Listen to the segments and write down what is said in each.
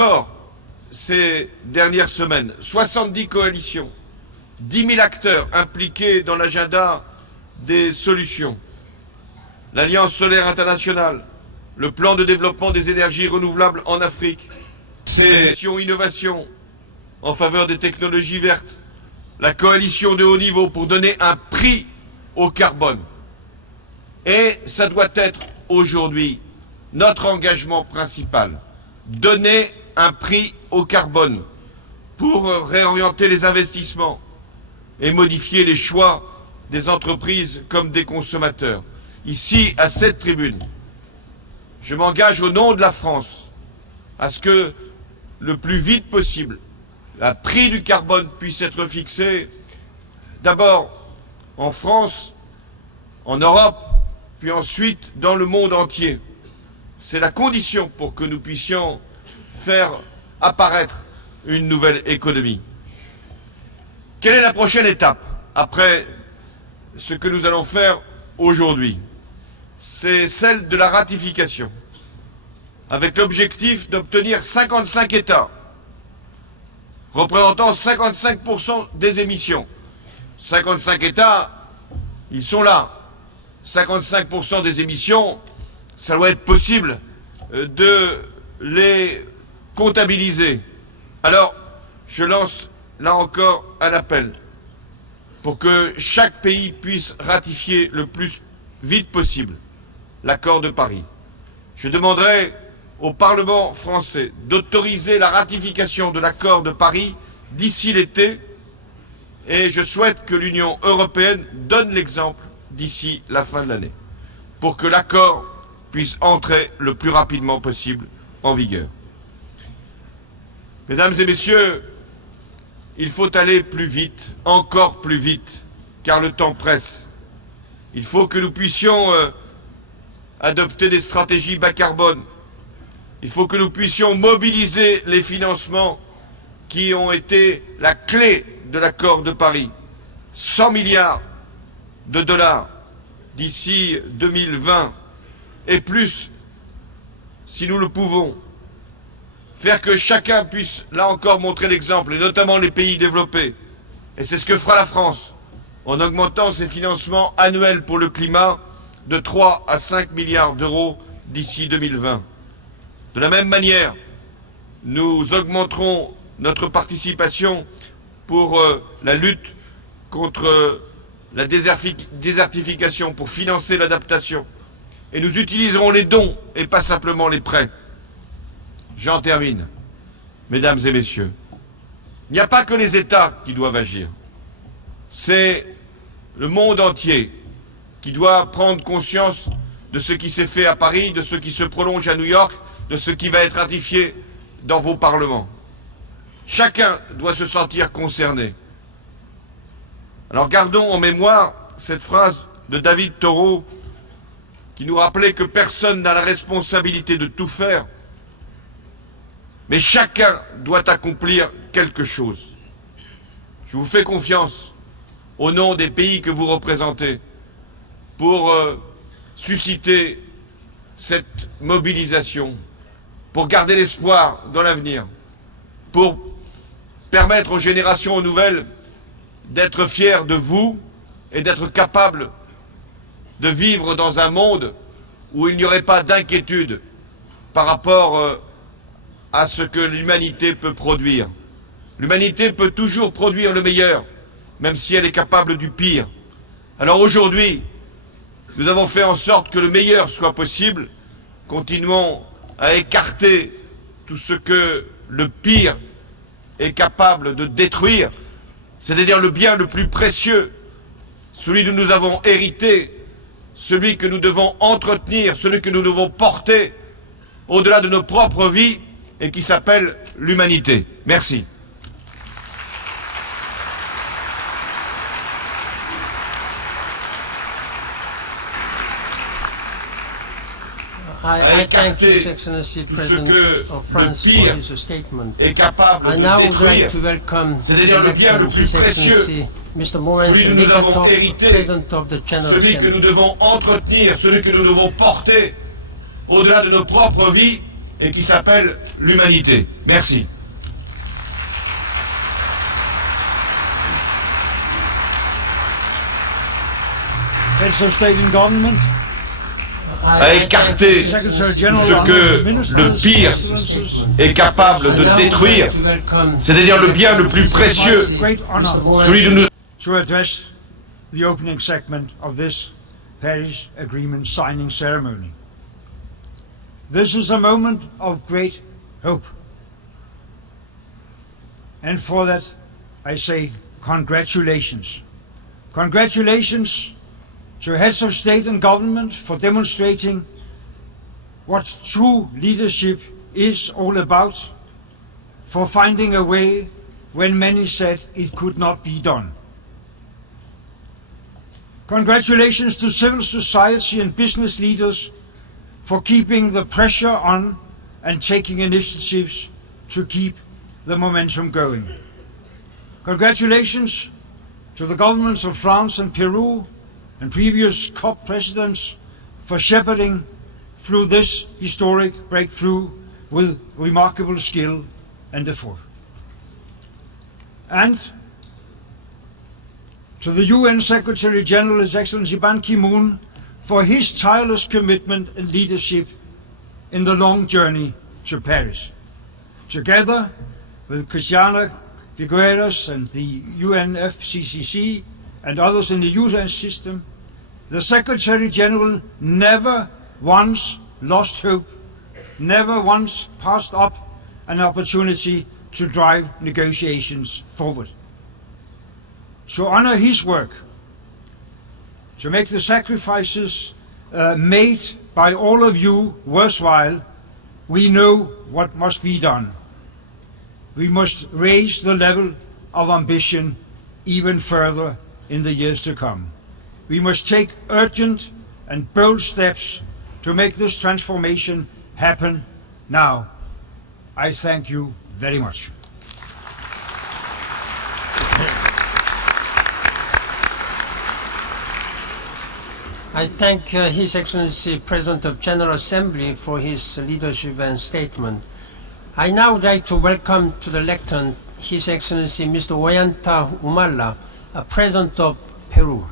Or, ces dernières semaines, 70 coalitions, 10 000 acteurs impliqués dans l'agenda des solutions, l'Alliance solaire internationale, le plan de développement des énergies renouvelables en Afrique, coalition innovation en faveur des technologies vertes, la coalition de haut niveau pour donner un prix au carbone. Et ça doit être aujourd'hui notre engagement principal, donner un prix au carbone pour réorienter les investissements et modifier les choix des entreprises comme des consommateurs. Ici, à cette tribune, je m'engage au nom de la France à ce que le plus vite possible, le prix du carbone puisse être fixé d'abord en France, en Europe, puis ensuite dans le monde entier. C'est la condition pour que nous puissions faire apparaître une nouvelle économie. Quelle est la prochaine étape après ce que nous allons faire aujourd'hui? C'est celle de la ratification, avec l'objectif d'obtenir 55 États, représentant 55% des émissions. 55 États, ils sont là. 55% des émissions, ça doit être possible de les comptabiliser. Alors, je lance là encore un appel pour que chaque pays puisse ratifier le plus vite possible l'accord de Paris. Je demanderai au Parlement français d'autoriser la ratification de l'accord de Paris d'ici l'été et je souhaite que l'Union européenne donne l'exemple d'ici la fin de l'année pour que l'accord puisse entrer le plus rapidement possible en vigueur. Mesdames et messieurs, il faut aller plus vite, encore plus vite, car le temps presse. Il faut que nous puissions adopter des stratégies bas carbone. Il faut que nous puissions mobiliser les financements qui ont été la clé de l'accord de Paris. 100 milliards de dollars d'ici 2020 et plus, si nous le pouvons. Faire que chacun puisse, là encore, montrer l'exemple, et notamment les pays développés. Et c'est ce que fera la France, en augmentant ses financements annuels pour le climat de 3 à 5 milliards d'euros d'ici 2020. De la même manière, nous augmenterons notre participation pour la lutte contre la désertification, pour financer l'adaptation. Et nous utiliserons les dons et pas simplement les prêts. J'en termine. Mesdames et messieurs, il n'y a pas que les États qui doivent agir. C'est le monde entier qui doit prendre conscience de ce qui s'est fait à Paris, de ce qui se prolonge à New York, de ce qui va être ratifié dans vos parlements. Chacun doit se sentir concerné. Alors gardons en mémoire cette phrase de David Thoreau qui nous rappelait que personne n'a la responsabilité de tout faire, mais chacun doit accomplir quelque chose. Je vous fais confiance au nom des pays que vous représentez pour susciter cette mobilisation, pour garder l'espoir dans l'avenir, pour permettre aux générations nouvelles d'être fiers de vous et d'être capables de vivre dans un monde où il n'y aurait pas d'inquiétude par rapport à ce que l'humanité peut produire. L'humanité peut toujours produire le meilleur, même si elle est capable du pire. Alors aujourd'hui, nous avons fait en sorte que le meilleur soit possible. Continuons à écarter tout ce que le pire est capable de détruire, c'est-à-dire le bien le plus précieux, celui dont nous avons hérité, celui que nous devons entretenir, celui que nous devons porter au-delà de nos propres vies et qui s'appelle l'humanité. Merci. I thank His Excellency President of France for his statement. I now would like to welcome His Excellency Mr. Morency, President of the General Assembly. Celui que nous devons entretenir, celui que nous devons porter au-delà de nos propres vies et qui s'appelle l'humanité. Merci. Heads of State and Government, À écarter ce que le pire est capable de détruire, c'est-à-dire le bien le plus précieux, great honor celui de nous. to address the opening segment of this Paris Agreement signing ceremony. This is a moment of great hope. And for that, I say congratulations. Congratulations to heads of state and government for demonstrating what true leadership is all about, for finding a way when many said it could not be done. Congratulations to civil society and business leaders for keeping the pressure on and taking initiatives to keep the momentum going. Congratulations to the governments of France and Peru and previous COP presidents for shepherding through this historic breakthrough with remarkable skill and effort. And to the UN Secretary General, His Excellency Ban Ki-moon, for his tireless commitment and leadership in the long journey to Paris. Together with Christiana Figueres and the UNFCCC and others in the UN system, the Secretary General never once lost hope, never once passed up an opportunity to drive negotiations forward. To honor his work, to make the sacrifices made by all of you worthwhile, we know what must be done. We must raise the level of ambition even further in the years to come. We must take urgent and bold steps to make this transformation happen now. I thank you very much. I thank His Excellency President of General Assembly for his leadership and statement. I now would like to welcome to the lectern His Excellency Mr. Ollanta Humala, President of Peru.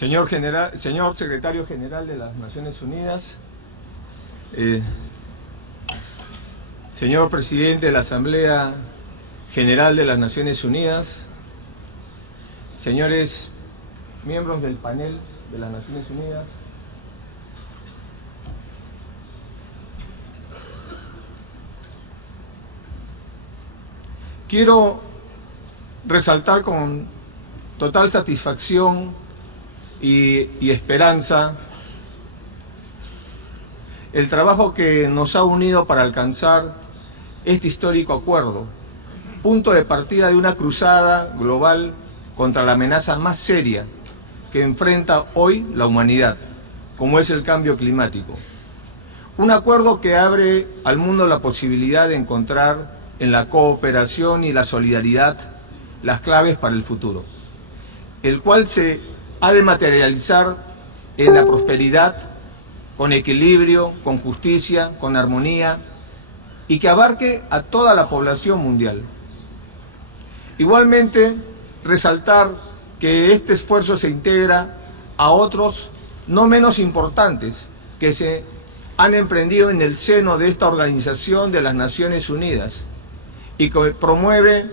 Señor Secretario General de las Naciones Unidas, señor Presidente de la Asamblea General de las Naciones Unidas, señores miembros del panel de las Naciones Unidas, quiero resaltar con total satisfacción y esperanza el trabajo que nos ha unido para alcanzar este histórico acuerdo, punto de partida de una cruzada global contra la amenaza más seria que enfrenta hoy la humanidad, como es el cambio climático. Un acuerdo que abre al mundo la posibilidad de encontrar en la cooperación y la solidaridad las claves para el futuro, el cual se ha de materializar en la prosperidad, con equilibrio, con justicia, con armonía, y que abarque a toda la población mundial. Igualmente, resaltar que este esfuerzo se integra a otros no menos importantes que se han emprendido en el seno de esta Organización de las Naciones Unidas y que promueve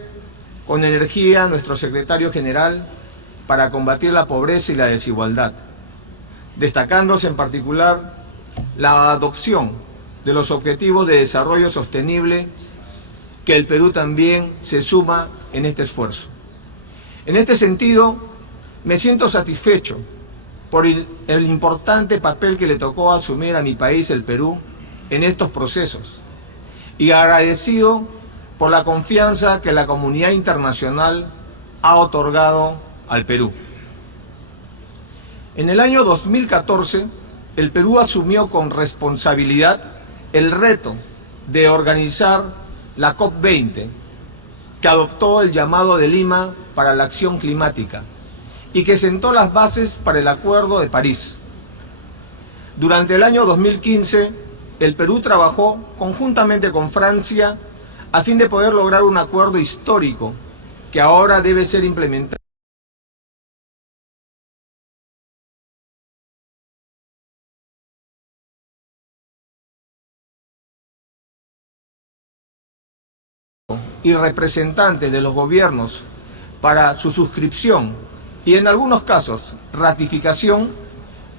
con energía nuestro secretario general para combatir la pobreza y la desigualdad, destacándose en particular la adopción de los Objetivos de Desarrollo Sostenible, que el Perú también se suma en este esfuerzo. En este sentido, me siento satisfecho por el importante papel que le tocó asumir a mi país, el Perú, en estos procesos, y agradecido por la confianza que la comunidad internacional ha otorgado al Perú. En el año 2014, el Perú asumió con responsabilidad el reto de organizar la COP20, que adoptó el llamado de Lima para la acción climática y que sentó las bases para el Acuerdo de París. Durante el año 2015, el Perú trabajó conjuntamente con Francia a fin de poder lograr un acuerdo histórico que ahora debe ser implementado y representantes de los gobiernos para su suscripción y en algunos casos ratificación,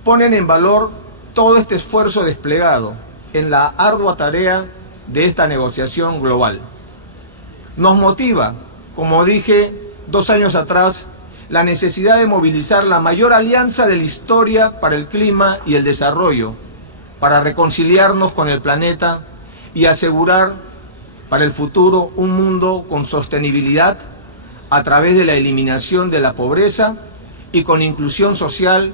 ponen en valor todo este esfuerzo desplegado en la ardua tarea de esta negociación global. Nos motiva, como dije 2 años atrás, la necesidad de movilizar la mayor alianza de la historia para el clima y el desarrollo, para reconciliarnos con el planeta y asegurar para el futuro un mundo con sostenibilidad a través de la eliminación de la pobreza y con inclusión social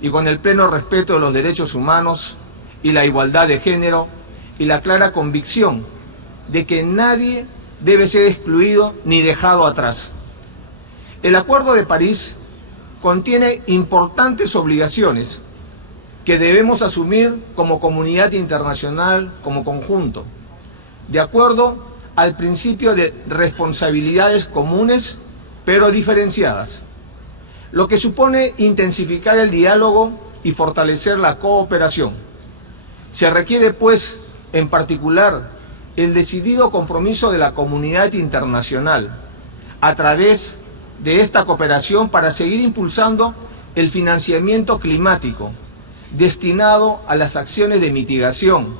y con el pleno respeto de los derechos humanos y la igualdad de género y la clara convicción de que nadie debe ser excluido ni dejado atrás. El Acuerdo de París contiene importantes obligaciones que debemos asumir como comunidad internacional, como conjunto, de acuerdo al principio de responsabilidades comunes, pero diferenciadas, lo que supone intensificar el diálogo y fortalecer la cooperación. Se requiere, pues, en particular, el decidido compromiso de la comunidad internacional a través de esta cooperación para seguir impulsando el financiamiento climático destinado a las acciones de mitigación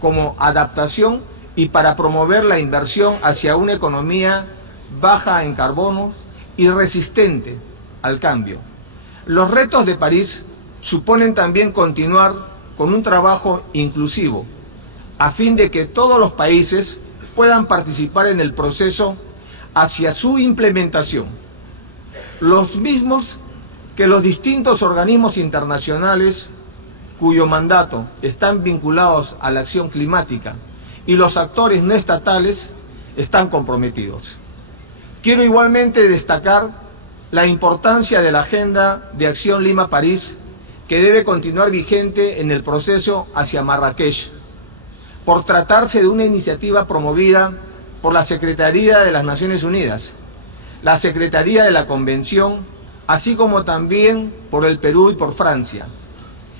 como adaptación y para promover la inversión hacia una economía baja en carbono y resistente al cambio. Los retos de París suponen también continuar con un trabajo inclusivo, a fin de que todos los países puedan participar en el proceso hacia su implementación. Los mismos que los distintos organismos internacionales cuyo mandato están vinculados a la acción climática y los actores no estatales están comprometidos. Quiero igualmente destacar la importancia de la Agenda de Acción Lima-París, que debe continuar vigente en el proceso hacia Marrakech, por tratarse de una iniciativa promovida por la Secretaría de las Naciones Unidas, la Secretaría de la Convención, así como también por el Perú y por Francia,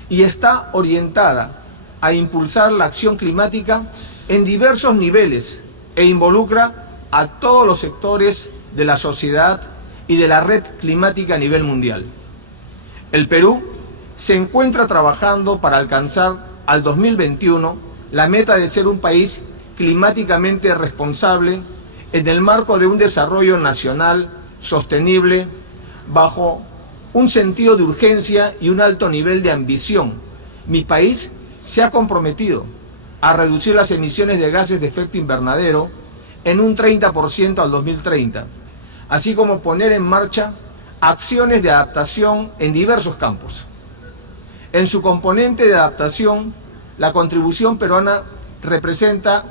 y está orientada a impulsar la acción climática en diversos niveles e involucra a todos los sectores de la sociedad y de la red climática a nivel mundial. El Perú se encuentra trabajando para alcanzar al 2021 la meta de ser un país climáticamente responsable en el marco de un desarrollo nacional sostenible bajo un sentido de urgencia y un alto nivel de ambición. Mi país se ha comprometido a reducir las emisiones de gases de efecto invernadero en un 30% al 2030, así como poner en marcha acciones de adaptación en diversos campos. En su componente de adaptación, la contribución peruana presenta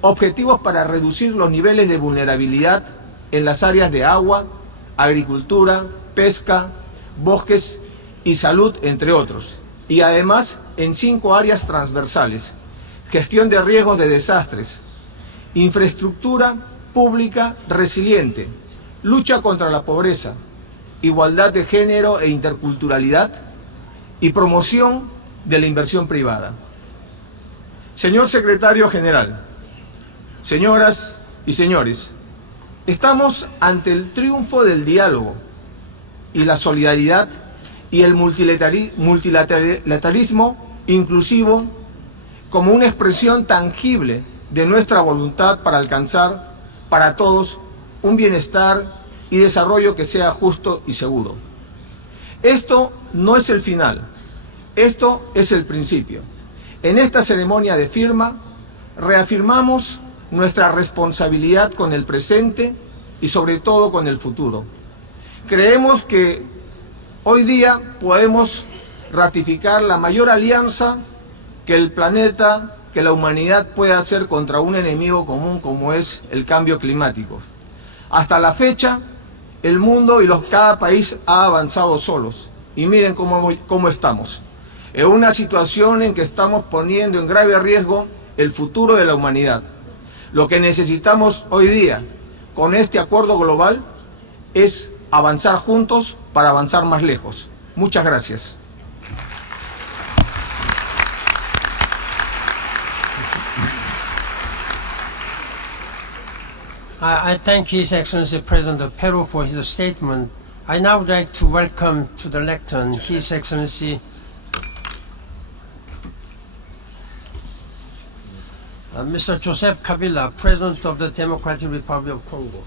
objetivos para reducir los niveles de vulnerabilidad en las áreas de agua, agricultura, pesca, bosques y salud, entre otros, y además en 5 áreas transversales: gestión de riesgos de desastres, infraestructura pública resiliente, lucha contra la pobreza, igualdad de género e interculturalidad y promoción de la inversión privada. Señor Secretario General, señoras y señores, estamos ante el triunfo del diálogo y la solidaridad y el multilateralismo inclusivo como una expresión tangible de nuestra voluntad para alcanzar para todos un bienestar y desarrollo que sea justo y seguro. Esto no es el final, esto es el principio. En esta ceremonia de firma reafirmamos nuestra responsabilidad con el presente y sobre todo con el futuro. Creemos que hoy día podemos ratificar la mayor alianza que el planeta, que la humanidad puede hacer contra un enemigo común como es el cambio climático. Hasta la fecha, el mundo y cada país ha avanzado solos. Y miren cómo estamos. En una situación en que estamos poniendo en grave riesgo el futuro de la humanidad. Lo que necesitamos hoy día con este acuerdo global es avanzar juntos para avanzar más lejos. Muchas gracias. I thank His Excellency President of Peru for his statement. I now would like to welcome to the lectern His Excellency Mr. Joseph Kabila, President of the Democratic Republic of Congo.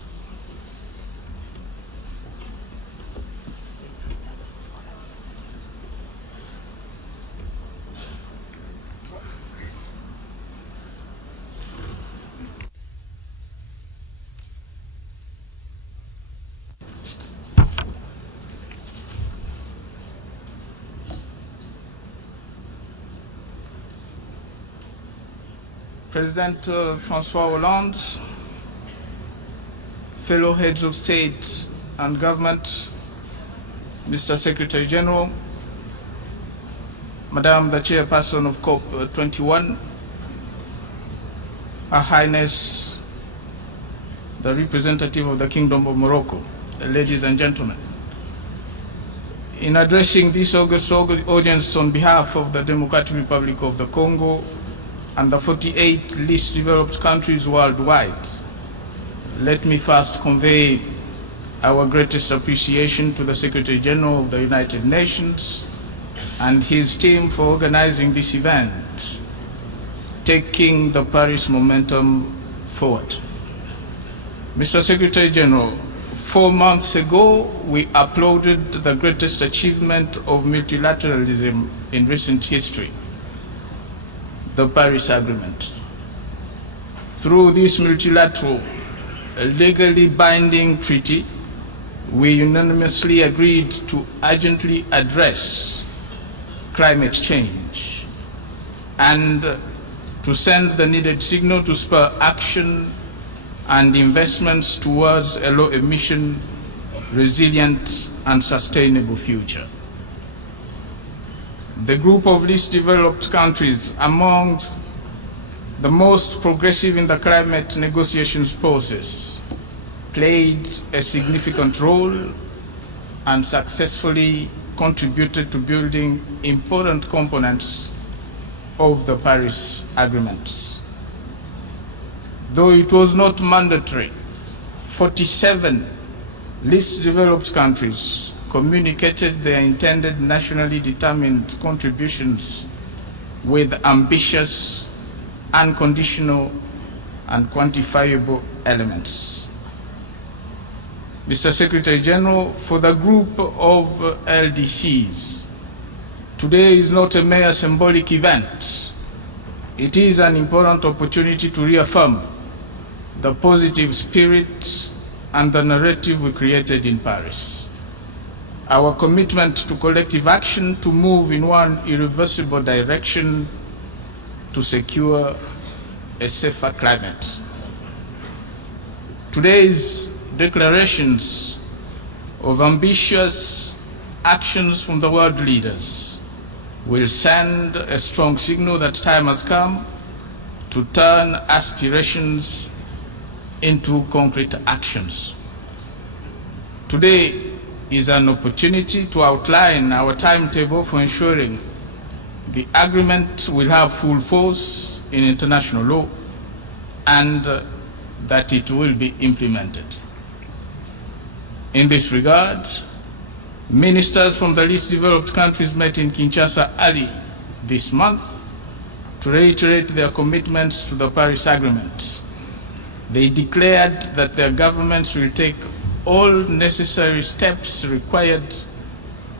President François Hollande, fellow heads of state and government, Mr. Secretary General, Madam the Chairperson of COP21, Her Highness, the representative of the Kingdom of Morocco, ladies and gentlemen. In addressing this august audience on behalf of the Democratic Republic of the Congo and the 48 least developed countries worldwide, let me first convey our greatest appreciation to the Secretary General of the United Nations and his team for organizing this event, taking the Paris momentum forward. Mr. Secretary General, 4 months ago, we applauded the greatest achievement of multilateralism in recent history, the Paris Agreement. Through this multilateral, legally binding treaty, we unanimously agreed to urgently address climate change and to send the needed signal to spur action and investments towards a low-emission, resilient, and sustainable future. The group of least developed countries among the most progressive in the climate negotiations process played a significant role and successfully contributed to building important components of the Paris Agreement. Though it was not mandatory, 47 least developed countries communicated their intended nationally determined contributions with ambitious, unconditional, and quantifiable elements. Mr. Secretary General, for the group of LDCs, today is not a mere symbolic event. It is an important opportunity to reaffirm the positive spirit and the narrative we created in Paris. Our commitment to collective action to move in one irreversible direction to secure a safer climate. Today's declarations of ambitious actions from the world leaders will send a strong signal that time has come to turn aspirations into concrete actions. Today is an opportunity to outline our timetable for ensuring the agreement will have full force in international law and that it will be implemented. In this regard, ministers from the least developed countries met in Kinshasa early this month to reiterate their commitments to the Paris Agreement. They declared that their governments will take all necessary steps required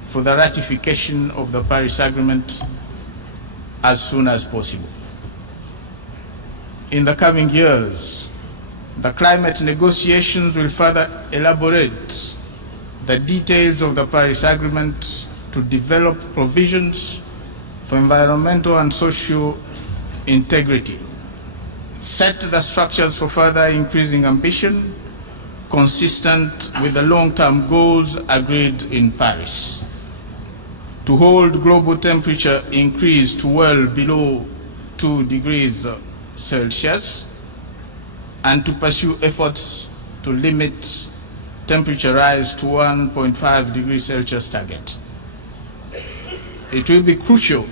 for the ratification of the Paris Agreement as soon as possible. In the coming years, The climate negotiations will further elaborate the details of the Paris Agreement to develop provisions for environmental and social integrity, set the structures for further increasing ambition consistent with the long-term goals agreed in Paris, to hold global temperature increase to well below 2 degrees Celsius, and to pursue efforts to limit temperature rise to 1.5 degrees Celsius target. It will be crucial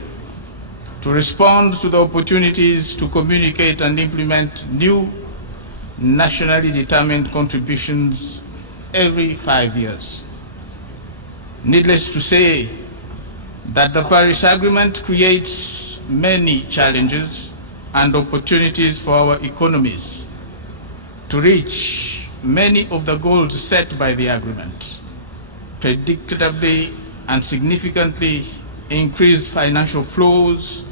to respond to the opportunities to communicate and implement new nationally determined contributions every 5 years. Needless to say that the Paris Agreement creates many challenges and opportunities for our economies to reach many of the goals set by the agreement. Predictably and significantly increased financial flows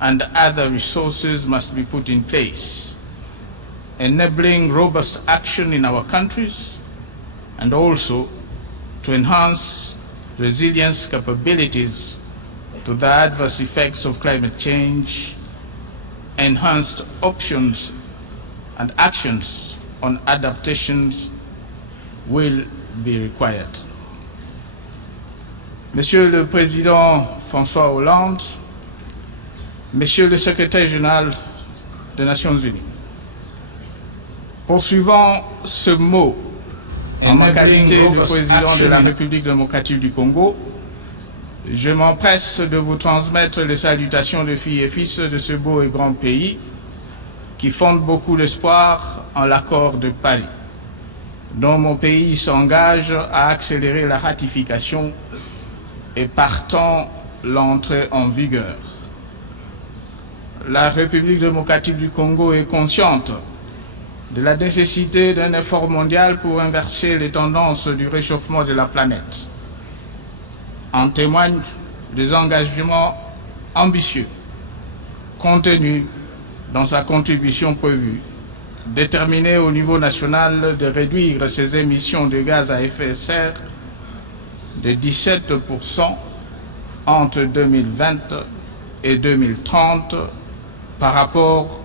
and other resources must be put in place, enabling robust action in our countries and also to enhance resilience capabilities to the adverse effects of climate change. Enhanced options and actions on adaptations will be required. Monsieur le Président François Hollande, Monsieur le Secrétaire général des Nations Unies, poursuivant ce mot en ma qualité de président de la République démocratique du Congo, je m'empresse de vous transmettre les salutations de filles et fils de ce beau et grand pays qui fonde beaucoup d'espoir en l'accord de Paris, dont mon pays s'engage à accélérer la ratification et partant l'entrée en vigueur. La République démocratique du Congo est consciente de la nécessité d'un effort mondial pour inverser les tendances du réchauffement de la planète. En témoignent des engagements ambitieux contenus dans sa contribution prévue, déterminée au niveau national de réduire ses émissions de gaz à effet de serre de 17% entre 2020 et 2030 par rapport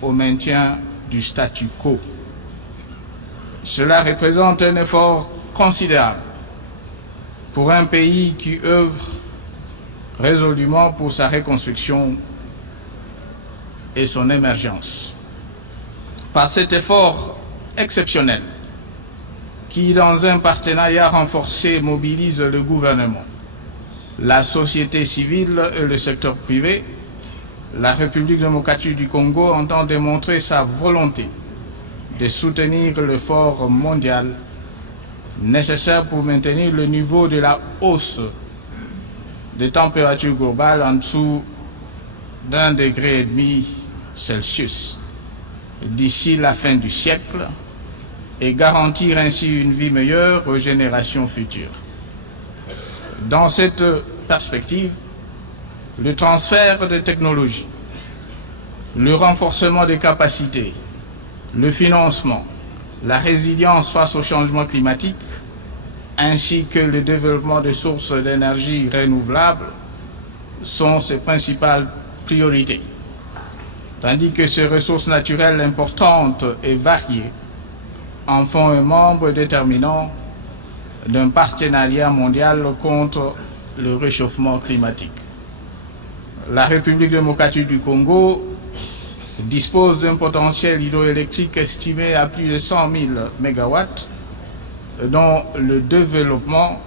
au maintien du statu quo. Cela représente un effort considérable pour un pays qui œuvre résolument pour sa reconstruction et son émergence. Par cet effort exceptionnel qui, dans un partenariat renforcé, mobilise le gouvernement, la société civile et le secteur privé, la République démocratique du Congo entend démontrer sa volonté de soutenir l'effort mondial nécessaire pour maintenir le niveau de la hausse des températures globales en dessous d'1,5 degré Celsius d'ici la fin du siècle et garantir ainsi une vie meilleure aux générations futures. Dans cette perspective, le transfert de technologies, le renforcement des capacités, le financement, la résilience face au changement climatique, ainsi que le développement de sources d'énergie renouvelables sont ses principales priorités, tandis que ces ressources naturelles importantes et variées en font un membre déterminant d'un partenariat mondial contre le réchauffement climatique. La République démocratique du Congo dispose d'un potentiel hydroélectrique estimé à plus de 100 000 MW, dont le développement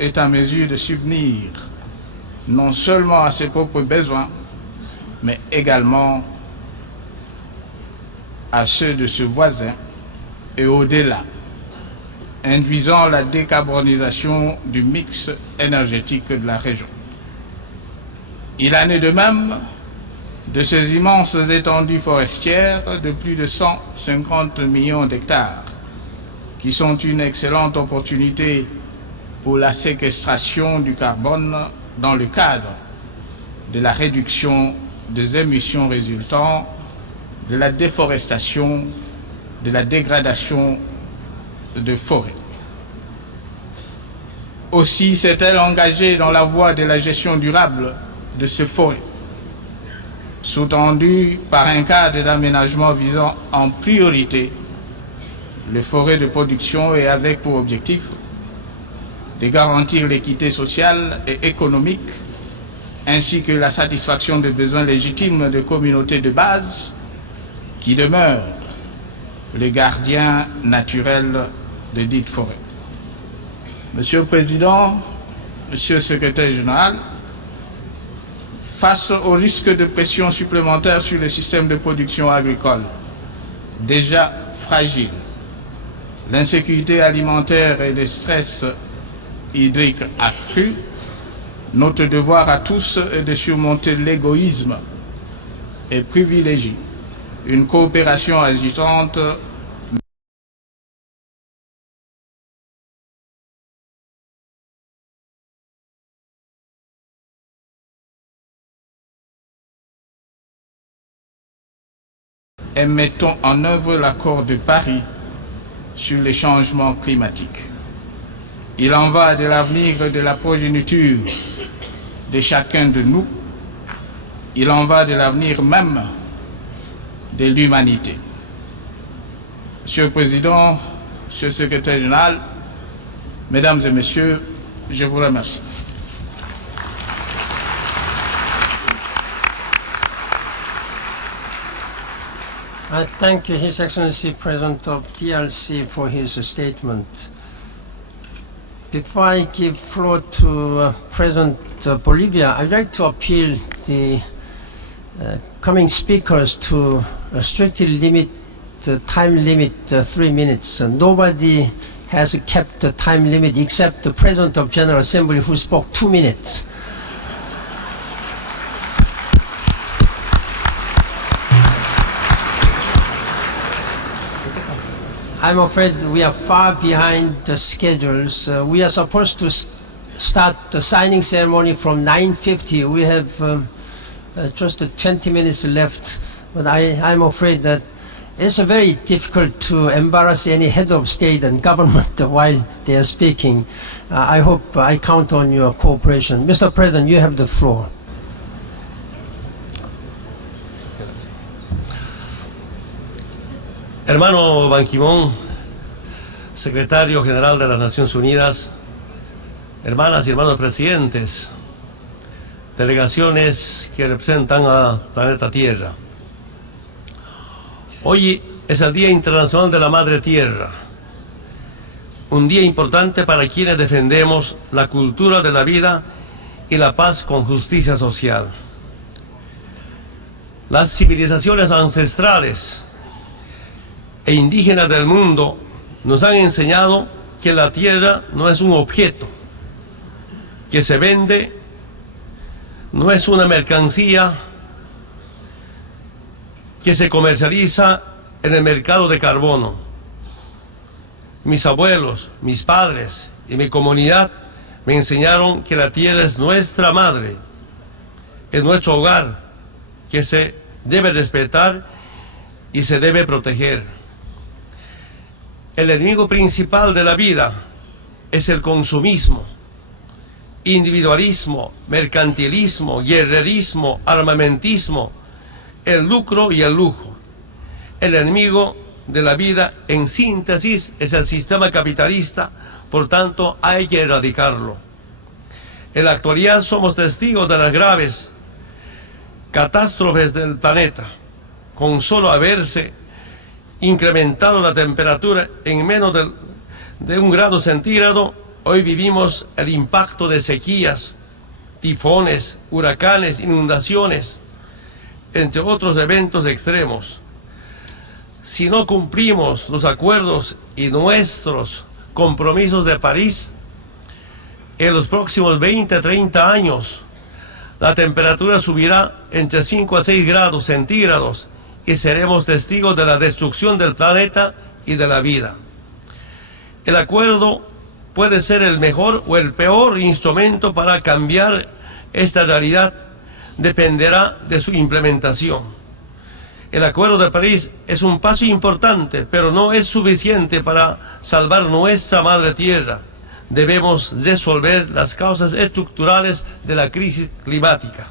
est en mesure de subvenir non seulement à ses propres besoins, mais également à ceux de ses voisins et au-delà, induisant la décarbonisation du mix énergétique de la région. Il en est de même de ces immenses étendues forestières de plus de 150 millions d'hectares, qui sont une excellente opportunité pour la séquestration du carbone dans le cadre de la réduction des émissions résultant de la déforestation de la dégradation de forêts. Aussi s'est-elle engagée dans la voie de la gestion durable de ces forêts, sous-tendue par un cadre d'aménagement visant en priorité les forêts de production et avec pour objectif de garantir l'équité sociale et économique ainsi que la satisfaction des besoins légitimes des communautés de base qui demeurent les gardiens naturels de dites forêts. Monsieur le Président, Monsieur le Secrétaire général, face au risque de pression supplémentaire sur le système de production agricole, déjà fragile, l'insécurité alimentaire et le stress hydrique accru, notre devoir à tous est de surmonter l'égoïsme et privilégier une coopération agissante et mettons en œuvre l'accord de Paris sur les changements climatiques. Il en va de l'avenir de la progéniture de chacun de nous. Il en va de l'avenir même de l'humanité. Monsieur le Président, Monsieur le Secrétaire général, Mesdames et Messieurs, je vous remercie. I thank His Excellency President of TLC for his statement. Before I give floor to President Bolivia, I'd like to appeal the coming speakers to strictly limit the time limit 3 minutes. Nobody has kept the time limit except the President of General Assembly who spoke 2 minutes. I'm afraid we are far behind the schedules. We are supposed to start the signing ceremony from 9:50. We have just 20 minutes left, but I'm afraid that it's very difficult to embarrass any head of state and government while they are speaking. I hope I count on your cooperation. Mr. President, you have the floor. Hermano Ban Ki-moon, secretario general de las Naciones Unidas, hermanas y hermanos presidentes, delegaciones que representan al planeta Tierra. Hoy es el Día Internacional de la Madre Tierra, un día importante para quienes defendemos la cultura de la vida y la paz con justicia social. Las civilizaciones ancestrales e indígenas del mundo nos han enseñado que la tierra no es un objeto que se vende, no es una mercancía que se comercializa en el mercado de carbono. Mis abuelos, mis padres y mi comunidad me enseñaron que la tierra es nuestra madre, es nuestro hogar, que se debe respetar y se debe proteger. El enemigo principal de la vida es el consumismo, individualismo, mercantilismo, guerrerismo, armamentismo, el lucro y el lujo. El enemigo de la vida, en síntesis, es el sistema capitalista, por tanto hay que erradicarlo. En la actualidad somos testigos de las graves catástrofes del planeta. Con solo haberse incrementado la temperatura en menos de 1 grado centígrado, hoy vivimos el impacto de sequías, tifones, huracanes, inundaciones, entre otros eventos extremos. Si no cumplimos los acuerdos y nuestros compromisos de París, en los próximos 20-30 años, la temperatura subirá entre 5 a 6 grados centígrados y seremos testigos de la destrucción del planeta y de la vida. El acuerdo puede ser el mejor o el peor instrumento para cambiar esta realidad, dependerá de su implementación. El Acuerdo de París es un paso importante, pero no es suficiente para salvar nuestra madre tierra. Debemos resolver las causas estructurales de la crisis climática.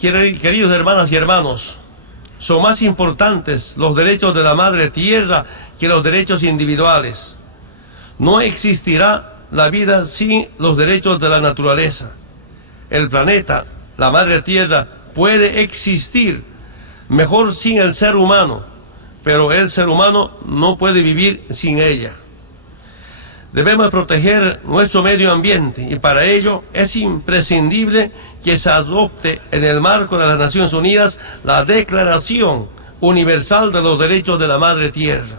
Queridos hermanas y hermanos, son más importantes los derechos de la madre tierra que los derechos individuales. No existirá la vida sin los derechos de la naturaleza. El planeta, la madre tierra, puede existir mejor sin el ser humano, pero el ser humano no puede vivir sin ella. Debemos proteger nuestro medio ambiente y para ello es imprescindible que se adopte en el marco de las Naciones Unidas la Declaración Universal de los Derechos de la Madre Tierra.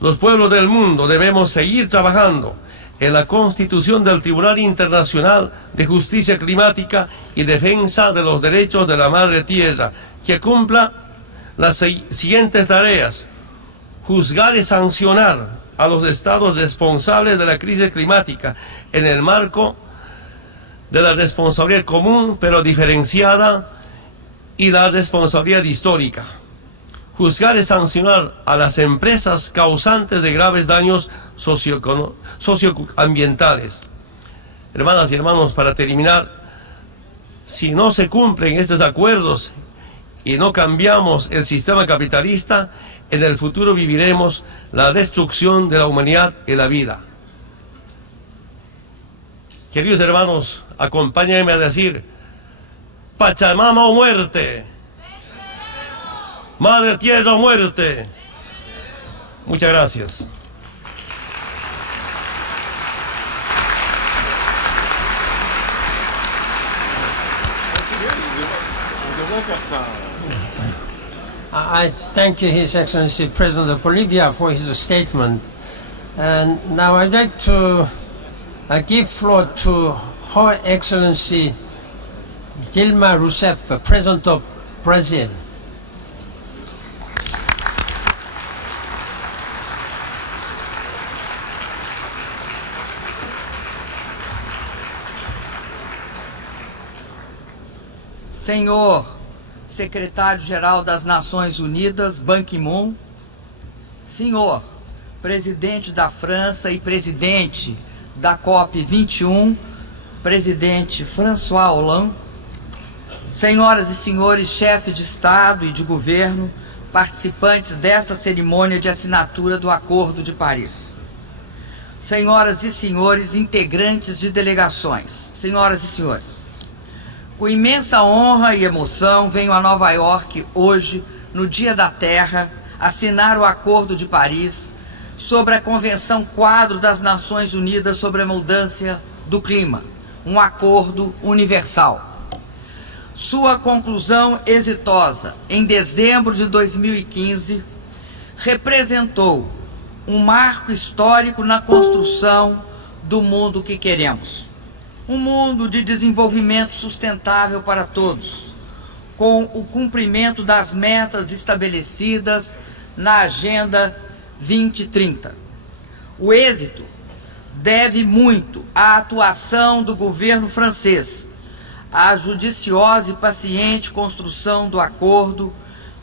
Los pueblos del mundo debemos seguir trabajando en la constitución del Tribunal Internacional de Justicia Climática y Defensa de los Derechos de la Madre Tierra, que cumpla las siguientes tareas: juzgar y sancionar a los estados responsables de la crisis climática en el marco de la responsabilidad común pero diferenciada y la responsabilidad histórica. Juzgar y sancionar a las empresas causantes de graves daños socioambientales. Hermanas y hermanos, para terminar, si no se cumplen estos acuerdos y no cambiamos el sistema capitalista, en el futuro viviremos la destrucción de la humanidad y la vida. Queridos hermanos, acompáñenme a decir: Pachamama o muerte, Madre Tierra o muerte. Muchas gracias. I thank His Excellency President of Bolivia for his statement. And now I'd like to give floor to Her Excellency Dilma Rousseff, President of Brazil. Senhor Secretário-Geral das Nações Unidas, Ban Ki-moon, Senhor Presidente da França e Presidente da COP21, Presidente François Hollande, Senhoras e Senhores Chefes de Estado e de Governo, participantes desta cerimônia de assinatura do Acordo de Paris, Senhoras e Senhores integrantes de delegações, Senhoras e Senhores, com imensa honra e emoção, venho a Nova York hoje, no Dia da Terra, assinar o Acordo de Paris sobre a Convenção Quadro das Nações Unidas sobre a Mudança do Clima, um acordo universal. Sua conclusão exitosa, em dezembro de 2015, representou um marco histórico na construção do mundo que queremos. Um mundo de desenvolvimento sustentável para todos, com o cumprimento das metas estabelecidas na Agenda 2030. O êxito deve muito à atuação do governo francês, à judiciosa e paciente construção do acordo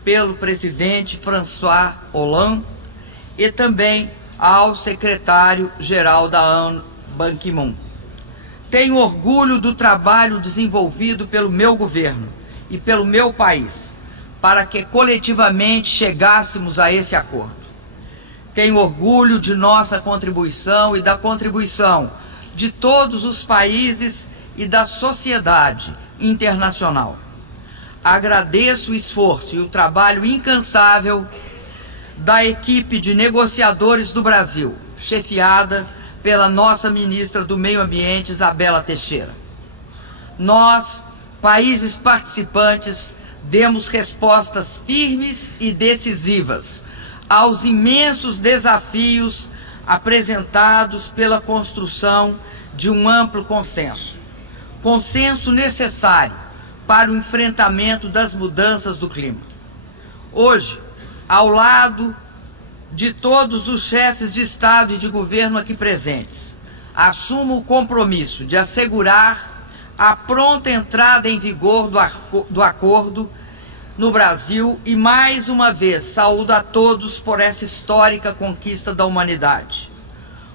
pelo presidente François Hollande e também ao secretário-geral da ONU, Ban Ki-moon. Tenho orgulho do trabalho desenvolvido pelo meu governo e pelo meu país, para que coletivamente chegássemos a esse acordo. Tenho orgulho de nossa contribuição e da contribuição de todos os países e da sociedade internacional. Agradeço o esforço e o trabalho incansável da equipe de negociadores do Brasil, chefiada pela nossa ministra do Meio Ambiente, Isabela Teixeira. Nós, países participantes, demos respostas firmes e decisivas aos imensos desafios apresentados pela construção de um amplo consenso. Consenso necessário para o enfrentamento das mudanças do clima. Hoje, ao lado de todos os chefes de Estado e de governo aqui presentes, assumo o compromisso de assegurar a pronta entrada em vigor do acordo no Brasil e, mais uma vez, saúdo a todos por essa histórica conquista da humanidade.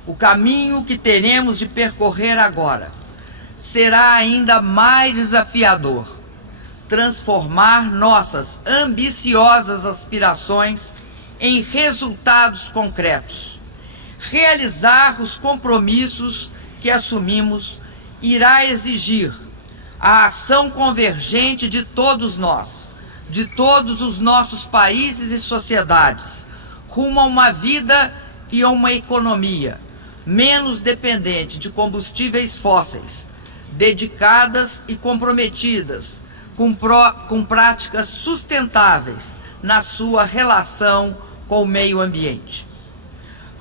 O caminho que teremos de percorrer agora será ainda mais desafiador. Transformar nossas ambiciosas aspirações em resultados concretos. Realizar os compromissos que assumimos irá exigir a ação convergente de todos nós, de todos os nossos países e sociedades, rumo a uma vida e a uma economia menos dependente de combustíveis fósseis, dedicadas e comprometidas com práticas sustentáveis na sua relação com o meio ambiente.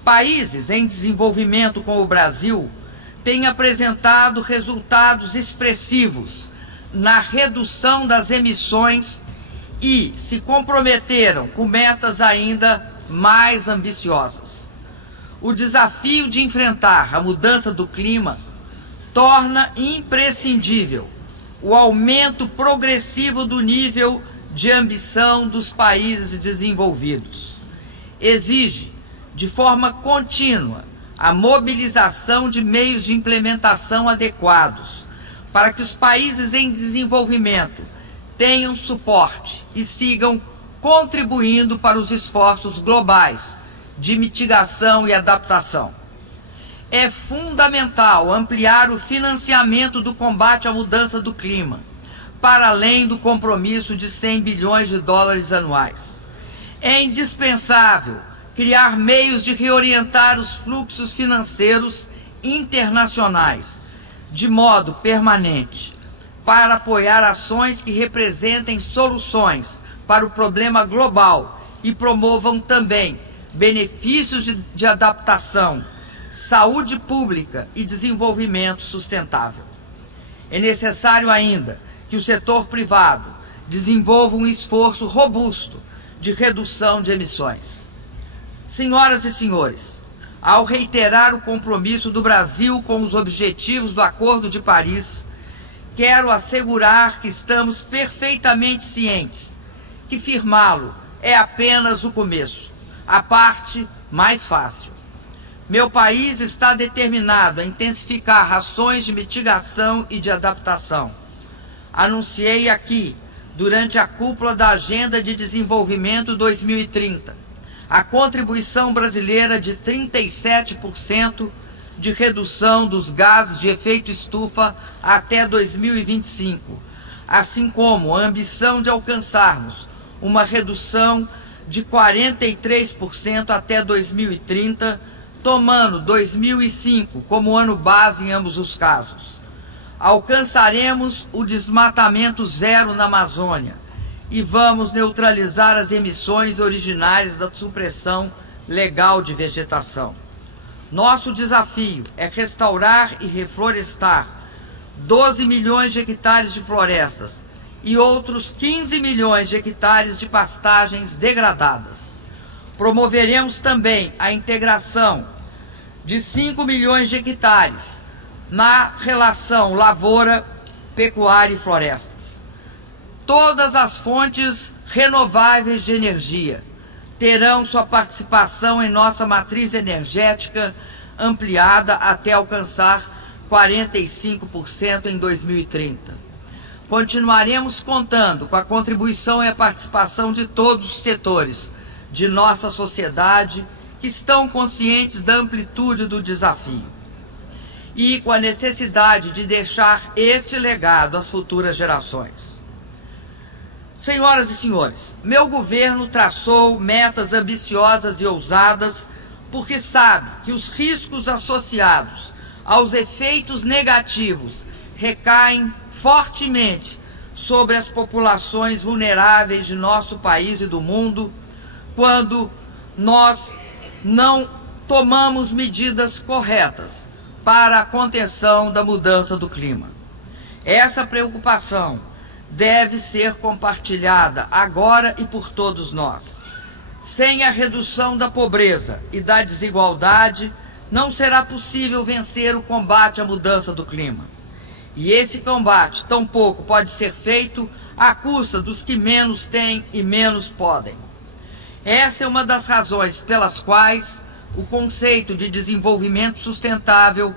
Países em desenvolvimento como o Brasil têm apresentado resultados expressivos na redução das emissões e se comprometeram com metas ainda mais ambiciosas. O desafio de enfrentar a mudança do clima torna imprescindível o aumento progressivo do nível de ambição dos países desenvolvidos. Exige, de forma contínua, a mobilização de meios de implementação adequados para que os países em desenvolvimento tenham suporte e sigam contribuindo para os esforços globais de mitigação e adaptação. É fundamental ampliar o financiamento do combate à mudança do clima, para além do compromisso de 100 bilhões de dólares anuais. É indispensável criar meios de reorientar os fluxos financeiros internacionais, de modo permanente, para apoiar ações que representem soluções para o problema global e promovam também benefícios de adaptação, saúde pública e desenvolvimento sustentável. É necessário ainda que o setor privado desenvolva um esforço robusto de redução de emissões. Senhoras e senhores, ao reiterar o compromisso do Brasil com os objetivos do Acordo de Paris, quero assegurar que estamos perfeitamente cientes que firmá-lo é apenas o começo, a parte mais fácil. Meu país está determinado a intensificar ações de mitigação e de adaptação. Anunciei aqui, durante a cúpula da Agenda de Desenvolvimento 2030, a contribuição brasileira de 37% de redução dos gases de efeito estufa até 2025, assim como a ambição de alcançarmos uma redução de 43% até 2030, tomando 2005 como ano base em ambos os casos. Alcançaremos o desmatamento zero na Amazônia e vamos neutralizar as emissões originárias da supressão legal de vegetação. Nosso desafio é restaurar e reflorestar 12 milhões de hectares de florestas e outros 15 milhões de hectares de pastagens degradadas. Promoveremos também a integração de 5 milhões de hectares na relação lavoura, pecuária e florestas. Todas as fontes renováveis de energia terão sua participação em nossa matriz energética ampliada até alcançar 45% em 2030. Continuaremos contando com a contribuição e a participação de todos os setores de nossa sociedade que estão conscientes da amplitude do desafio e com a necessidade de deixar este legado às futuras gerações. Senhoras e senhores, meu governo traçou metas ambiciosas e ousadas porque sabe que os riscos associados aos efeitos negativos recaem fortemente sobre as populações vulneráveis de nosso país e do mundo quando nós não tomamos medidas corretas para a contenção da mudança do clima. Essa preocupação deve ser compartilhada agora e por todos nós. Sem a redução da pobreza e da desigualdade, não será possível vencer o combate à mudança do clima. E esse combate tampouco pode ser feito à custa dos que menos têm e menos podem. Essa é uma das razões pelas quais o conceito de desenvolvimento sustentável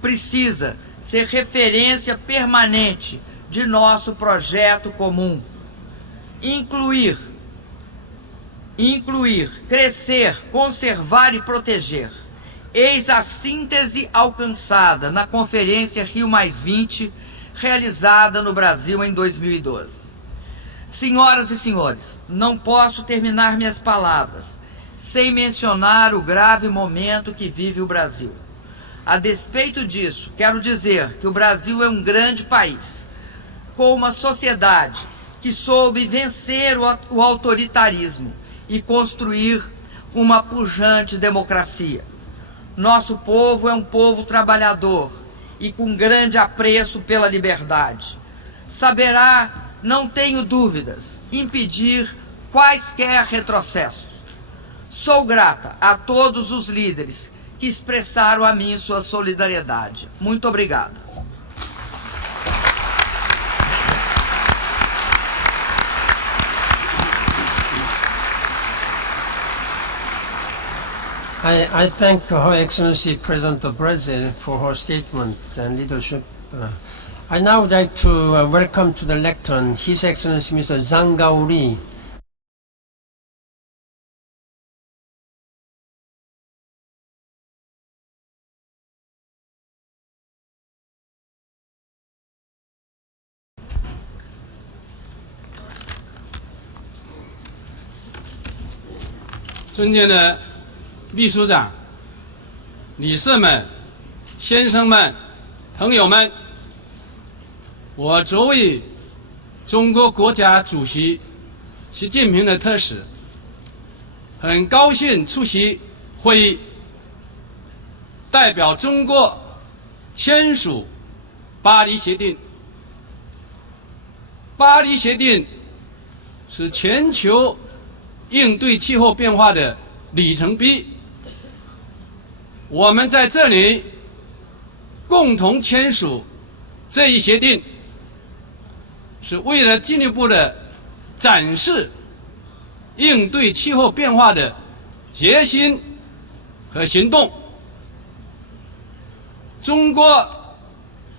precisa ser referência permanente de nosso projeto comum. Incluir, crescer, conservar e proteger. Eis a síntese alcançada na Conferência Rio+20, realizada no Brasil em 2012. Senhoras e senhores, não posso terminar minhas palavras sem mencionar o grave momento que vive o Brasil. A despeito disso, quero dizer que o Brasil é um grande país, com uma sociedade que soube vencer o autoritarismo e construir uma pujante democracia. Nosso povo é um povo trabalhador e com grande apreço pela liberdade. Saberá, não tenho dúvidas, impedir quaisquer retrocessos. Sou grata a todos os líderes que expressaram a mim sua solidariedade. Muito obrigada. I thank Her Excellency President of Brazil for her statement and leadership. I now would like to welcome to the lectern His Excellency Mr. Zhang Gaoli.尊敬的秘书长、理事们、先生们、朋友们，我作为中国国家主席习近平的特使，很高兴出席会议，代表中国签署巴黎协定。巴黎协定是全球应对气候变化的里程碑。我们在这里共同签署这一协定，是为了进一步的展示应对气候变化的决心和行动。中国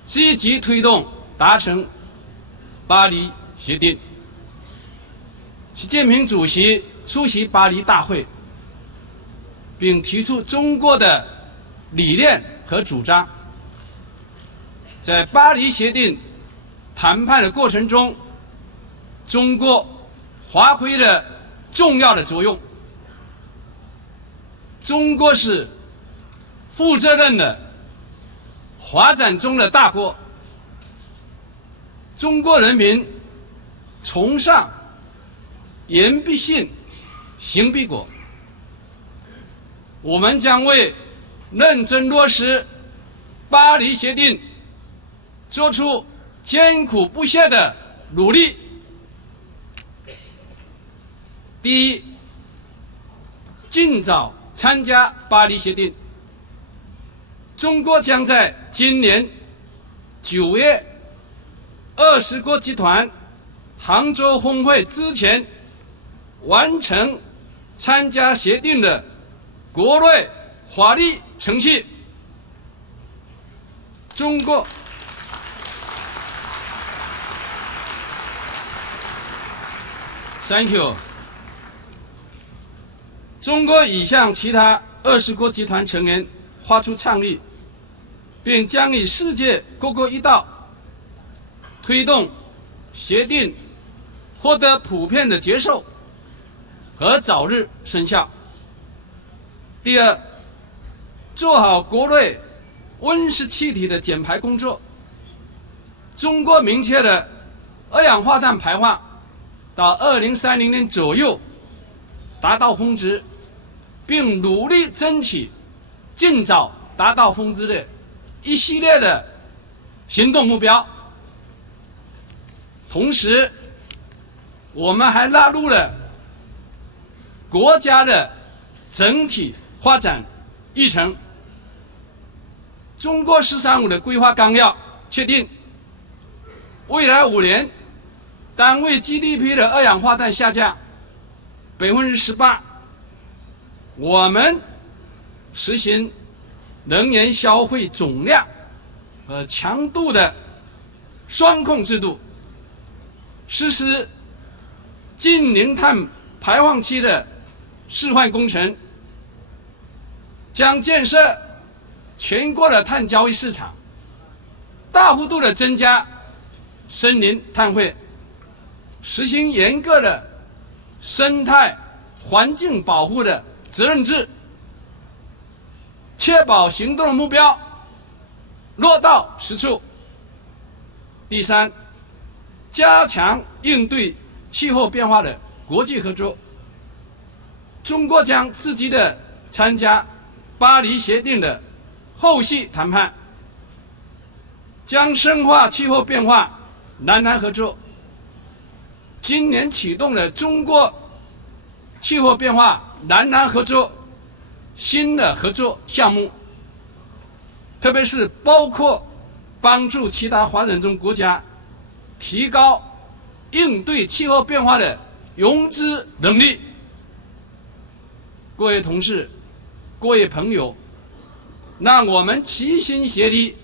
积极推动达成巴黎协定。习近平主席出席巴黎大会，并提出中国的理念和主张。在巴黎协定谈判的过程中，中国发挥了重要的作用。中国是负责任的发展中的大国，中国人民崇尚言必信，行必果。我们将为认真落实巴黎协定做出艰苦不懈的努力。第一，尽早参加巴黎协定。中国将在今年9月20国集团杭州峰会之前完成参加协定的国内法律程序。中国，Thank you。中国已向其他20国集团成员发出倡议，并将与世界各国一道，推动协定获得普遍的接受和早日生效。第二，做好国内温室气体的减排工作。中国明确了二氧化碳排放到2030年左右达到峰值，并努力争取尽早达到峰值的一系列的行动目标。同时，我们还纳入了国家的整体发展议程。中国“十三五”的规划纲要确定，未来5年单位 GDP 的二氧化碳下降18%，我们实行能源消费总量和强度的双控制度，实施近零碳排放区的示范工程，将建设全国的碳交易市场，大幅度的增加森林碳汇，实行严格的生态环境保护的责任制，确保行动的目标落到实处。第三，加强应对气候变化的国际合作。中国将积极地参加巴黎协定的后续谈判，将深化气候变化南南合作。今年启动了中国气候变化南南合作新的合作项目，特别是包括帮助其他发展中国家提高应对气候变化的融资能力。各位同事，各位朋友，让我们齐心协力，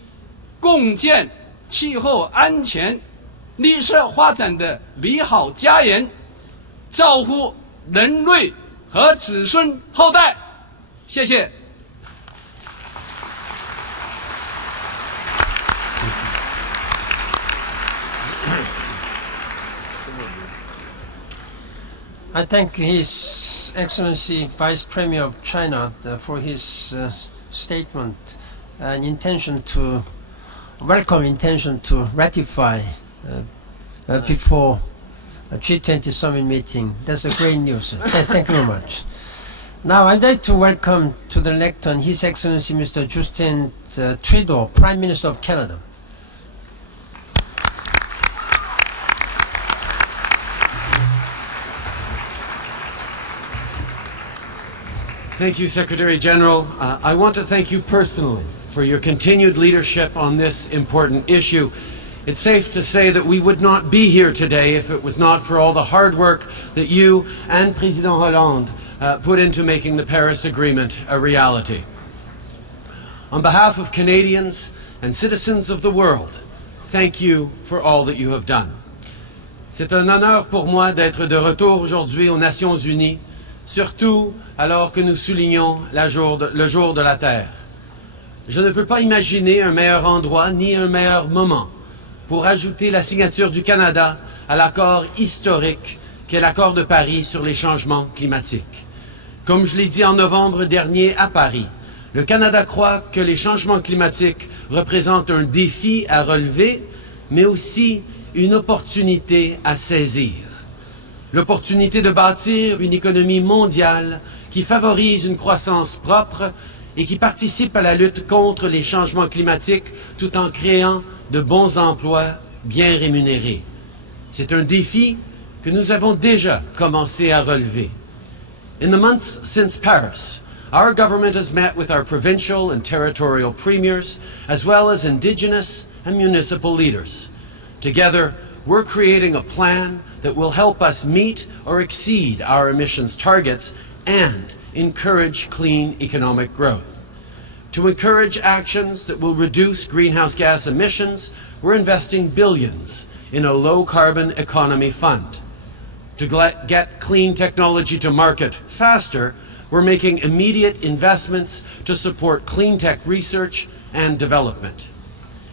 共建气候安全、绿色发展的美好家园，造福人类和子孙后代。谢谢。I thank His Excellency Vice Premier of China for his statement and welcome intention to ratify before a G20 summit meeting. That's a great news. Thank you very much. Now I'd like to welcome to the lectern His Excellency Mr. Justin Trudeau, Prime Minister of Canada. Thank you, Secretary General. I want to thank you personally for your continued leadership on this important issue. It's safe to say that we would not be here today if it was not for all the hard work that you and President Hollande put into making the Paris Agreement a reality. On behalf of Canadians and citizens of the world, thank you for all that you have done. C'est un honneur pour moi d'être de retour aujourd'hui aux Nations Unies, surtout alors que nous soulignons le jour de la Terre. Je ne peux pas imaginer un meilleur endroit ni un meilleur moment pour ajouter la signature du Canada à l'accord historique qu'est l'accord de Paris sur les changements climatiques. Comme je l'ai dit en novembre dernier à Paris, le Canada croit que les changements climatiques représentent un défi à relever, mais aussi une opportunité à saisir. L'opportunité de bâtir une économie mondiale qui favorise une croissance propre et qui participe à la lutte contre les changements climatiques tout en créant de bons emplois bien rémunérés. C'est un défi que nous avons déjà commencé à relever. In the months since Paris, our government has met with our provincial and territorial premiers, as well as Indigenous and municipal leaders. Together, we're creating a plan that will help us meet or exceed our emissions targets and encourage clean economic growth. To encourage actions that will reduce greenhouse gas emissions, we're investing billions in a low-carbon economy fund. To get clean technology to market faster, we're making immediate investments to support clean tech research and development.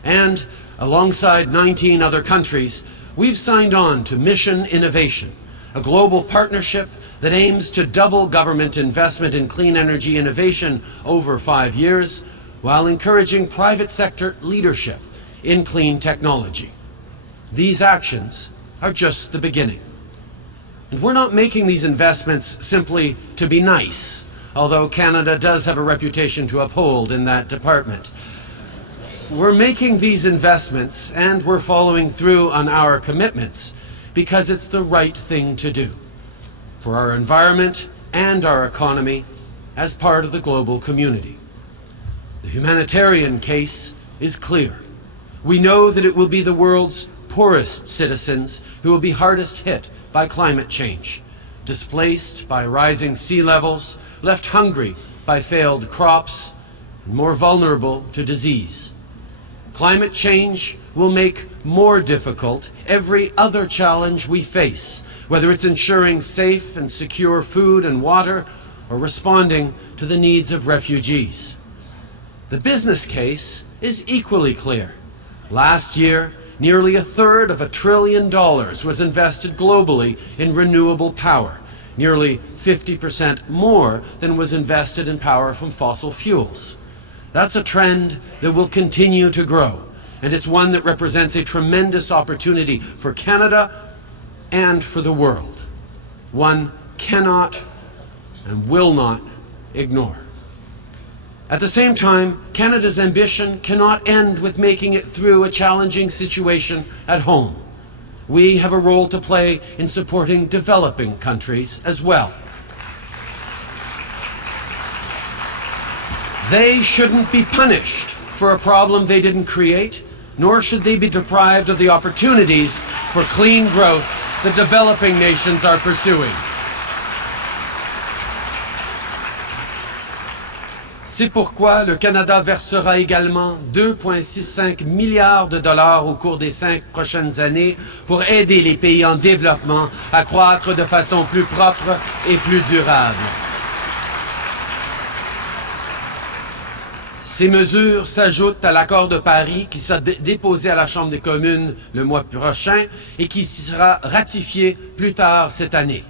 And alongside 19 other countries, we've signed on to Mission Innovation, a global partnership that aims to double government investment in clean energy innovation over 5 years, while encouraging private sector leadership in clean technology. These actions are just the beginning. And we're not making these investments simply to be nice, although Canada does have a reputation to uphold in that department. We're making these investments and we're following through on our commitments because it's the right thing to do for our environment and our economy as part of the global community. The humanitarian case is clear. We know that it will be the world's poorest citizens who will be hardest hit by climate change, displaced by rising sea levels, left hungry by failed crops, and more vulnerable to disease. Climate change will make more difficult every other challenge we face, whether it's ensuring safe and secure food and water or responding to the needs of refugees. The business case is equally clear. Last year, nearly $1/3 trillion was invested globally in renewable power, nearly 50% more than was invested in power from fossil fuels. That's a trend that will continue to grow, and it's one that represents a tremendous opportunity for Canada and for the world. One cannot and will not ignore. At the same time, Canada's ambition cannot end with making it through a challenging situation at home. We have a role to play in supporting developing countries as well. They shouldn't be punished for a problem they didn't create, nor should they be deprived of the opportunities for clean growth that developing nations are pursuing. C'est pourquoi le Canada versera également 2,65 milliards de dollars au cours des 5 prochaines années pour aider les pays en développement à croître de façon plus propre et plus durable. Ces mesures s'ajoutent à l'accord de Paris qui sera déposé à la Chambre des communes le mois prochain et qui sera ratifié plus tard cette année.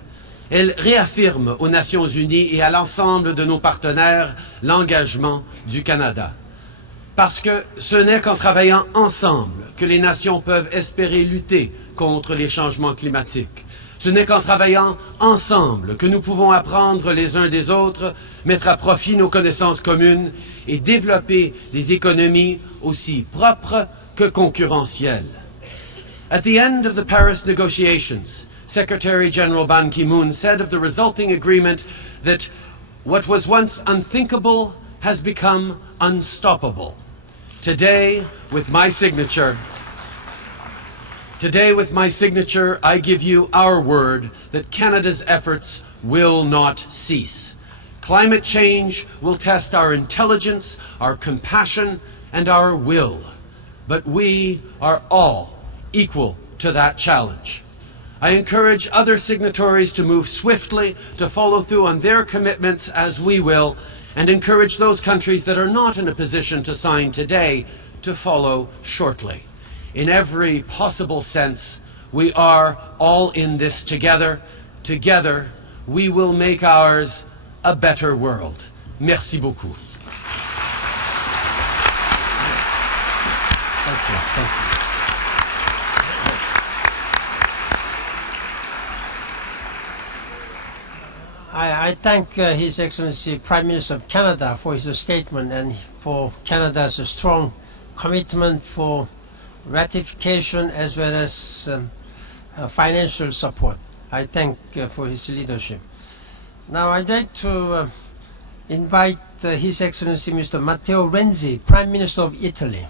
Elle réaffirme aux Nations unies et à l'ensemble de nos partenaires l'engagement du Canada. Parce que ce n'est qu'en travaillant ensemble que les nations peuvent espérer lutter contre les changements climatiques. Ce n'est qu'en travaillant ensemble que nous pouvons apprendre les uns des autres, mettre à profit nos connaissances communes et développer des économies aussi propres que concurrentielles. At the end of the Paris negotiations, Secretary General Ban Ki-moon said of the resulting agreement that what was once unthinkable has become unstoppable. Today, with my signature, I give you our word that Canada's efforts will not cease. Climate change will test our intelligence, our compassion, and our will. But we are all equal to that challenge. I encourage other signatories to move swiftly, to follow through on their commitments as we will, and encourage those countries that are not in a position to sign today to follow shortly. In every possible sense, we are all in this together. Together, we will make ours a better world. Merci beaucoup. Thank you. Thank you. I thank His Excellency Prime Minister of Canada for his statement and for Canada's strong commitment for ratification as well as financial support. I thank for his leadership. Now I'd like to invite His Excellency Mr. Matteo Renzi, Prime Minister of Italy.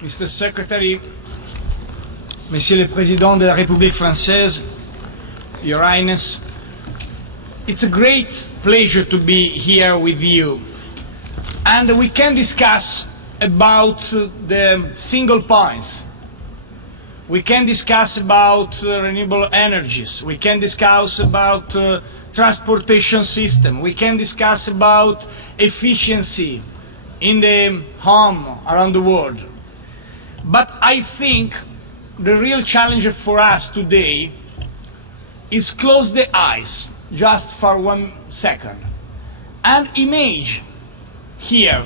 Mr. Secretary, Monsieur le Président de la République française, Your Highness, it's a great pleasure to be here with you. And we can discuss about the single points. We can discuss about renewable energies. We can discuss about transportation system. We can discuss about efficiency in the home around the world. But I think the real challenge for us today is close the eyes just for 1 second and image here.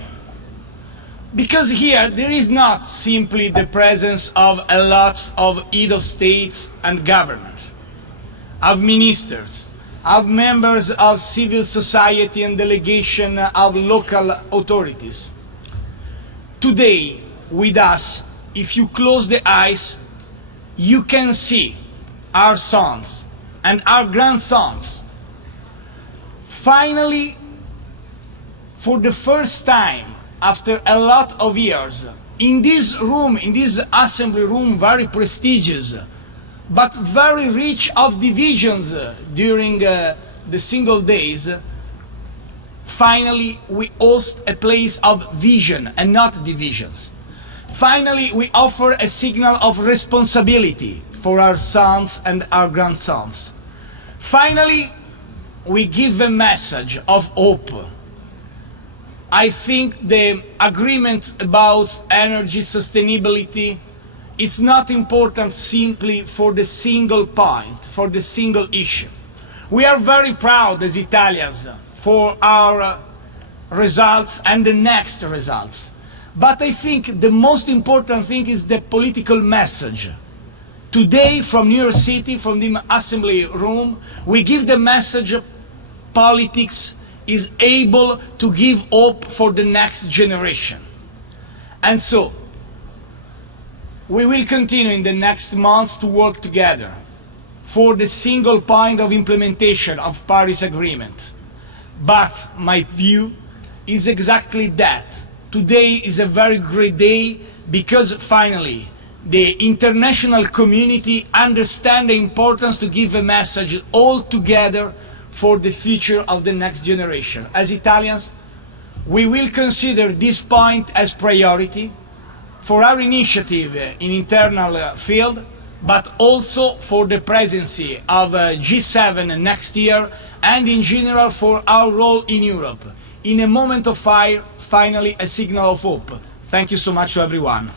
Because here there is not simply the presence of a lot of heads of states and government, of ministers, of members of civil society and delegation of local authorities. Today, with us, if you close the eyes, you can see our sons and our grandsons finally for the first time after a lot of years, in this room, in this assembly room, very prestigious, but very rich of divisions during the single days, finally we host a place of vision and not divisions. Finally, we offer a signal of responsibility for our sons and our grandsons. Finally, we give a message of hope. I think the agreement about energy sustainability is not important simply for the single point, for the single issue. We are very proud as Italians for our results and the next results. But I think the most important thing is the political message. Today, from New York City, from the Assembly room, we give the message politics is able to give hope for the next generation. And so, we will continue in the next months to work together for the single point of implementation of Paris Agreement. But my view is exactly that. Today is a very great day because finally the international community understands the importance to give a message all together for the future of the next generation. As Italians, we will consider this point as priority for our initiative in internal field, but also for the presidency of G7 next year and in general for our role in Europe. In a moment of fire, finally a signal of hope. Thank you so much to everyone.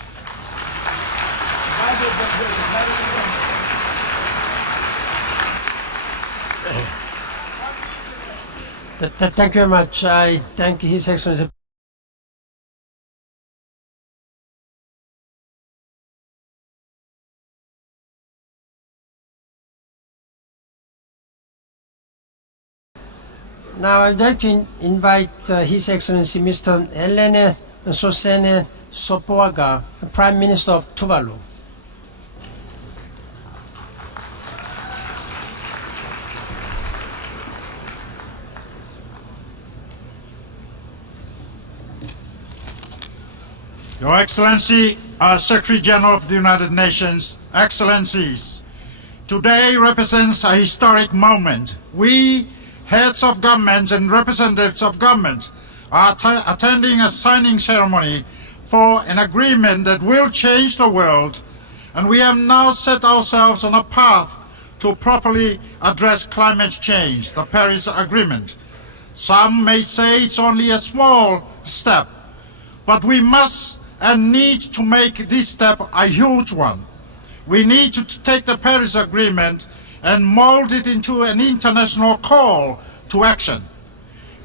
Thank you very much. I thank His Excellency. Now I'd like to invite His Excellency Mr. Elene Sosthene Sopoaga, Prime Minister of Tuvalu. Your Excellency, Secretary General of the United Nations, Excellencies, today represents a historic moment. We, heads of governments and representatives of government, are attending a signing ceremony for an agreement that will change the world, and we have now set ourselves on a path to properly address climate change, the Paris Agreement. Some may say it's only a small step, but we must and need to make this step a huge one. We need to take the Paris Agreement and mold it into an international call to action.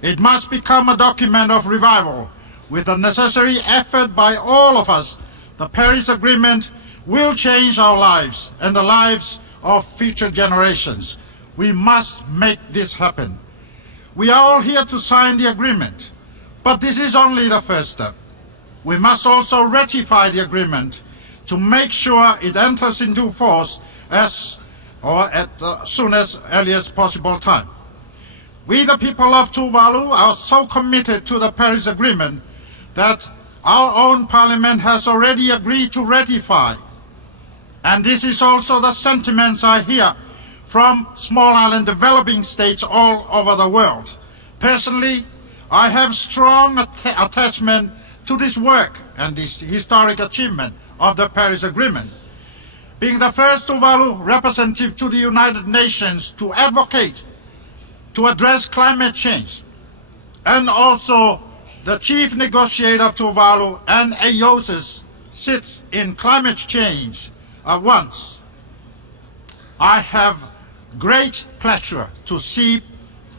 It must become a document of revival. With the necessary effort by all of us, the Paris Agreement will change our lives and the lives of future generations. We must make this happen. We are all here to sign the agreement, but this is only the first step. We must also ratify the agreement to make sure it enters into force at soon as earliest possible time. We, the people of Tuvalu, are so committed to the Paris Agreement that our own parliament has already agreed to ratify. And this is also the sentiments I hear from small island developing states all over the world. Personally, I have strong attachment to this work and this historic achievement of the Paris Agreement. Being the first Tuvalu representative to the United Nations to advocate, to address climate change, and also the chief negotiator of Tuvalu and AOSIS sits in climate change at once. I have great pleasure to see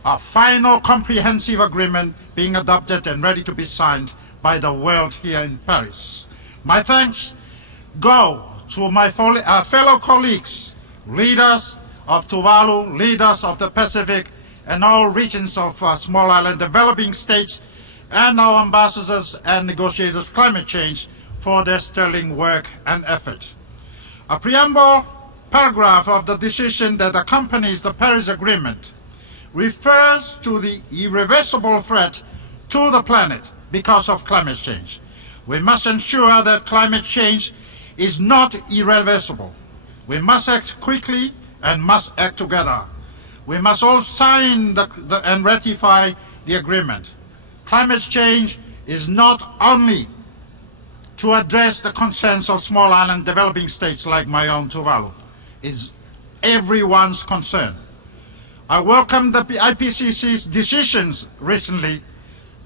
a final comprehensive agreement being adopted and ready to be signed by the world here in Paris. My thanks go to my fellow colleagues, leaders of Tuvalu, leaders of the Pacific, and all regions of small island developing states, and our ambassadors and negotiators of climate change for their sterling work and effort. A preamble paragraph of the decision that accompanies the Paris Agreement refers to the irreversible threat to the planet because of climate change. We must ensure that climate change is not irreversible. We must act quickly and must act together. We must all sign and ratify the agreement. Climate change is not only to address the concerns of small island developing states like my own Tuvalu. It's everyone's concern. I welcome the IPCC's decisions recently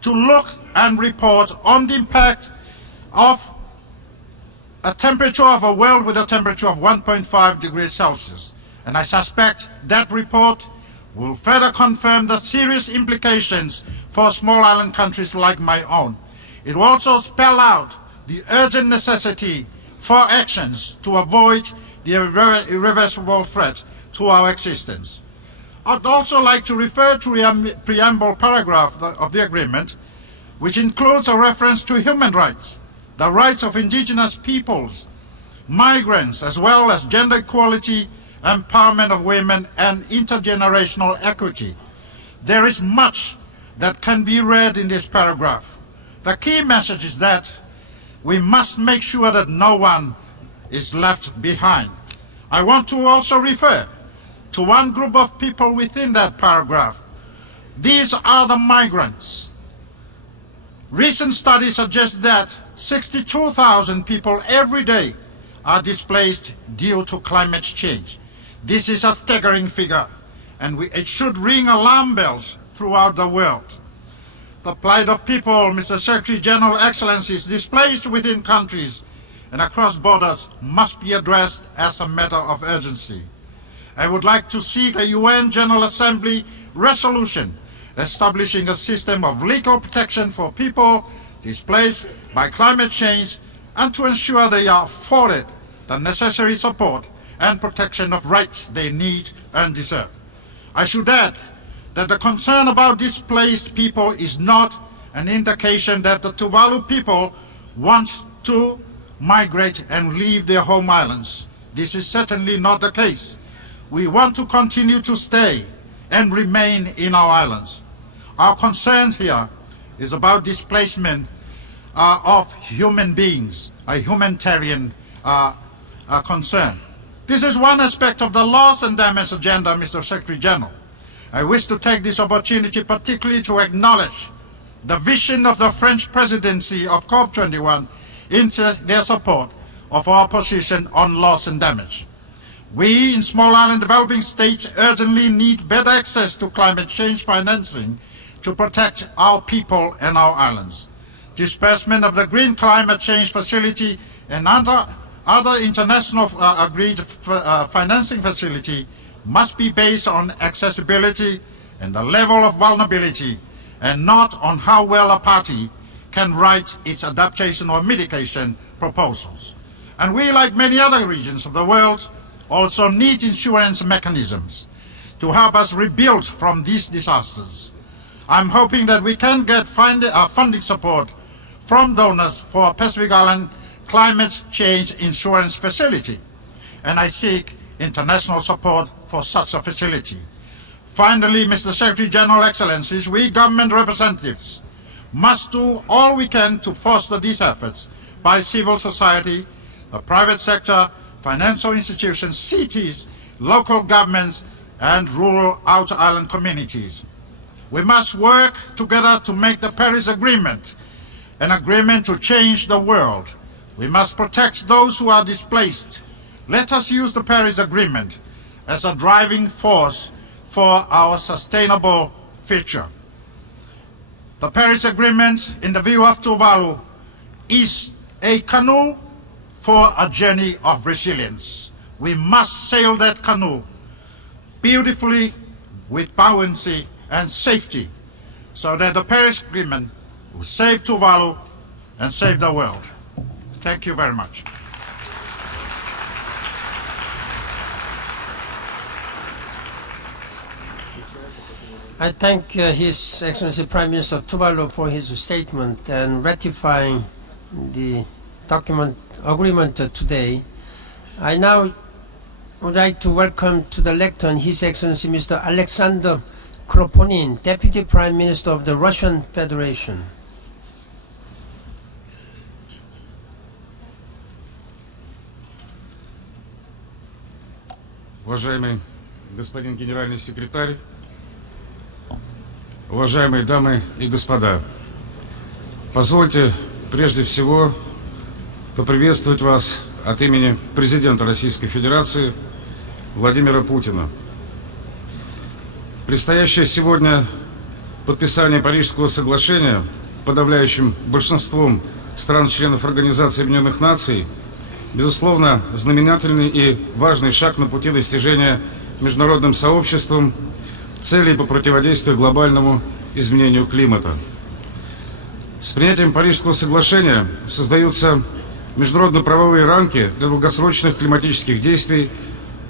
to look and report on the impact of a temperature of a world with a temperature of 1.5 degrees Celsius. And I suspect that report will further confirm the serious implications for small island countries like my own. It will also spell out the urgent necessity for actions to avoid the irreversible threat to our existence. I'd also like to refer to the preamble paragraph of the agreement, which includes a reference to human rights, the rights of indigenous peoples, migrants, as well as gender equality, empowerment of women, and intergenerational equity. There is much that can be read in this paragraph. The key message is that we must make sure that no one is left behind. I want to also refer to one group of people within that paragraph. These are the migrants. Recent studies suggest that 62,000 people every day are displaced due to climate change. This is a staggering figure, and it should ring alarm bells throughout the world. The plight of people, Mr. Secretary General, Excellencies, displaced within countries and across borders must be addressed as a matter of urgency. I would like to seek a UN General Assembly resolution establishing a system of legal protection for people displaced by climate change and to ensure they are afforded the necessary support and protection of rights they need and deserve. I should add that the concern about displaced people is not an indication that the Tuvalu people want to migrate and leave their home islands. This is certainly not the case. We want to continue to stay and remain in our islands. Our concern here is about displacement of human beings, a humanitarian concern. This is one aspect of the loss and damage agenda, Mr. Secretary General. I wish to take this opportunity particularly to acknowledge the vision of the French presidency of COP21 in their support of our position on loss and damage. We in small island developing states urgently need better access to climate change financing to protect our people and our islands. Disbursement of the Green Climate Change Facility and other international agreed financing facility must be based on accessibility and the level of vulnerability, and not on how well a party can write its adaptation or mitigation proposals. And we, like many other regions of the world, also need insurance mechanisms to help us rebuild from these disasters. I'm hoping that we can get funding support from donors for a Pacific Island climate change insurance facility, and I seek international support for such a facility. Finally, Mr. Secretary General, Excellencies, we government representatives must do all we can to foster these efforts by civil society, the private sector, financial institutions, cities, local governments, and rural outer island communities. We must work together to make the Paris Agreement an agreement to change the world. We must protect those who are displaced. Let us use the Paris Agreement as a driving force for our sustainable future. The Paris Agreement, in the view of Tuvalu, is a canoe for a journey of resilience. We must sail that canoe beautifully with buoyancy and safety so that the Paris Agreement will save Tuvalu and save the world. Thank you very much. I thank His Excellency Prime Minister of Tuvalu for his statement and ratifying the agreement today. I now would like to welcome to the lectern His Excellency Mr. Alexander Kroponin, Deputy Prime Minister of the Russian Federation. Уважаемый господин генеральный секретарь, уважаемые дамы и господа, позвольте прежде всего поприветствовать вас от имени президента Российской Федерации Владимира Путина. Предстоящее сегодня подписание Парижского соглашения подавляющим большинством стран-членов Организации Объединенных Наций безусловно, знаменательный и важный шаг на пути достижения международным сообществом целей по противодействию глобальному изменению климата. С принятием Парижского соглашения создаются международно-правовые рамки для долгосрочных климатических действий,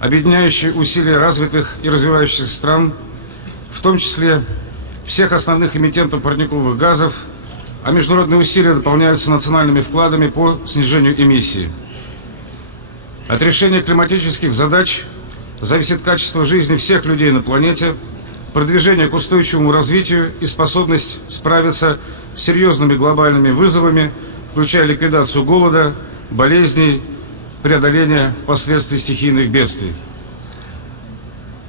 объединяющие усилия развитых и развивающихся стран, в том числе всех основных эмиттентов парниковых газов, а международные усилия дополняются национальными вкладами по снижению эмиссий. От решения климатических задач зависит качество жизни всех людей на планете, продвижение к устойчивому развитию и способность справиться с серьезными глобальными вызовами, включая ликвидацию голода, болезней, преодоление последствий стихийных бедствий.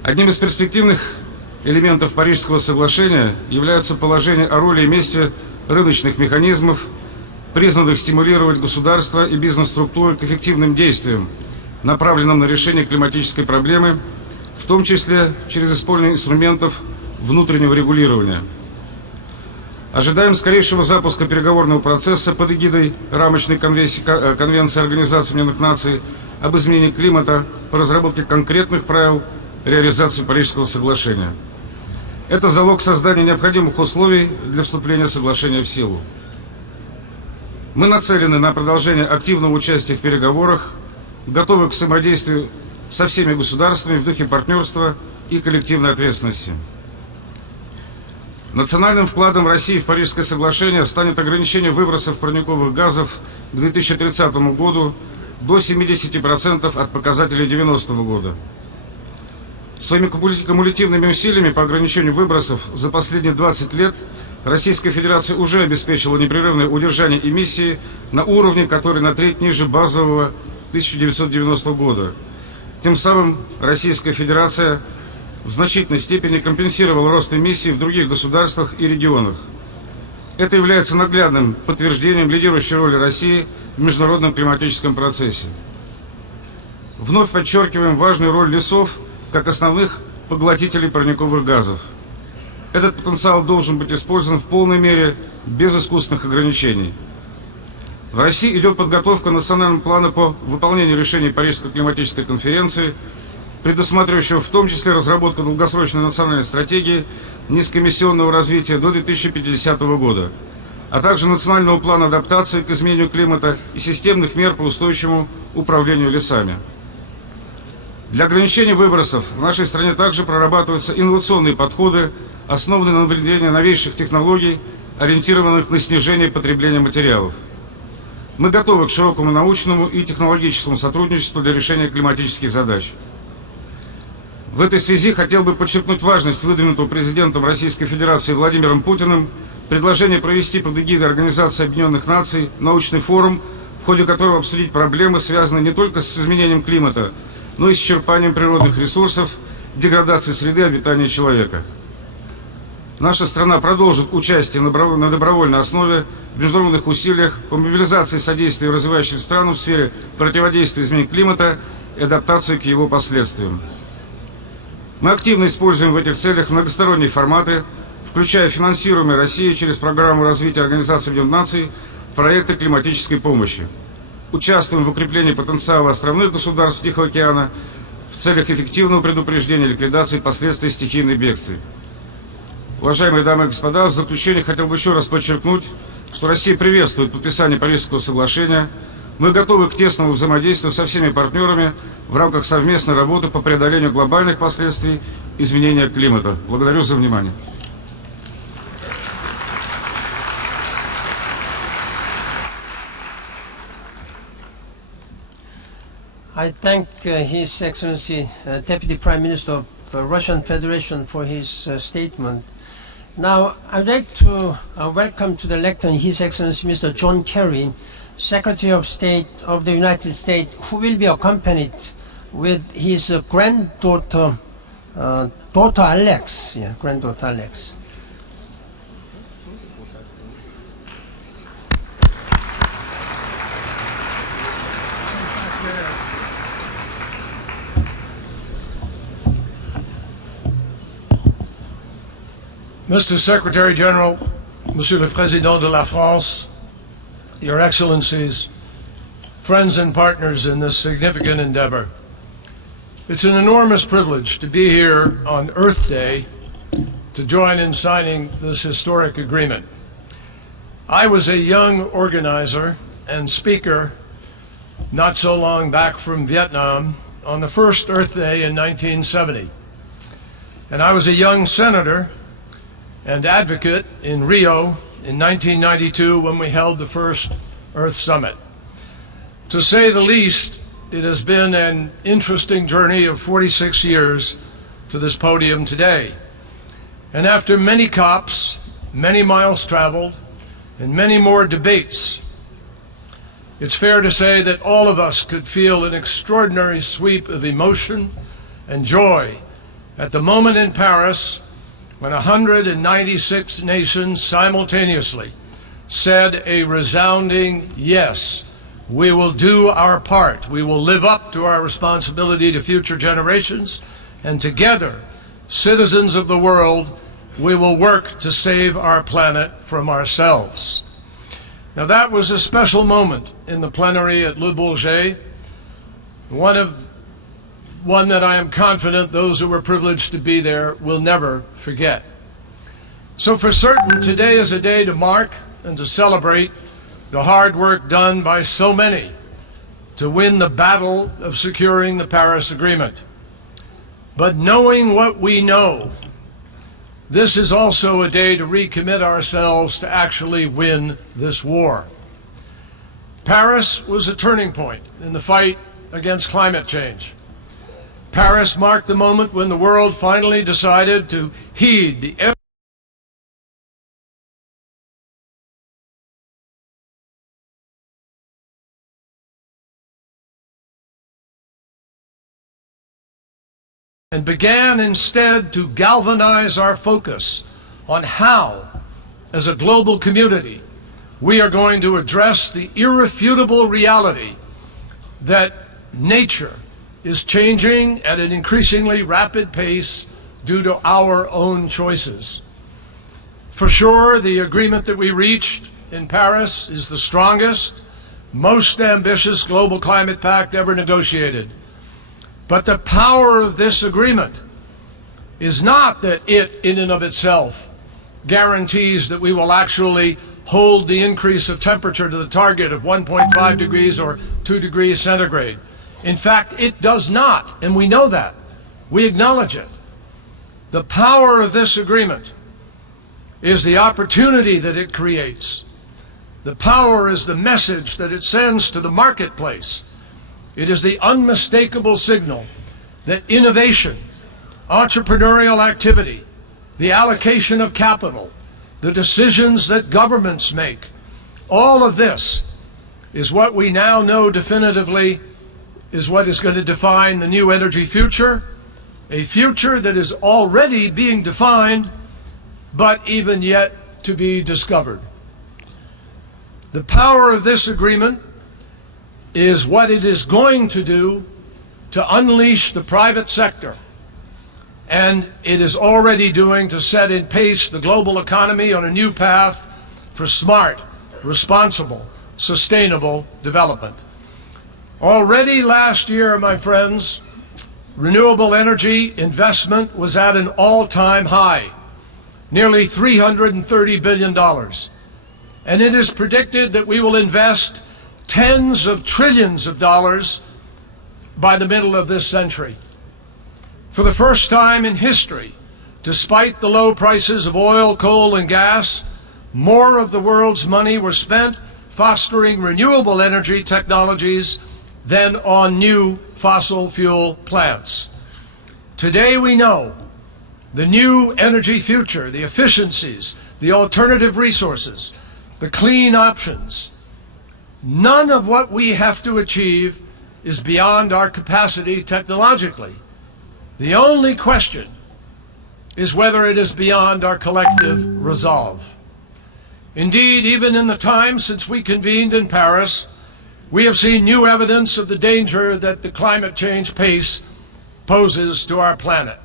Одним из перспективных элементов Парижского соглашения является положение о роли и месте рыночных механизмов, призванных стимулировать государства и бизнес-структуры к эффективным действиям, направленным на решение климатической проблемы, в том числе через использование инструментов внутреннего регулирования. Ожидаем скорейшего запуска переговорного процесса под эгидой рамочной конвенции Организации Объединенных Наций об изменении климата по разработке конкретных правил реализации Парижского соглашения. Это залог создания необходимых условий для вступления соглашения в силу. Мы нацелены на продолжение активного участия в переговорах, готовы к взаимодействию со всеми государствами в духе партнерства и коллективной ответственности. Национальным вкладом России в Парижское соглашение станет ограничение выбросов парниковых газов к 2030 году до 70% от показателей 1990 года. Своими кумулятивными усилиями по ограничению выбросов за последние 20 лет Российская Федерация уже обеспечила непрерывное удержание эмиссии на уровне, который на треть ниже базового 1990 года. Тем самым Российская Федерация в значительной степени компенсировала рост эмиссий в других государствах и регионах. Это является наглядным подтверждением лидирующей роли России в международном климатическом процессе. Вновь подчеркиваем важную роль лесов как основных поглотителей парниковых газов. Этот потенциал должен быть использован в полной мере, без искусственных ограничений. В России идет подготовка национального плана по выполнению решений Парижской климатической конференции, предусматривающего в том числе разработку долгосрочной национальной стратегии низкоэмиссионного развития до 2050 года, а также национального плана адаптации к изменению климата и системных мер по устойчивому управлению лесами. Для ограничения выбросов в нашей стране также прорабатываются инновационные подходы, основанные на внедрении новейших технологий, ориентированных на снижение потребления материалов. Мы готовы к широкому научному и технологическому сотрудничеству для решения климатических задач. В этой связи хотел бы подчеркнуть важность выдвинутого президентом Российской Федерации Владимиром Путиным предложения провести под эгидой Организации Объединенных Наций научный форум, в ходе которого обсудить проблемы, связанные не только с изменением климата, но и с исчерпанием природных ресурсов, деградацией среды обитания человека. Наша страна продолжит участие на добровольной основе в международных усилиях по мобилизации содействия развивающим странам в сфере противодействия изменению климата и адаптации к его последствиям. Мы активно используем в этих целях многосторонние форматы, включая финансируемые Россией через программу развития Организации Объединенных Наций проекты климатической помощи. Участвуем в укреплении потенциала островных государств Тихого океана в целях эффективного предупреждения и ликвидации последствий стихийных бедствий. Уважаемые дамы и господа, в заключение хотел бы еще раз подчеркнуть, что Россия приветствует подписание Парижского соглашения. Мы готовы к тесному взаимодействию со всеми партнерами в рамках совместной работы по преодолению глобальных последствий изменения климата. Благодарю за внимание. I thank His Excellency Deputy Prime Minister of Russian Federation for his statement. Now, I'd like to welcome to the lectern His Excellency Mr. John Kerry, Secretary of State of the United States, who will be accompanied with his granddaughter, daughter Alex. Yeah, granddaughter Alex. Mr. Secretary General, Monsieur le Président de la France, Your Excellencies, friends and partners in this significant endeavor. It's an enormous privilege to be here on Earth Day to join in signing this historic agreement. I was a young organizer and speaker not so long back from Vietnam on the first Earth Day in 1970. And I was a young senator and advocate in Rio in 1992 when we held the first Earth Summit. To say the least, it has been an interesting journey of 46 years to this podium today. And after many COPs, many miles traveled, and many more debates, it's fair to say that all of us could feel an extraordinary sweep of emotion and joy at the moment in Paris when 196 nations simultaneously said a resounding yes. We will do our part. We will live up to our responsibility to future generations, and together, citizens of the world, we will work to save our planet from ourselves. Now that was a special moment in the plenary at Le Bourget, one that I am confident those who were privileged to be there will never forget. So for certain, today is a day to mark and to celebrate the hard work done by so many to win the battle of securing the Paris Agreement. But knowing what we know, this is also a day to recommit ourselves to actually win this war. Paris was a turning point in the fight against climate change. Paris marked the moment when the world finally decided to heed the and began instead to galvanize our focus on how, as a global community, we are going to address the irrefutable reality that nature is changing at an increasingly rapid pace due to our own choices. For sure, the agreement that we reached in Paris is the strongest, most ambitious global climate pact ever negotiated. But the power of this agreement is not that it, in and of itself, guarantees that we will actually hold the increase of temperature to the target of 1.5 degrees or 2 degrees centigrade. In fact, it does not, and we know that. We acknowledge it. The power of this agreement is the opportunity that it creates. The power is the message that it sends to the marketplace. It is the unmistakable signal that innovation, entrepreneurial activity, the allocation of capital, the decisions that governments make, all of this is what we now know definitively is what is going to define the new energy future, a future that is already being defined, but even yet to be discovered. The power of this agreement is what it is going to do to unleash the private sector, and it is already doing to set in pace the global economy on a new path for smart, responsible, sustainable development. Already last year, my friends, renewable energy investment was at an all-time high, nearly $330 billion. And it is predicted that we will invest tens of trillions of dollars by the middle of this century. For the first time in history, despite the low prices of oil, coal, and gas, more of the world's money were spent fostering renewable energy technologies than on new fossil fuel plants. Today we know the new energy future, the efficiencies, the alternative resources, the clean options. None of what we have to achieve is beyond our capacity technologically. The only question is whether it is beyond our collective resolve. Indeed, even in the time since we convened in Paris, we have seen new evidence of the danger that the climate change pace poses to our planet.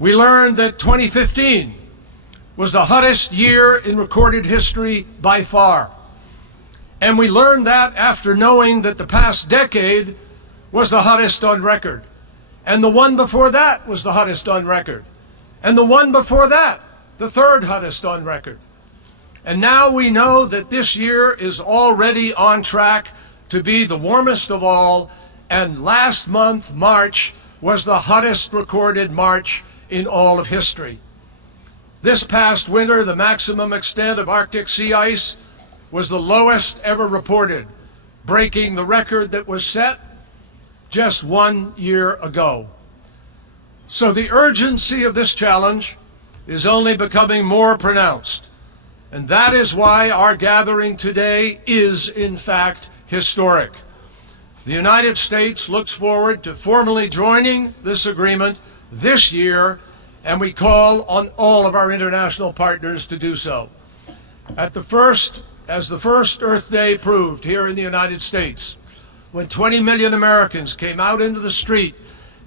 We learned that 2015 was the hottest year in recorded history by far. And we learned that after knowing that the past decade was the hottest on record. And the one before that was the hottest on record. And the one before that, the third hottest on record. And now we know that this year is already on track to be the warmest of all, and last month, March, was the hottest recorded March in all of history. This past winter, the maximum extent of Arctic sea ice was the lowest ever reported, breaking the record that was set just 1 year ago. So the urgency of this challenge is only becoming more pronounced. And that is why our gathering today is, in fact, historic. The United States looks forward to formally joining this agreement this year, and we call on all of our international partners to do so. As the first Earth Day proved here in the United States, when 20 million Americans came out into the street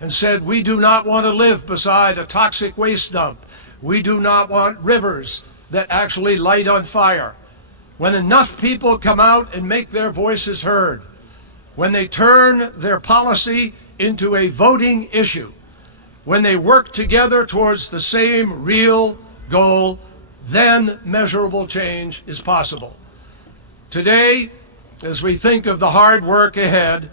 and said, we do not want to live beside a toxic waste dump. We do not want rivers that actually light on fire. When enough people come out and make their voices heard, when they turn their policy into a voting issue, when they work together towards the same real goal, then measurable change is possible. Today, as we think of the hard work ahead,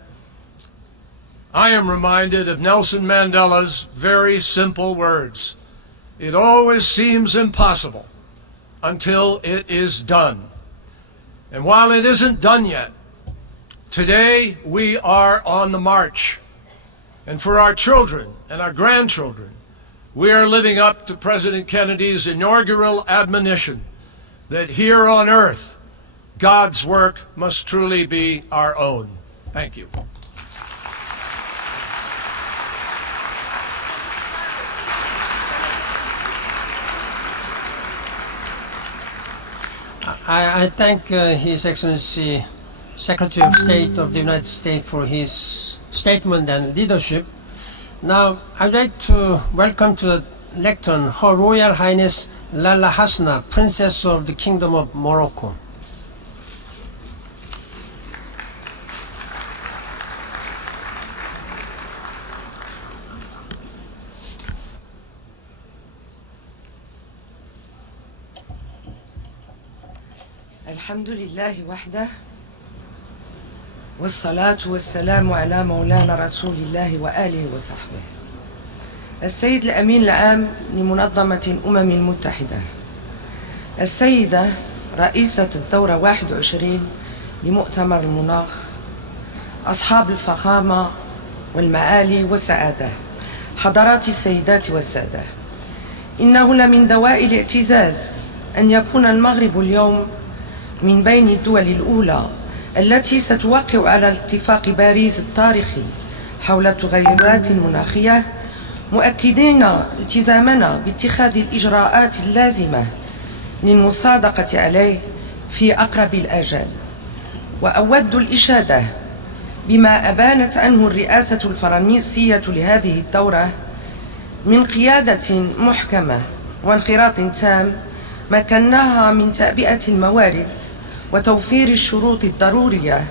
I am reminded of Nelson Mandela's very simple words. It always seems impossible until it is done. And while it isn't done yet, today we are on the march. And for our children and our grandchildren, we are living up to President Kennedy's inaugural admonition that here on earth, God's work must truly be our own. Thank you. I thank His Excellency Secretary of State of the United States for his statement and leadership. Now, I'd like to welcome to the lectern Her Royal Highness Lalla Hasna, Princess of the Kingdom of Morocco. الحمد لله وحده والصلاة والسلام على مولانا رسول الله وآله وصحبه. السيد الأمين العام لمنظمة الأمم المتحدة، السيدة رئيسة الدورة 21 لمؤتمر المناخ، أصحاب الفخامة والمعالي والسعادة، حضرات السيدات والسادة، إنه لمن دواعي الاعتزاز أن يكون المغرب اليوم من بين الدول الأولى التي ستوقع على اتفاق باريس التاريخي حول التغيرات المناخية، مؤكدين التزامنا باتخاذ الإجراءات اللازمة للمصادقة عليه في أقرب الآجال. وأود الإشادة بما أبانت عنه الرئاسة الفرنسية لهذه الدورة من قيادة محكمة وانخراط تام مكناها من تعبئة الموارد وتوفير الشروط الضرورية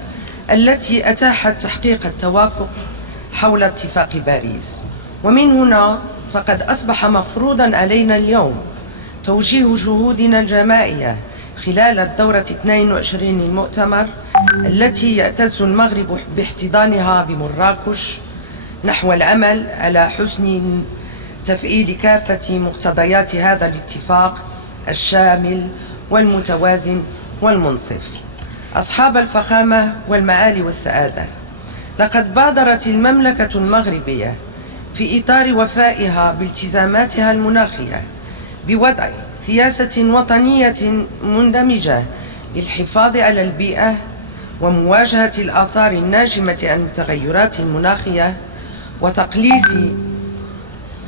التي أتاحت تحقيق التوافق حول اتفاق باريس. ومن هنا فقد أصبح مفروضا علينا اليوم توجيه جهودنا الجماعية خلال الدورة 22 للمؤتمر التي يعتز المغرب باحتضانها بمراكش نحو العمل على حسن تفعيل كافة مقتضيات هذا الاتفاق الشامل والمتوازن والمنصف. أصحاب الفخامة والمعالي والسعادة، لقد بادرت المملكة المغربية في إطار وفائها بالتزاماتها المناخية بوضع سياسة وطنية مندمجة للحفاظ على البيئة ومواجهة الآثار الناجمة عن التغيرات المناخية وتقليص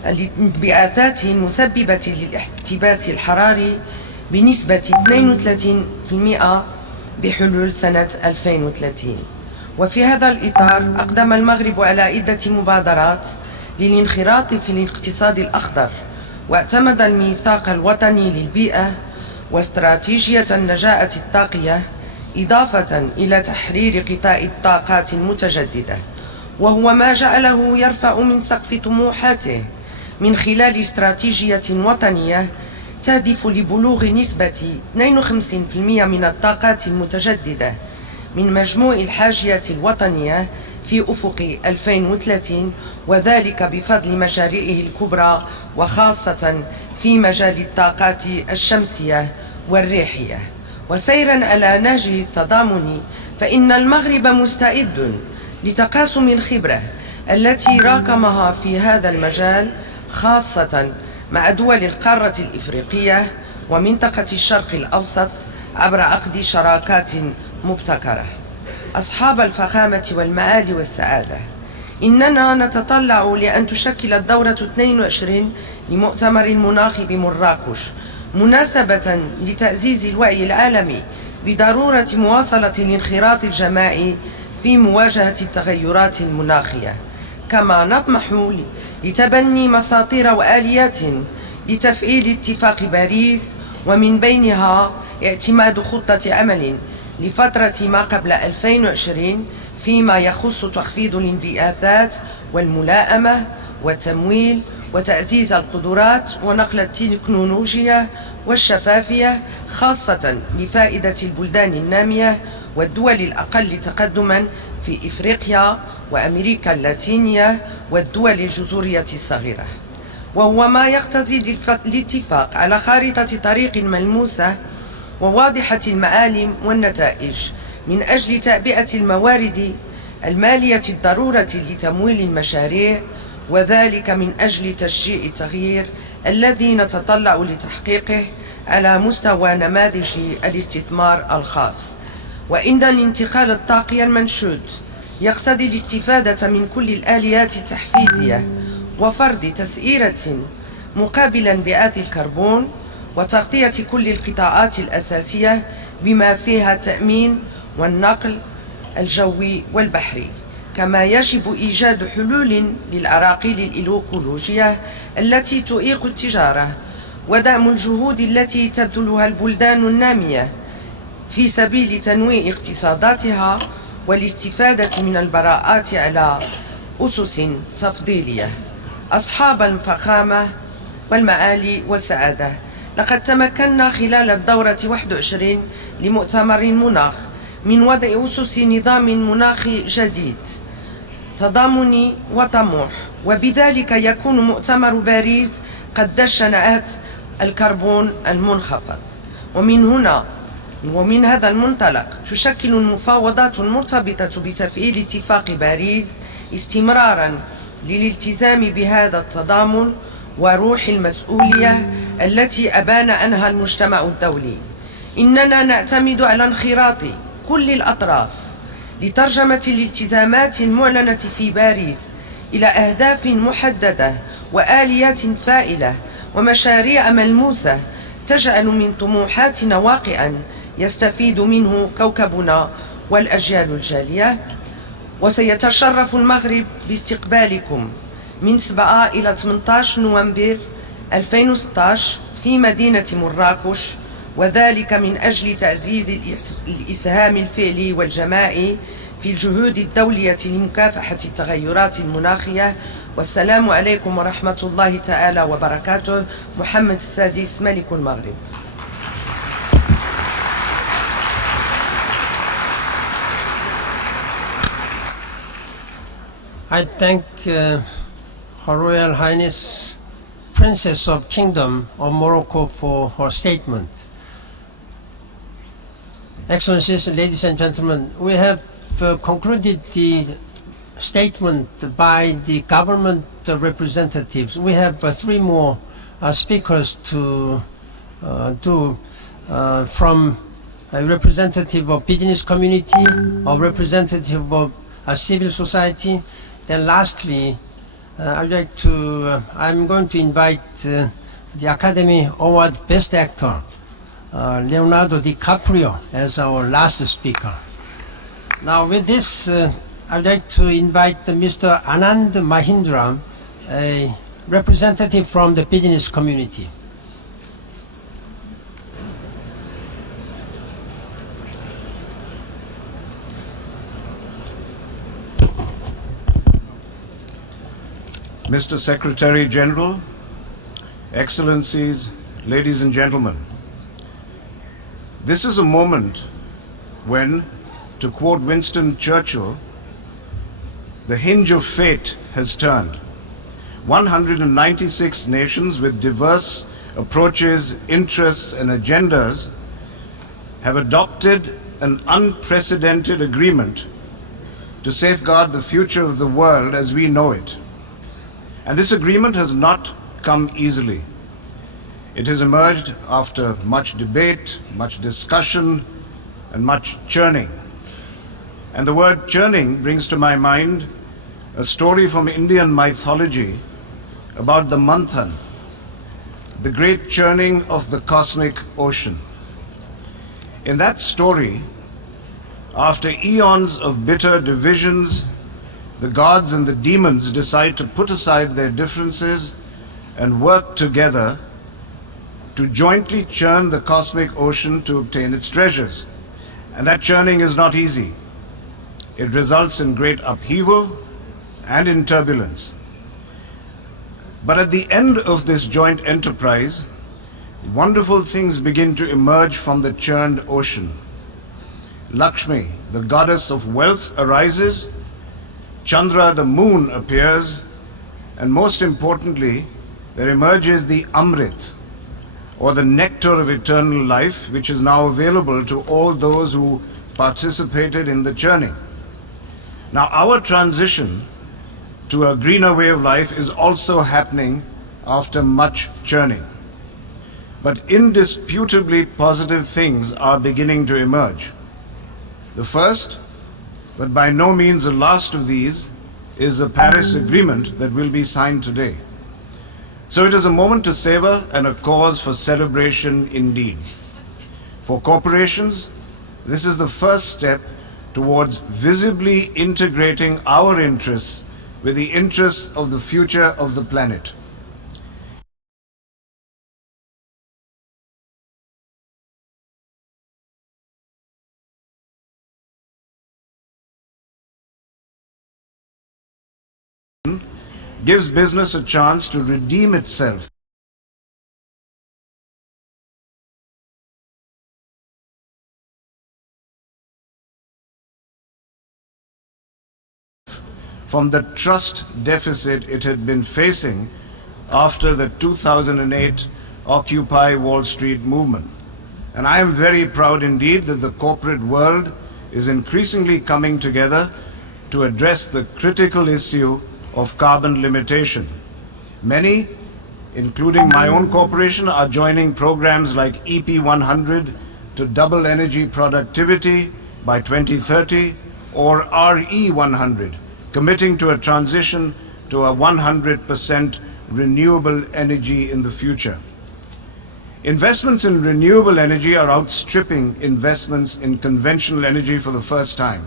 الانبعاثات المسببة للاحتباس الحراري بنسبة 32% بحلول سنة 2030. وفي هذا الإطار أقدم المغرب على عدة مبادرات للانخراط في الاقتصاد الأخضر، واعتمد الميثاق الوطني للبيئة واستراتيجية النجاة الطاقية، إضافة إلى تحرير قطاع الطاقات المتجددة، وهو ما جعله يرفع من سقف طموحاته من خلال استراتيجية وطنية تهدف لبلوغ نسبة 52% من الطاقات المتجددة من مجموع الحاجيات الوطنية في أفق 2030، وذلك بفضل مشاريعه الكبرى وخاصة في مجال الطاقات الشمسية والريحية. وسيرا على نهج التضامن، فإن المغرب مستعد لتقاسم الخبرة التي راكمها في هذا المجال، خاصة مع دول القارة الإفريقية ومنطقة الشرق الأوسط عبر عقد شراكات مبتكرة. أصحاب الفخامة والمعالي والسعادة، إننا نتطلع لأن تشكل الدورة 22 لمؤتمر المناخ بمراكش مناسبة لتعزيز الوعي العالمي بضرورة مواصلة الانخراط الجماعي في مواجهة التغيرات المناخية، كما نطمح لتبني مساطير وآليات لتفعيل اتفاق باريس، ومن بينها اعتماد خطة عمل لفترة ما قبل 2020 فيما يخص تخفيض الانبعاثات والملائمة والتمويل وتعزيز القدرات ونقل التكنولوجيا والشفافية، خاصة لفائدة البلدان النامية والدول الأقل تقدما في إفريقيا وأمريكا اللاتينية والدول الجزرية الصغيرة، وهو ما يقتضي الاتفاق على خارطة طريق ملموسة وواضحة المعالم والنتائج من أجل تعبئة الموارد المالية الضرورة لتمويل المشاريع، وذلك من أجل تشجيع التغيير الذي نتطلع لتحقيقه على مستوى نماذج الاستثمار الخاص. وإن الانتقال الطاقي المنشود يقتضي الاستفادة من كل الآليات التحفيزية وفرض تسعيرة مقابل انبعاث الكربون وتغطية كل القطاعات الأساسية بما فيها التأمين والنقل الجوي والبحري، كما يجب إيجاد حلول للعراقيل الإيكولوجية التي تعيق التجارة، ودعم الجهود التي تبذلها البلدان النامية في سبيل تنويع اقتصاداتها والاستفادة من البراءات على أسس تفضيلية. أصحاب الفخامة والمعالي والسعادة، لقد تمكنا خلال الدورة 21 لمؤتمر المناخ من وضع أسس نظام مناخي جديد تضامني وطموح، وبذلك يكون مؤتمر باريس قد دشن عهد الكربون المنخفض. ومن هذا المنطلق تشكل المفاوضات المرتبطة بتفعيل اتفاق باريس استمرارا للالتزام بهذا التضامن وروح المسؤولية التي أبان عنها المجتمع الدولي. إننا نعتمد على انخراط كل الأطراف لترجمة الالتزامات المعلنة في باريس إلى أهداف محددة وآليات فائلة ومشاريع ملموسة تجعل من طموحاتنا واقعا يستفيد منه كوكبنا والأجيال الجالية. وسيتشرف المغرب باستقبالكم من 7 إلى 18 نوفمبر 2016 في مدينة مراكش، وذلك من أجل تعزيز الإسهام الفعلي والجماعي في الجهود الدولية لمكافحة التغيرات المناخية. والسلام عليكم ورحمة الله تعالى وبركاته. محمد السادس ملك المغرب. I thank Her Royal Highness Princess of Kingdom of Morocco for her statement. Excellencies, ladies and gentlemen, we have concluded the statement by the government representatives. We have 3 more speakers to do from a representative of business community, a representative of civil society. Then lastly, I'm going to invite the Academy Award Best Actor, Leonardo DiCaprio, as our last speaker. Now with this, I'd like to invite Mr. Anand Mahindra, a representative from the business community. Mr. Secretary General, Excellencies, ladies and gentlemen, this is a moment when, to quote Winston Churchill, the hinge of fate has turned. 196 nations with diverse approaches, interests, and agendas have adopted an unprecedented agreement to safeguard the future of the world as we know it. And this agreement has not come easily. It has emerged after much debate, much discussion, and much churning. And the word churning brings to my mind a story from Indian mythology about the Manthan, the great churning of the cosmic ocean. In that story, after eons of bitter divisions, the gods and the demons decide to put aside their differences and work together to jointly churn the cosmic ocean to obtain its treasures. And that churning is not easy. It results in great upheaval and in turbulence. But at the end of this joint enterprise, wonderful things begin to emerge from the churned ocean. Lakshmi, the goddess of wealth, arises, Chandra, the moon, appears, and most importantly, there emerges the Amrit, or the nectar of eternal life, which is now available to all those who participated in the churning. Now, our transition to a greener way of life is also happening after much churning. But indisputably positive things are beginning to emerge. The first, but by no means the last of these, is the Paris Agreement that will be signed today. So it is a moment to savor and a cause for celebration indeed. For corporations, this is the first step towards visibly integrating our interests with the interests of the future of the planet. Gives business a chance to redeem itself from the trust deficit it had been facing after the 2008 Occupy Wall Street movement. And I am very proud indeed that the corporate world is increasingly coming together to address the critical issue of carbon limitation. Many, including my own corporation, are joining programs like EP 100 to double energy productivity by 2030, or RE 100, committing to a transition to a 100% renewable energy in the future. Investments in renewable energy are outstripping investments in conventional energy for the first time.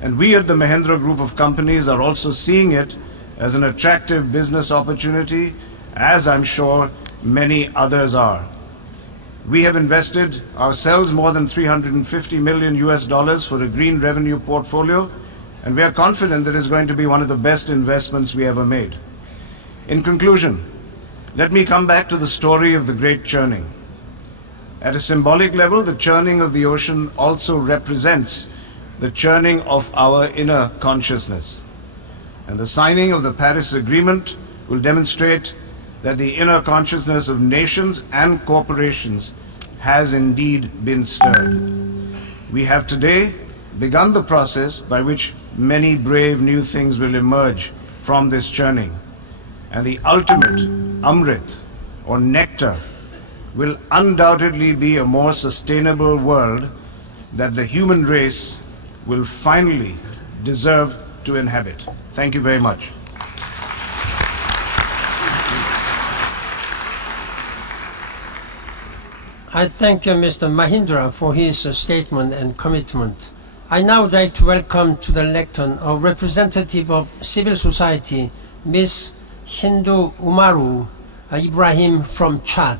And we at the Mahindra Group of companies are also seeing it as an attractive business opportunity, as I'm sure many others are. We have invested ourselves more than $350 million for a green revenue portfolio, and we are confident that it's going to be one of the best investments we ever made. In conclusion, let me come back to the story of the great churning. At a symbolic level, the churning of the ocean also represents the churning of our inner consciousness. And the signing of the Paris Agreement will demonstrate that the inner consciousness of nations and corporations has indeed been stirred. We have today begun the process by which many brave new things will emerge from this churning. And the ultimate Amrit, or nectar, will undoubtedly be a more sustainable world that the human race will finally deserve to inhabit. Thank you very much. I thank Mr. Mahindra for his statement and commitment. I now would like to welcome to the lectern a representative of civil society, Ms. Hindu Umaru Ibrahim from Chad.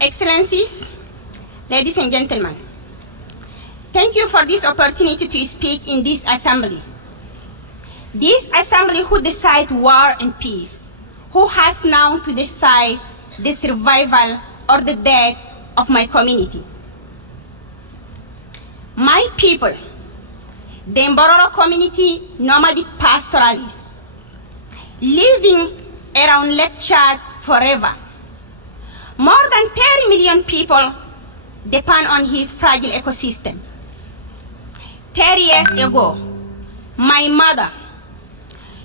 Excellencies, ladies and gentlemen, thank you for this opportunity to speak in this assembly. This assembly who decide war and peace, who has now to decide the survival or the death of my community. My people, the Mbororo community nomadic pastoralists, living around Lake Chad forever. More than 30 million people depend on his fragile ecosystem. 30 years ago, my mother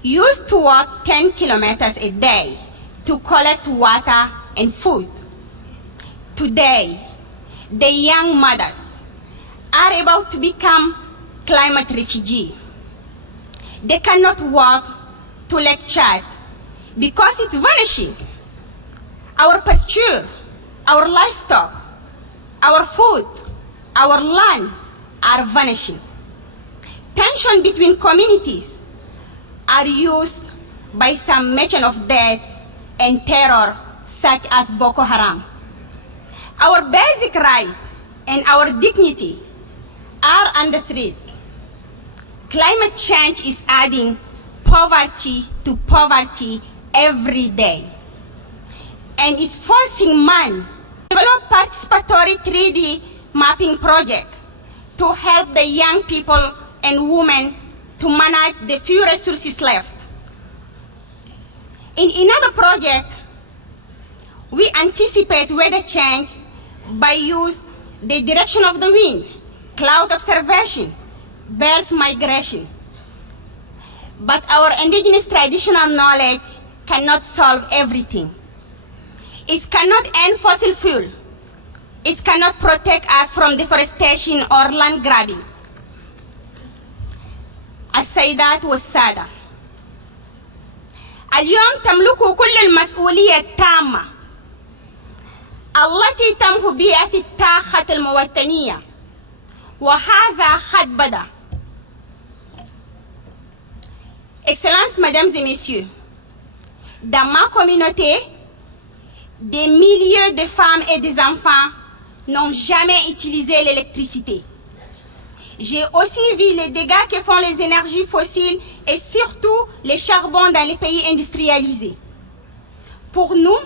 used to walk 10 kilometers a day to collect water and food. Today, the young mothers are about to become climate refugees. They cannot walk to Lake Chad because it's vanishing. Our pasture, our livestock, our food, our land are vanishing. Tension between communities are used by some merchant of death and terror such as Boko Haram. Our basic rights and our dignity are under threat. Climate change is adding poverty to poverty every day, and is forcing man to develop participatory 3D mapping project to help the young people and women to manage the few resources left. In another project, we anticipate weather change by use the direction of the wind, cloud observation, birds migration. But our indigenous traditional knowledge cannot solve everything. It cannot end fossil fuel. It cannot protect us from deforestation or land grabbing. السيدات والسادة، اليوم تملك كل المسؤولية التامة التي تمحو بيئة التاخة الموطنية، وهذا قد بدأ. Excellences, Mesdames et Messieurs, dans ma communauté, des milliers de femmes et des enfants n'ont jamais utilisé l'électricité. J'ai aussi vu les dégâts que font les énergies fossiles et surtout les charbons dans les pays industrialisés. Pour nous,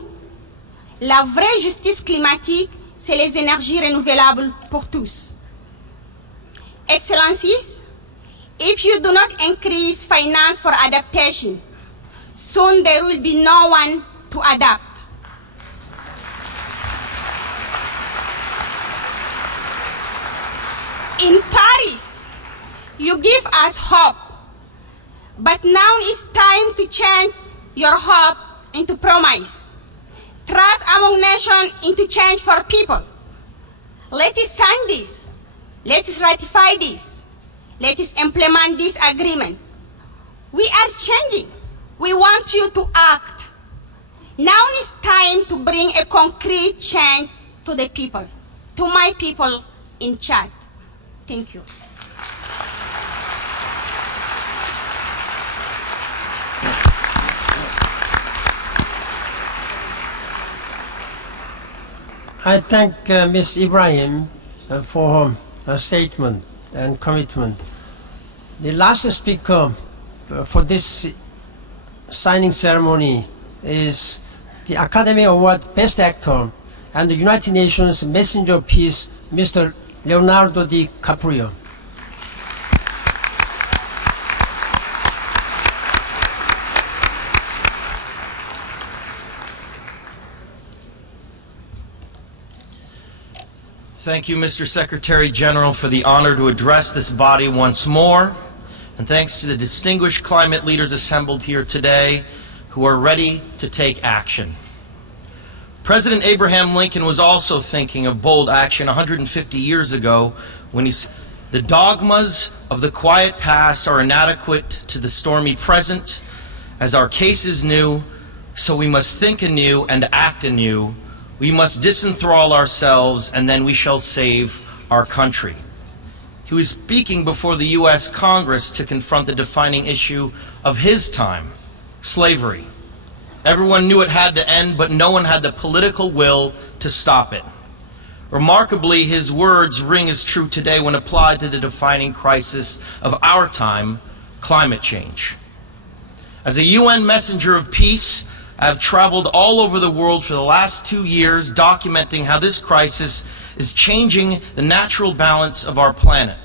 la vraie justice climatique, c'est les énergies renouvelables pour tous. Excellencies, if you do not increase finance for adaptation, soon there will be no one to adapt. In Paris, you give us hope, but now it's time to change your hope into promise. Trust among nations into change for people. Let us sign this. Let us ratify this. Let us implement this agreement. We are changing. We want you to act. Now it's time to bring a concrete change to the people, to my people in Chad. Thank you. I thank Ms. Ibrahim for her statement and commitment. The last speaker for this signing ceremony is the Academy Award Best Actor and the United Nations Messenger of Peace, Mr. Leonardo DiCaprio. Thank you, Mr. Secretary General, for the honor to address this body once more. And thanks to the distinguished climate leaders assembled here today who are ready to take action. President Abraham Lincoln was also thinking of bold action 150 years ago when he said, "The dogmas of the quiet past are inadequate to the stormy present. As our case is new, so we must think anew and act anew. We must disenthrall ourselves, and then we shall save our country." He was speaking before the U.S. Congress to confront the defining issue of his time, slavery. Everyone knew it had to end, but no one had the political will to stop it. Remarkably, his words ring as true today when applied to the defining crisis of our time, climate change. As a UN messenger of peace, I have traveled all over the world for the last 2 years documenting how this crisis is changing the natural balance of our planet.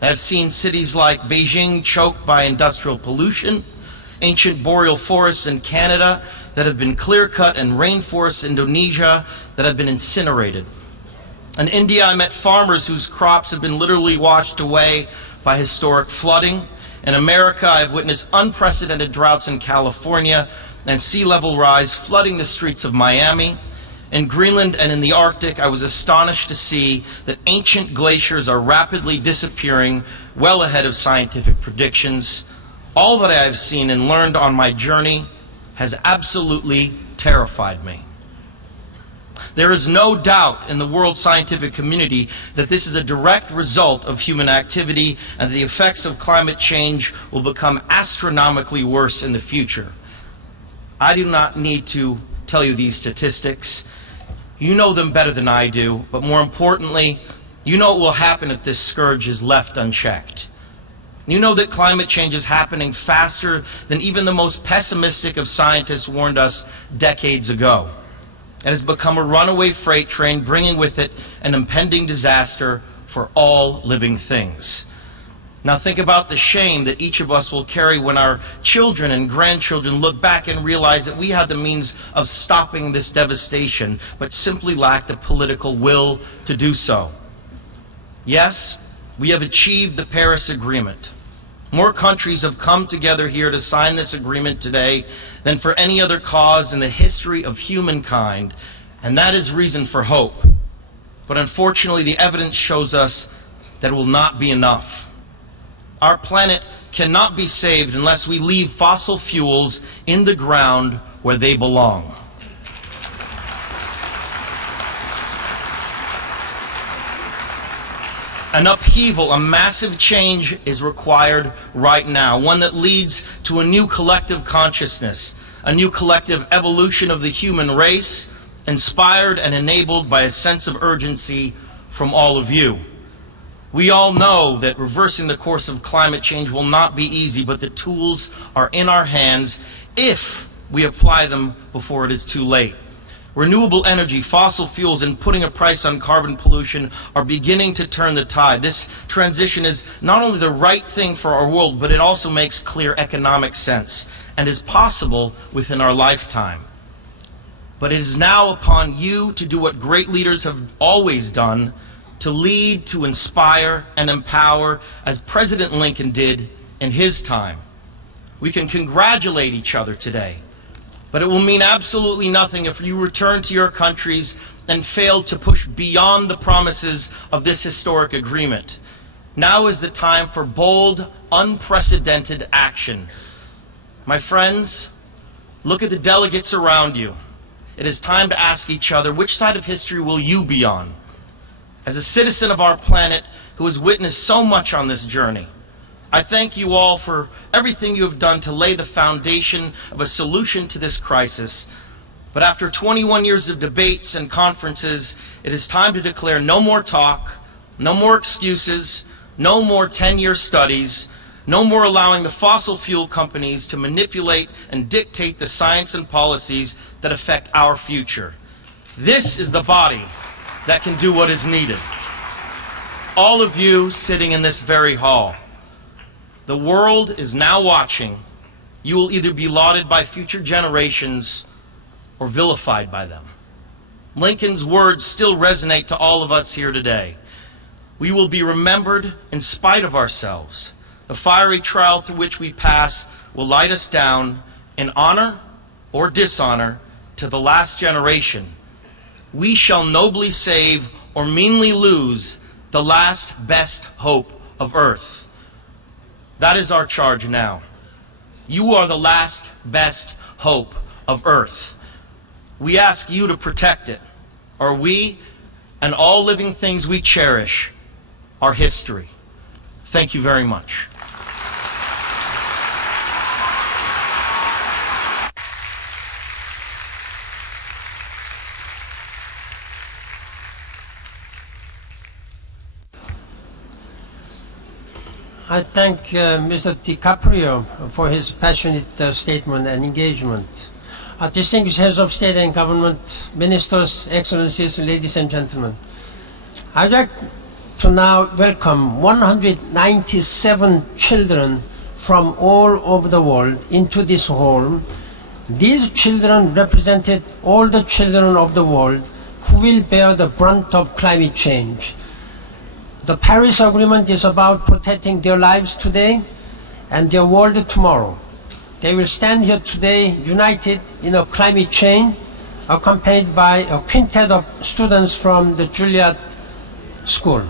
I have seen cities like Beijing choked by industrial pollution, ancient boreal forests in Canada that have been clear-cut, and rainforests in Indonesia that have been incinerated. In India, I met farmers whose crops have been literally washed away by historic flooding. In America, I have witnessed unprecedented droughts in California and sea level rise flooding the streets of Miami. In Greenland and in the Arctic, I was astonished to see that ancient glaciers are rapidly disappearing, well ahead of scientific predictions. All that I have seen and learned on my journey has absolutely terrified me. There is no doubt in the world scientific community that this is a direct result of human activity, and the effects of climate change will become astronomically worse in the future. I do not need to tell you these statistics. You know them better than I do, but more importantly, you know what will happen if this scourge is left unchecked. You know that climate change is happening faster than even the most pessimistic of scientists warned us decades ago. It has become a runaway freight train, bringing with it an impending disaster for all living things. Now think about the shame that each of us will carry when our children and grandchildren look back and realize that we had the means of stopping this devastation, but simply lacked the political will to do so. Yes, we have achieved the Paris Agreement. More countries have come together here to sign this agreement today than for any other cause in the history of humankind, and that is reason for hope. But unfortunately, the evidence shows us that it will not be enough. Our planet cannot be saved unless we leave fossil fuels in the ground where they belong. An upheaval, a massive change is required right now, one that leads to a new collective consciousness, a new collective evolution of the human race, inspired and enabled by a sense of urgency from all of you. We all know that reversing the course of climate change will not be easy, but the tools are in our hands if we apply them before it is too late. Renewable energy, fossil fuels, and putting a price on carbon pollution are beginning to turn the tide. This transition is not only the right thing for our world, but it also makes clear economic sense and is possible within our lifetime. But it is now upon you to do what great leaders have always done, to lead, to inspire, and empower, as President Lincoln did in his time. We can congratulate each other today, but it will mean absolutely nothing if you return to your countries and fail to push beyond the promises of this historic agreement. Now is the time for bold, unprecedented action. My friends, look at the delegates around you. It is time to ask each other, which side of history will you be on? As a citizen of our planet who has witnessed so much on this journey, I thank you all for everything you have done to lay the foundation of a solution to this crisis. But after 21 years of debates and conferences, it is time to declare no more talk, no more excuses, no more 10-year studies, no more allowing the fossil fuel companies to manipulate and dictate the science and policies that affect our future. This is the body that can do what is needed. All of you sitting in this very hall, the world is now watching. You will either be lauded by future generations or vilified by them. Lincoln's words still resonate to all of us here today. We will be remembered in spite of ourselves. The fiery trial through which we pass will light us down in honor or dishonor to the last generation. We shall nobly save or meanly lose the last best hope of earth. That is our charge now. You are the last best hope of earth. We ask you to protect it, or we and all living things we cherish are history. Thank you very much. I thank Mr. DiCaprio for his passionate statement and engagement. Distinguished heads of state and government, ministers, excellencies, ladies and gentlemen, I'd like to now welcome 197 children from all over the world into this hall. These children represented all the children of the world who will bear the brunt of climate change. The Paris Agreement is about protecting their lives today and their world tomorrow. They will stand here today united in a climate chain, accompanied by a quintet of students from the Juilliard School.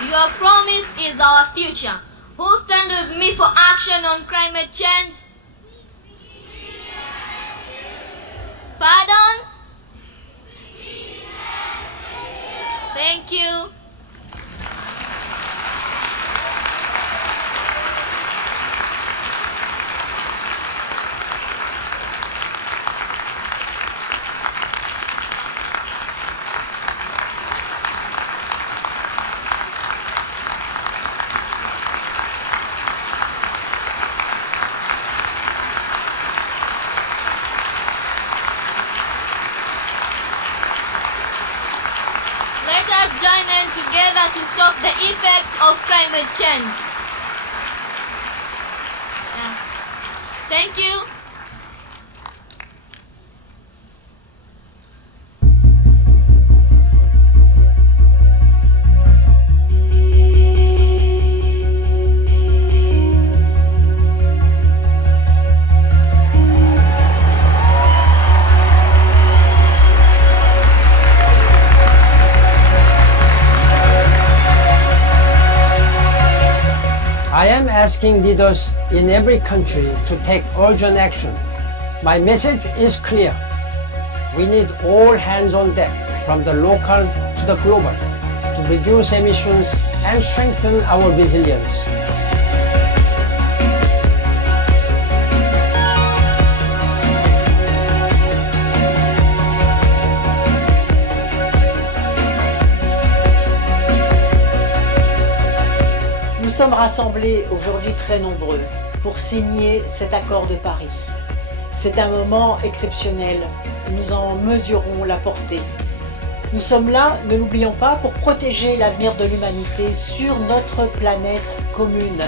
Your promise is our future. Who stand with me for action on climate change? Pardon? Thank you. Let us join hands together to stop the effect of climate change. Thank you. I am asking leaders in every country to take urgent action. My message is clear. We need all hands on deck, from the local to the global, to reduce emissions and strengthen our resilience. Nous sommes rassemblés aujourd'hui très nombreux pour signer cet accord de Paris. C'est un moment exceptionnel, nous en mesurons la portée. Nous sommes là, ne l'oublions pas, pour protéger l'avenir de l'humanité sur notre planète commune.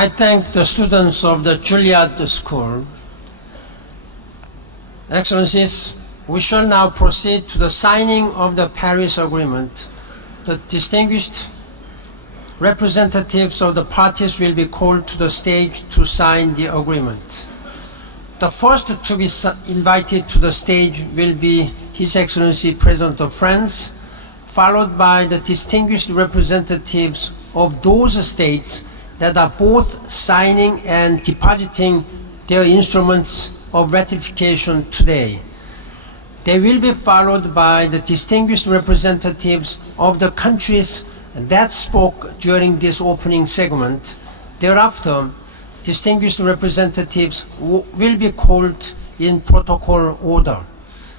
I thank the students of the Juilliard School. Excellencies, we shall now proceed to the signing of the Paris Agreement. The distinguished representatives of the parties will be called to the stage to sign the agreement. The first to be invited to the stage will be His Excellency President of France, followed by the distinguished representatives of those states that are both signing and depositing their instruments of ratification today. They will be followed by the distinguished representatives of the countries that spoke during this opening segment. Thereafter, distinguished representatives will be called in protocol order,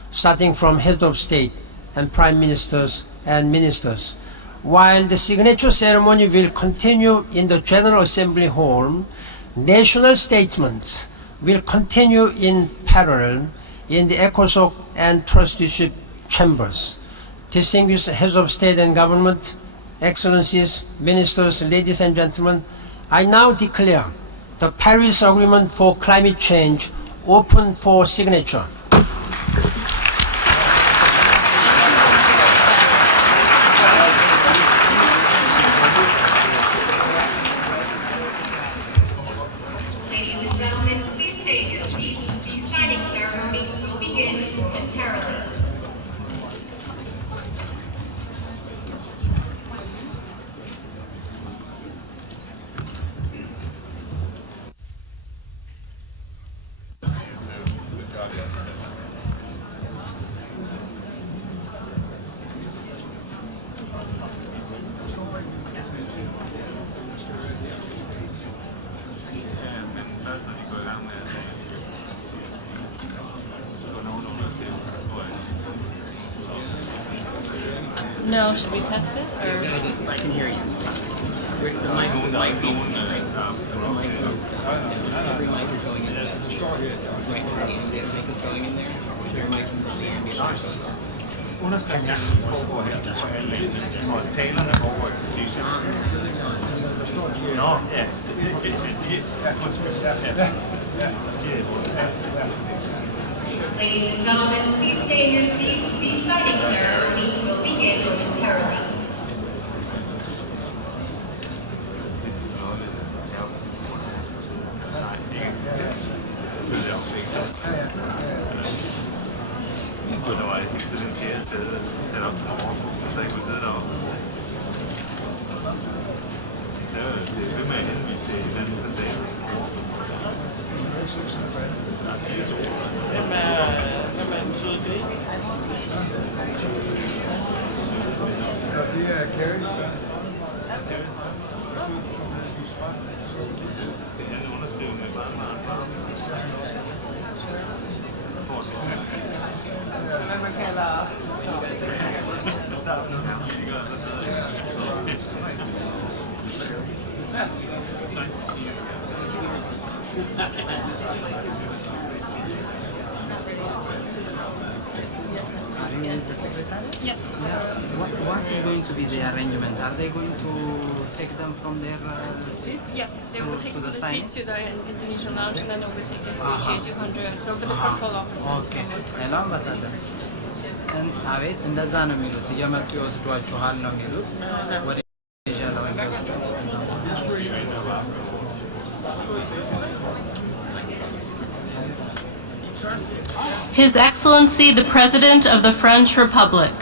starting from heads of state and prime ministers and ministers. While the signature ceremony will continue in the General Assembly Hall, national statements will continue in parallel in the ECOSOC and trusteeship chambers. Distinguished heads of state and government, excellencies, ministers, ladies and gentlemen, I now declare the Paris Agreement for Climate Change open for signature. No, should we test it? Or? I can hear you. The mic is every mic is going in there. Right, the ambient mic is going in there. Your mic is on the ambient mic. Ladies and gentlemen, please stay in your seats. The signing ceremony will begin momentarily. Yes. What is going to be the arrangement? Are they going to take them from their seats? Yes, they will take the seats to the Indonesian lounge and then they will take it to G200 over the purple offices. Okay. Hello, Ambassador. አቤት እንደዛ ነው የሚሉት እየመጡ ይወስዷችኋል ነው የሚሉት ወደ ጃለው የሚወስዱ His Excellency the President of the French Republic.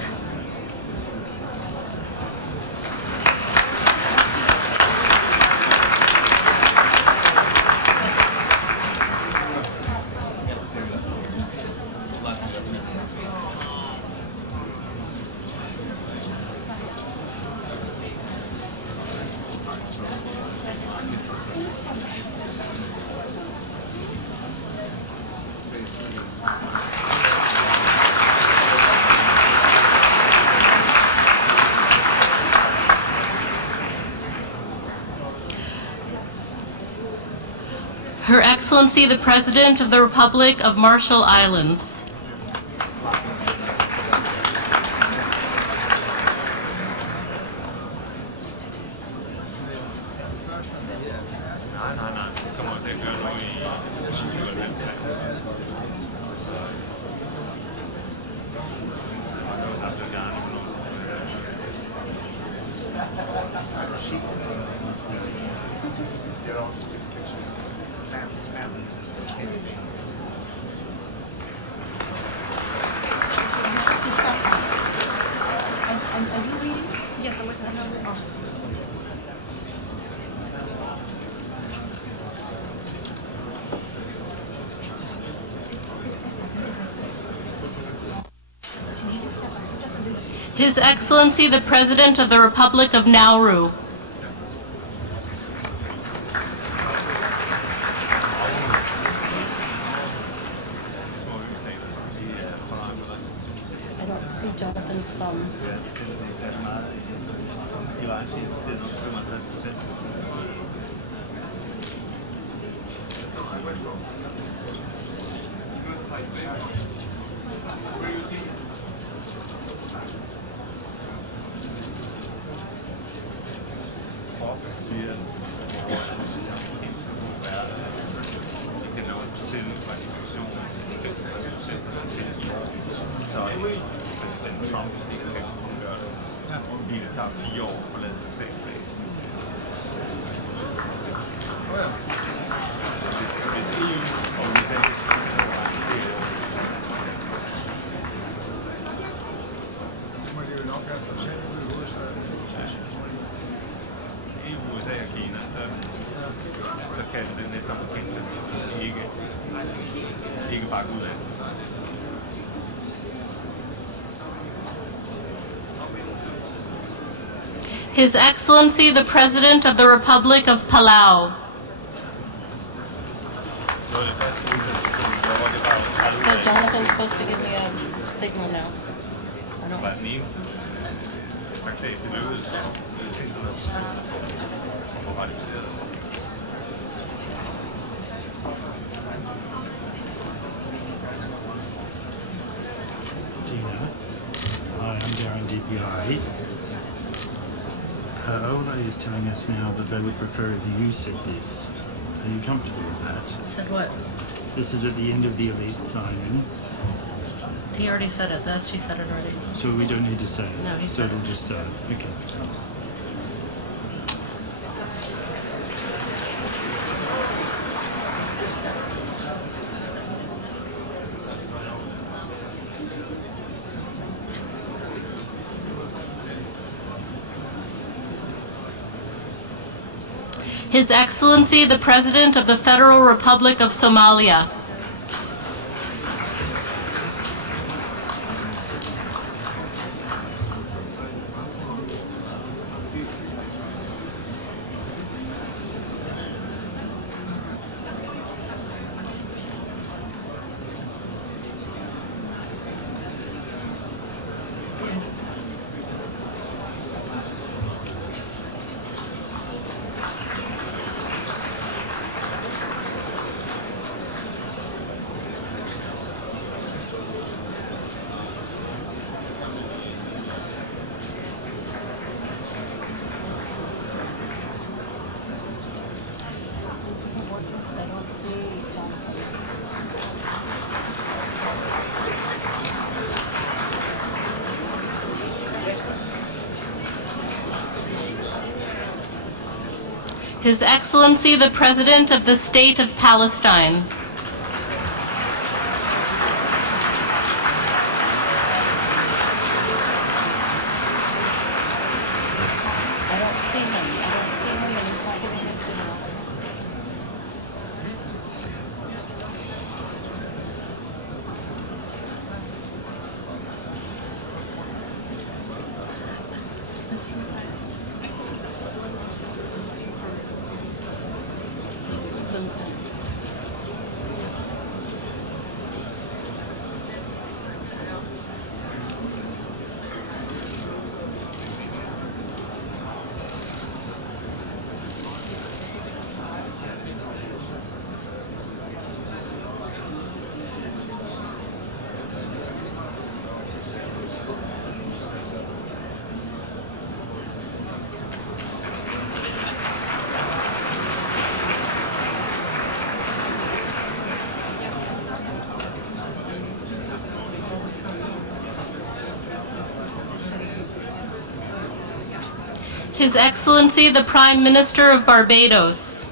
Her Excellency the President of the Republic of Marshall Islands. Are you reading? Yes, I'm looking at it. His Excellency the President of the Republic of Nauru. I don't see Jonathan's thumb. His Excellency the President of the Republic of Palau. So Jonathan's supposed to give me a signal now. I don't know. Hi, I'm Darren, DPI. OLA is telling us now that they would prefer if you said this. Are you comfortable with that? Said what? This is at the end of the elite signing, He already said it. She said it already. so we don't need to say it. No, he so said it'll it. just start. Okay. His Excellency the President of the Federal Republic of Somalia. His Excellency the President of the State of Palestine. I don't see him. And he's not giving me a signal. His Excellency the Prime Minister of Barbados.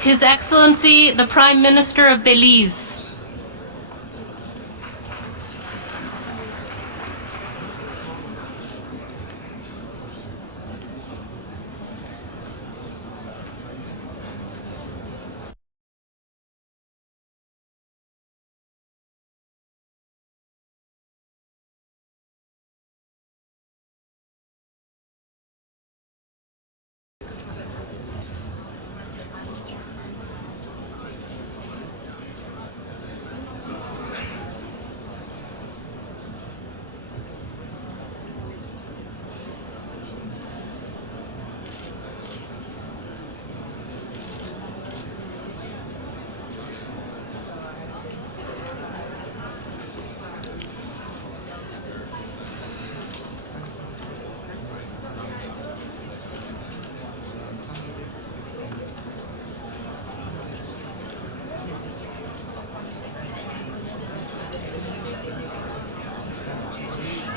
His Excellency the Prime Minister of Belize.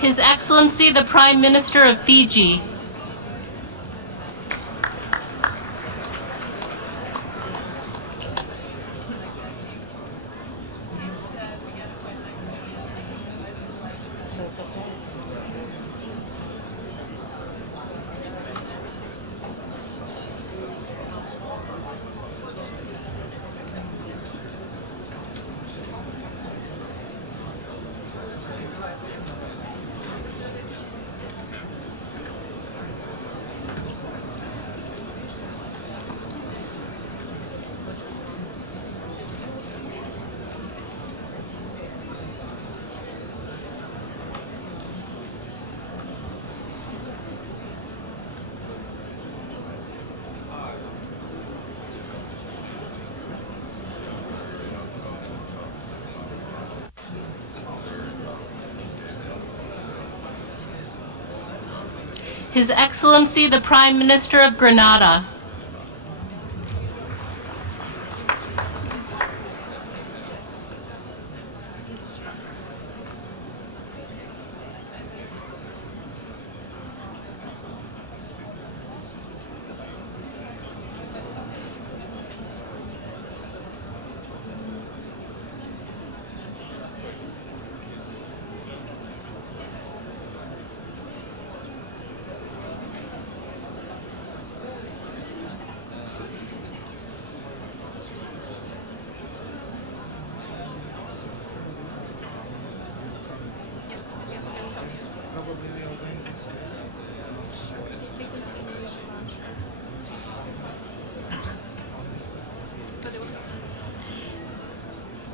His Excellency the Prime Minister of Fiji. His Excellency the Prime Minister of Grenada.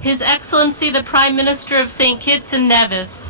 His Excellency the Prime Minister of St. Kitts and Nevis.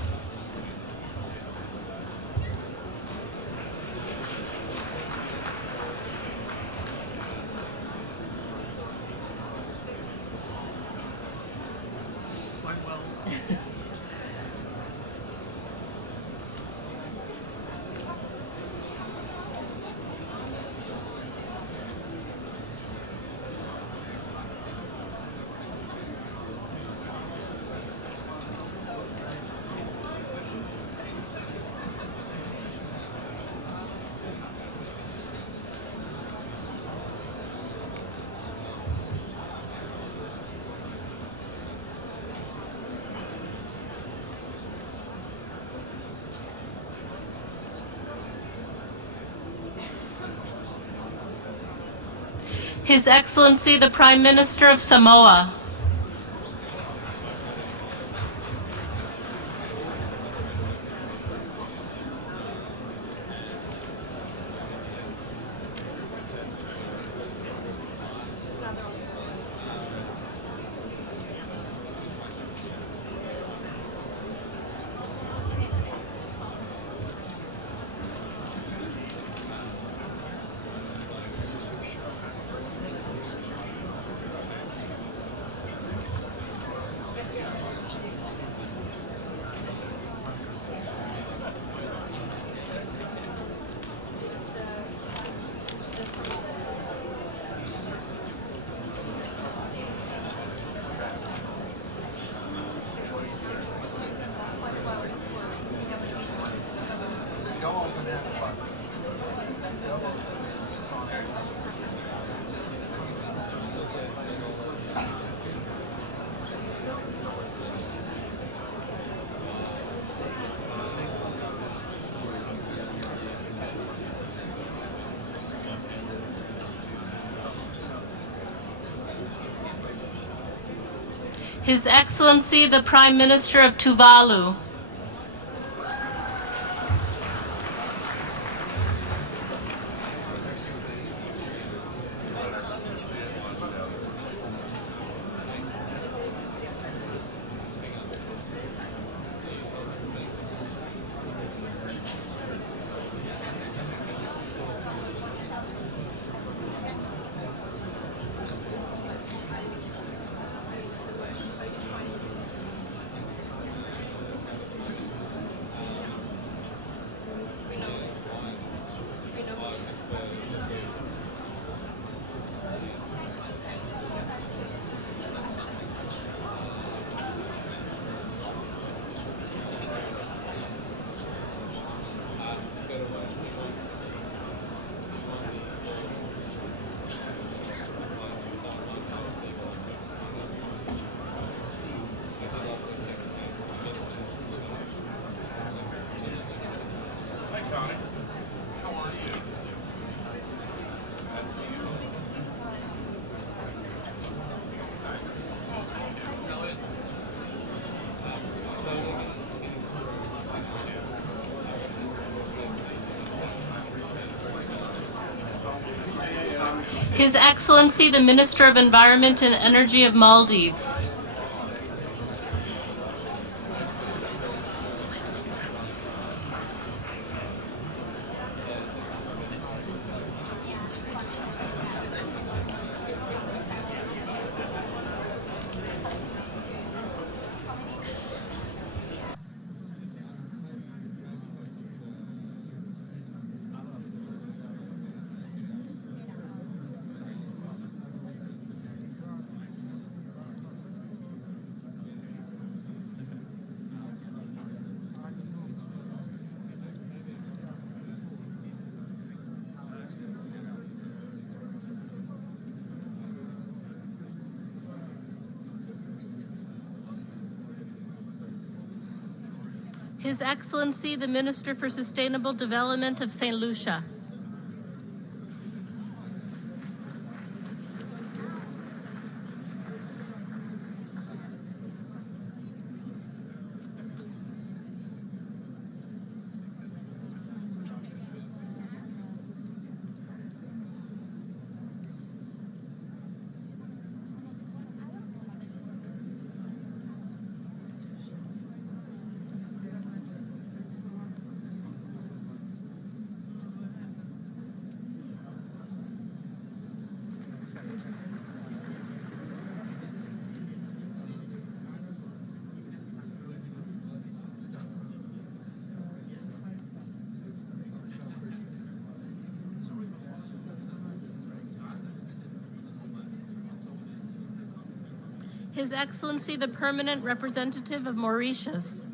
His Excellency the Prime Minister of Samoa. His Excellency the Prime Minister of Tuvalu. His Excellency the Minister of Environment and Energy of Maldives. His Excellency the Minister for Sustainable Development of St. Lucia. His Excellency the Permanent Representative of Mauritius.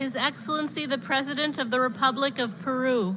His Excellency the President of the Republic of Peru.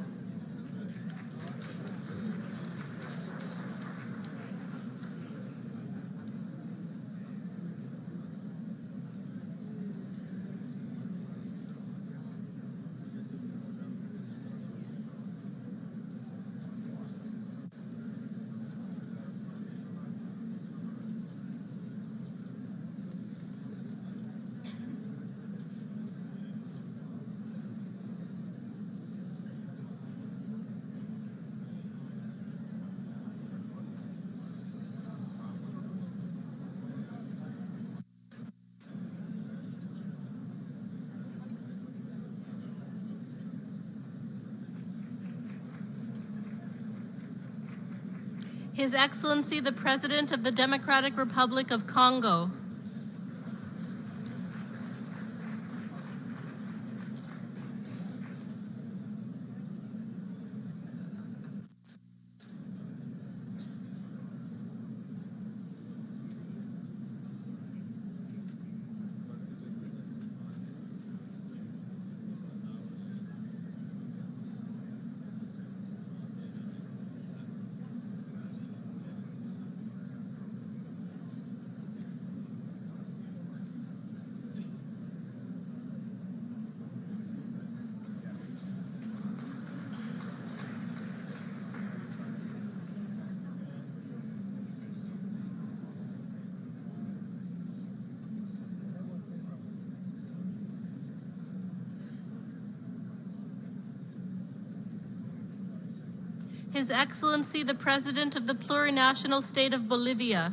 His Excellency the President of the Democratic Republic of Congo. His Excellency the President of the Plurinational State of Bolivia.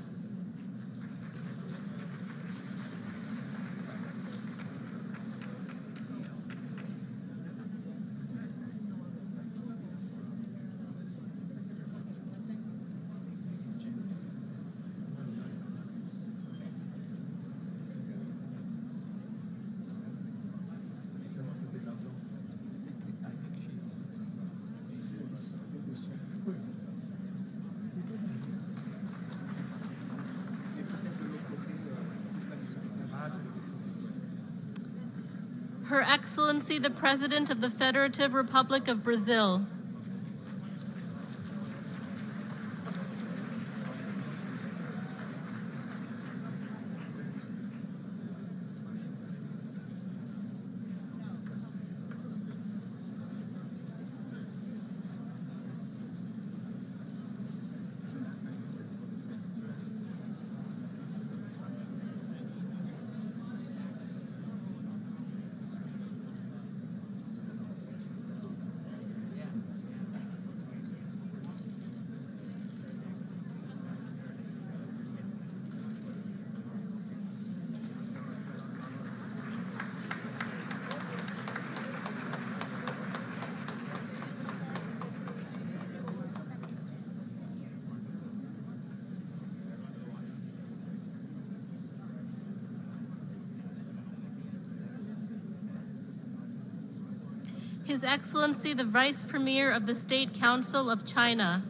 Her Excellency the President of the Federative Republic of Brazil. His Excellency the Vice Premier of the State Council of China.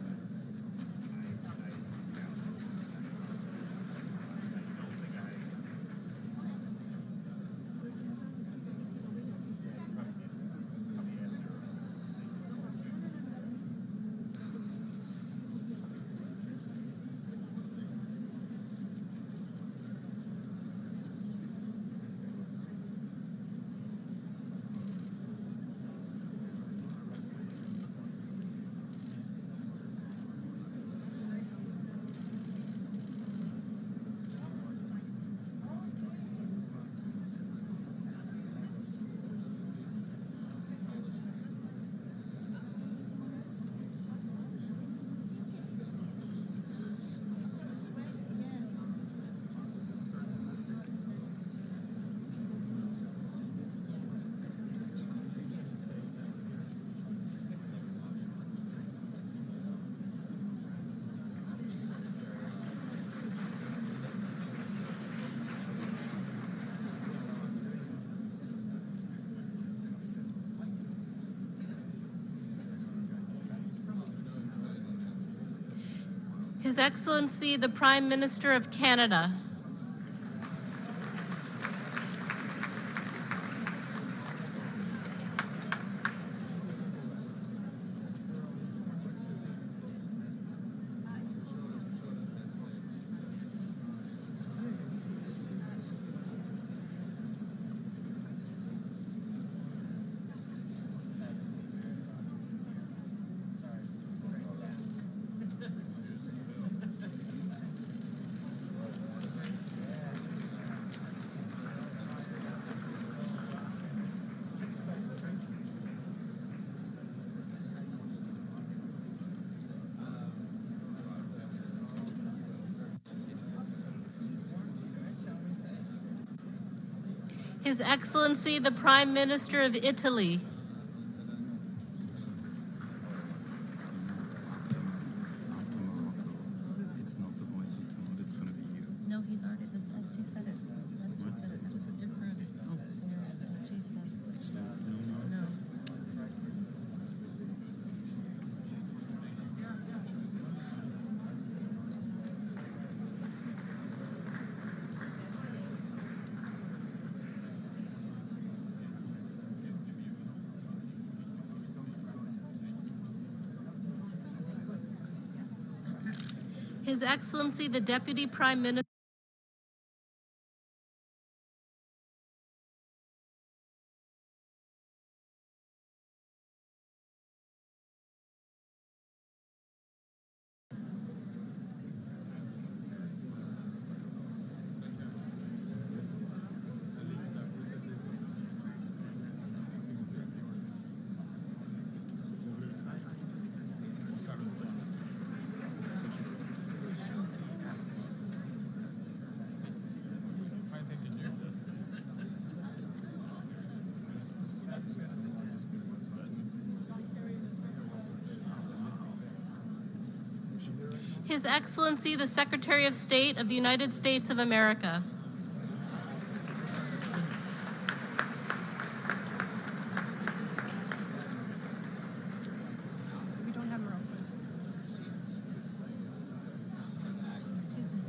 His Excellency the Prime Minister of Canada. His Excellency the Prime Minister of Italy. It's not the voice of God, it's going to be you. No, he's already, SG said it. SG said it. That was a different scenario that SG said. No. His Excellency the Deputy Prime Minister. His Excellency the Secretary of State of the United States of America. We don't have her open. Excuse me.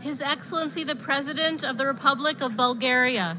His Excellency the President of the Republic of Bulgaria.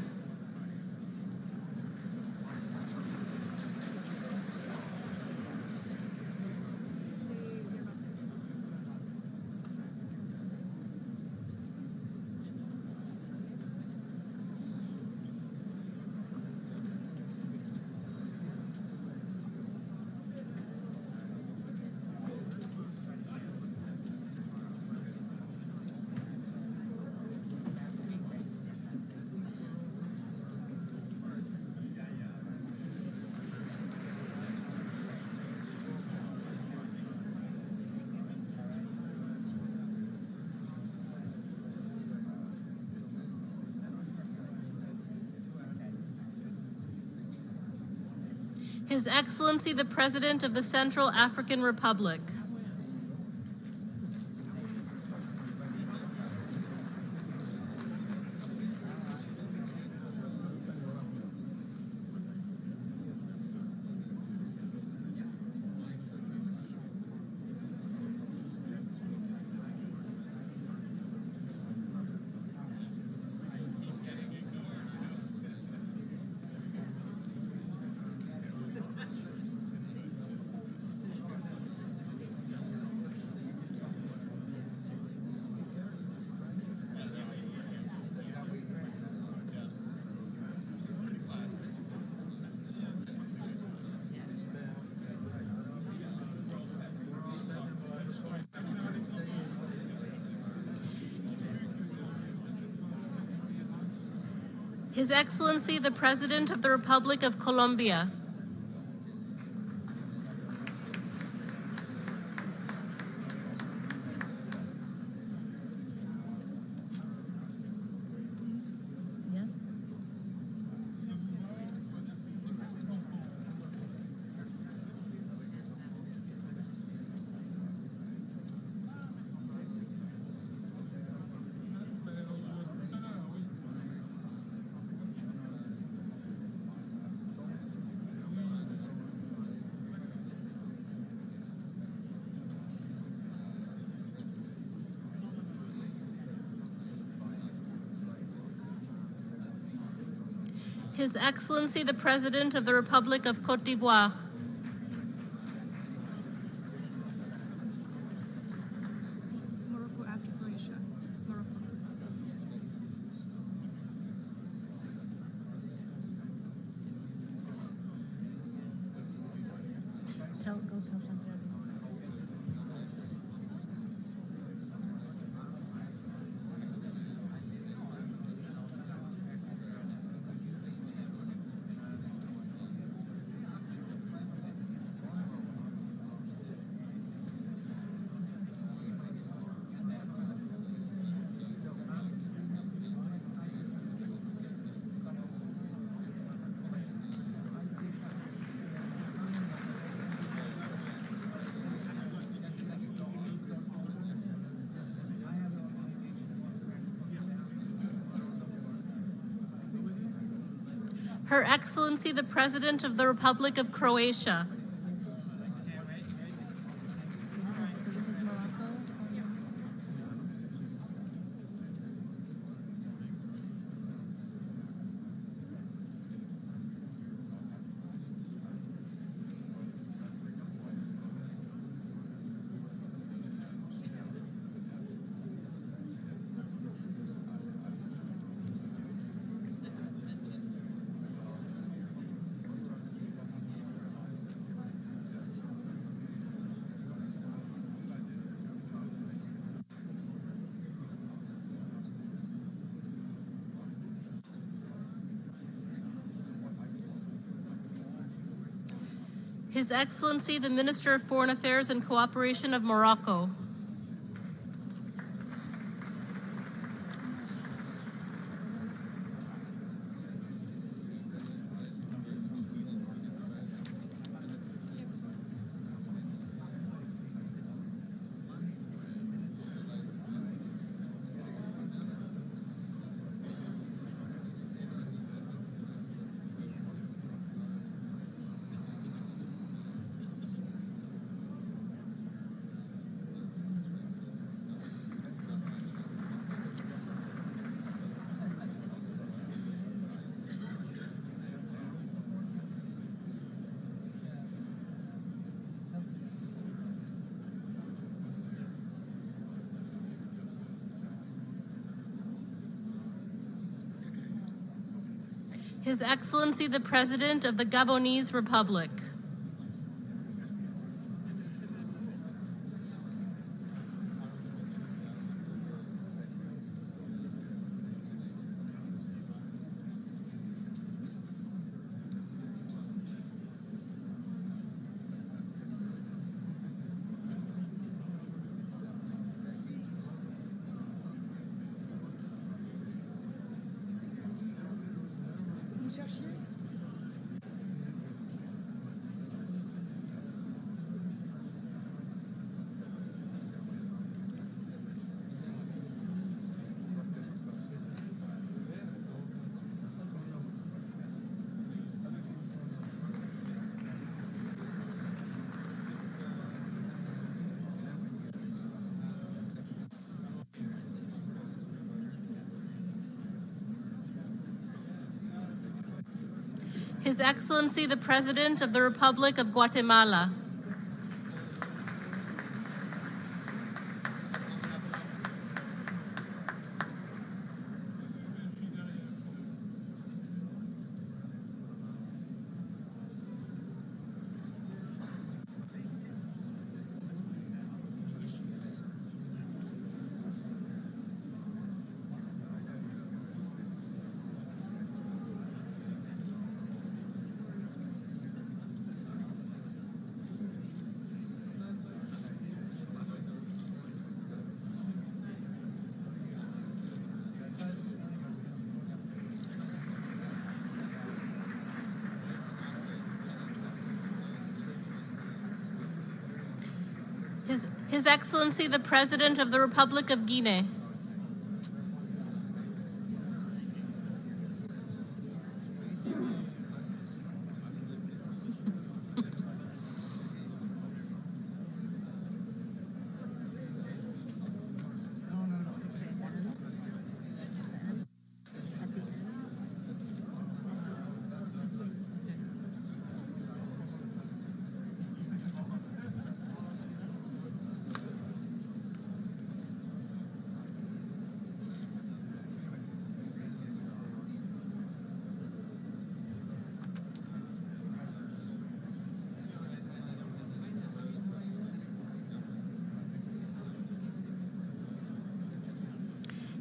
His Excellency the President of the Central African Republic. His Excellency the President of the Republic of Colombia. His Excellency the President of the Republic of Côte d'Ivoire. Her Excellency the President of the Republic of Croatia. His Excellency the Minister of Foreign Affairs and Cooperation of Morocco. His Excellency the President of the Gabonese Republic. His Excellency the President of the Republic of Guatemala. His Excellency the President of the Republic of Guinea.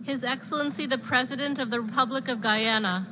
His Excellency the President of the Republic of Guyana.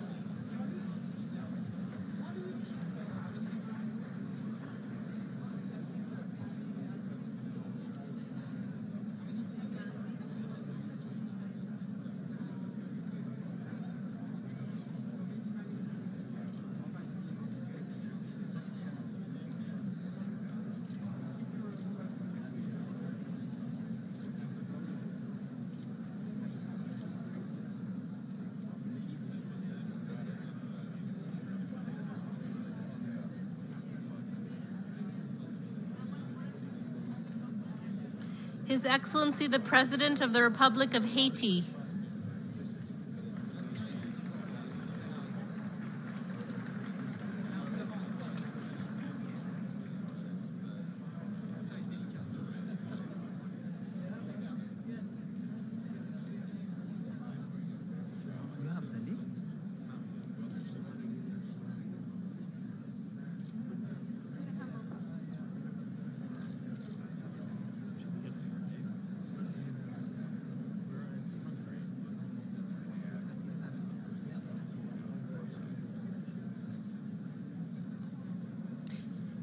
His Excellency the President of the Republic of Haiti.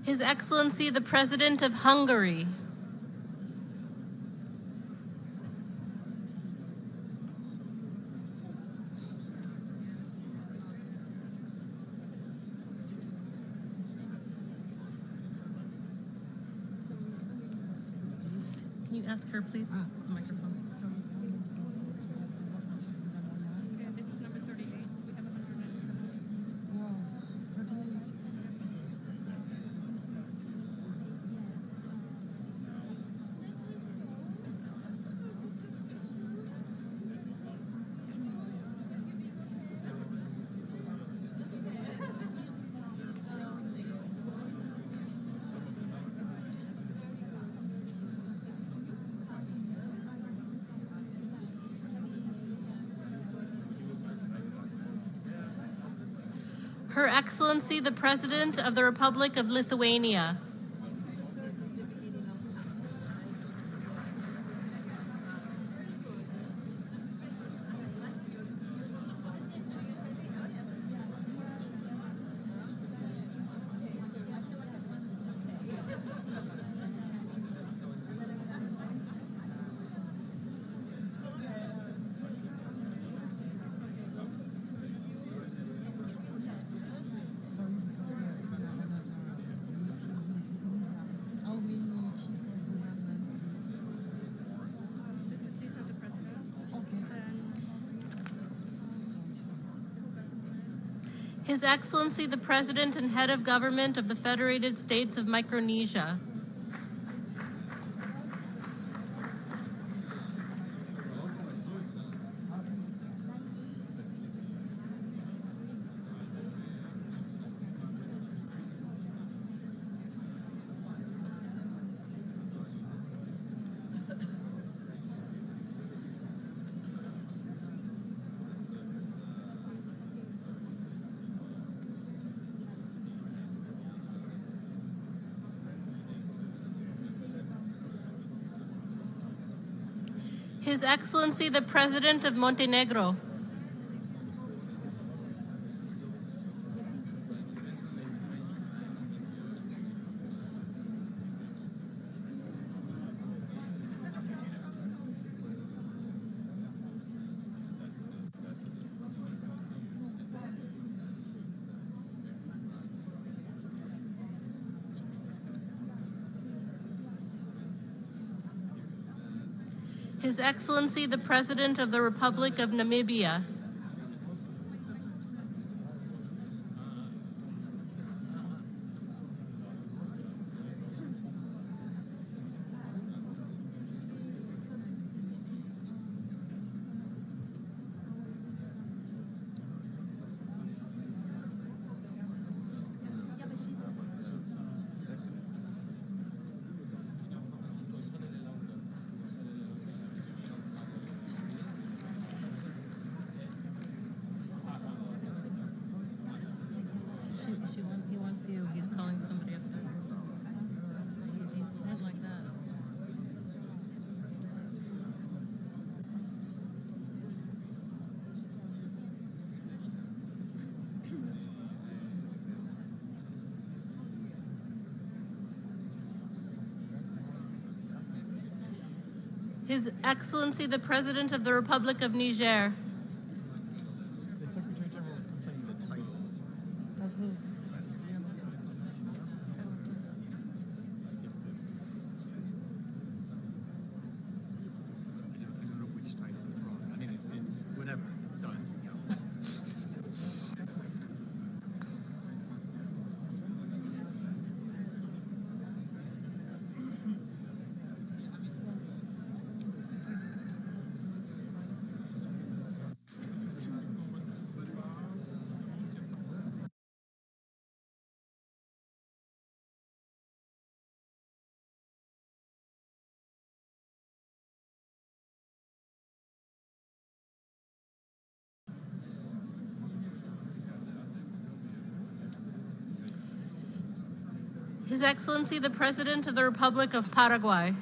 His Excellency the President of Hungary. Can you ask her, please? This microphone. Okay, this is number 38. We have 107. Wow, 38. Her Excellency the President of the Republic of Lithuania. His Excellency the President and Head of Government of the Federated States of Micronesia. His Excellency the President of Montenegro. His Excellency the President of the Republic of Namibia. His Excellency the President of the Republic of Niger. The Secretary General is complaining the title. Of who? I don't know which title is wrong. I mean, it's whatever. It's done. His Excellency the President of the Republic of Paraguay.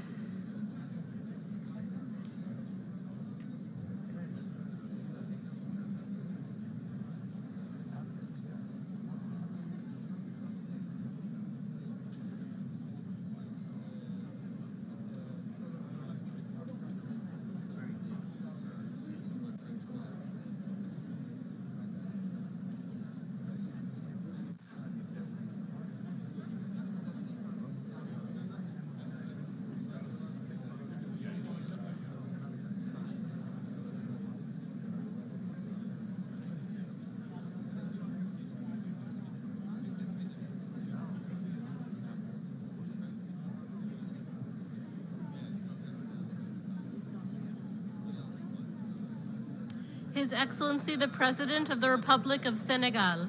His Excellency the President of the Republic of Senegal.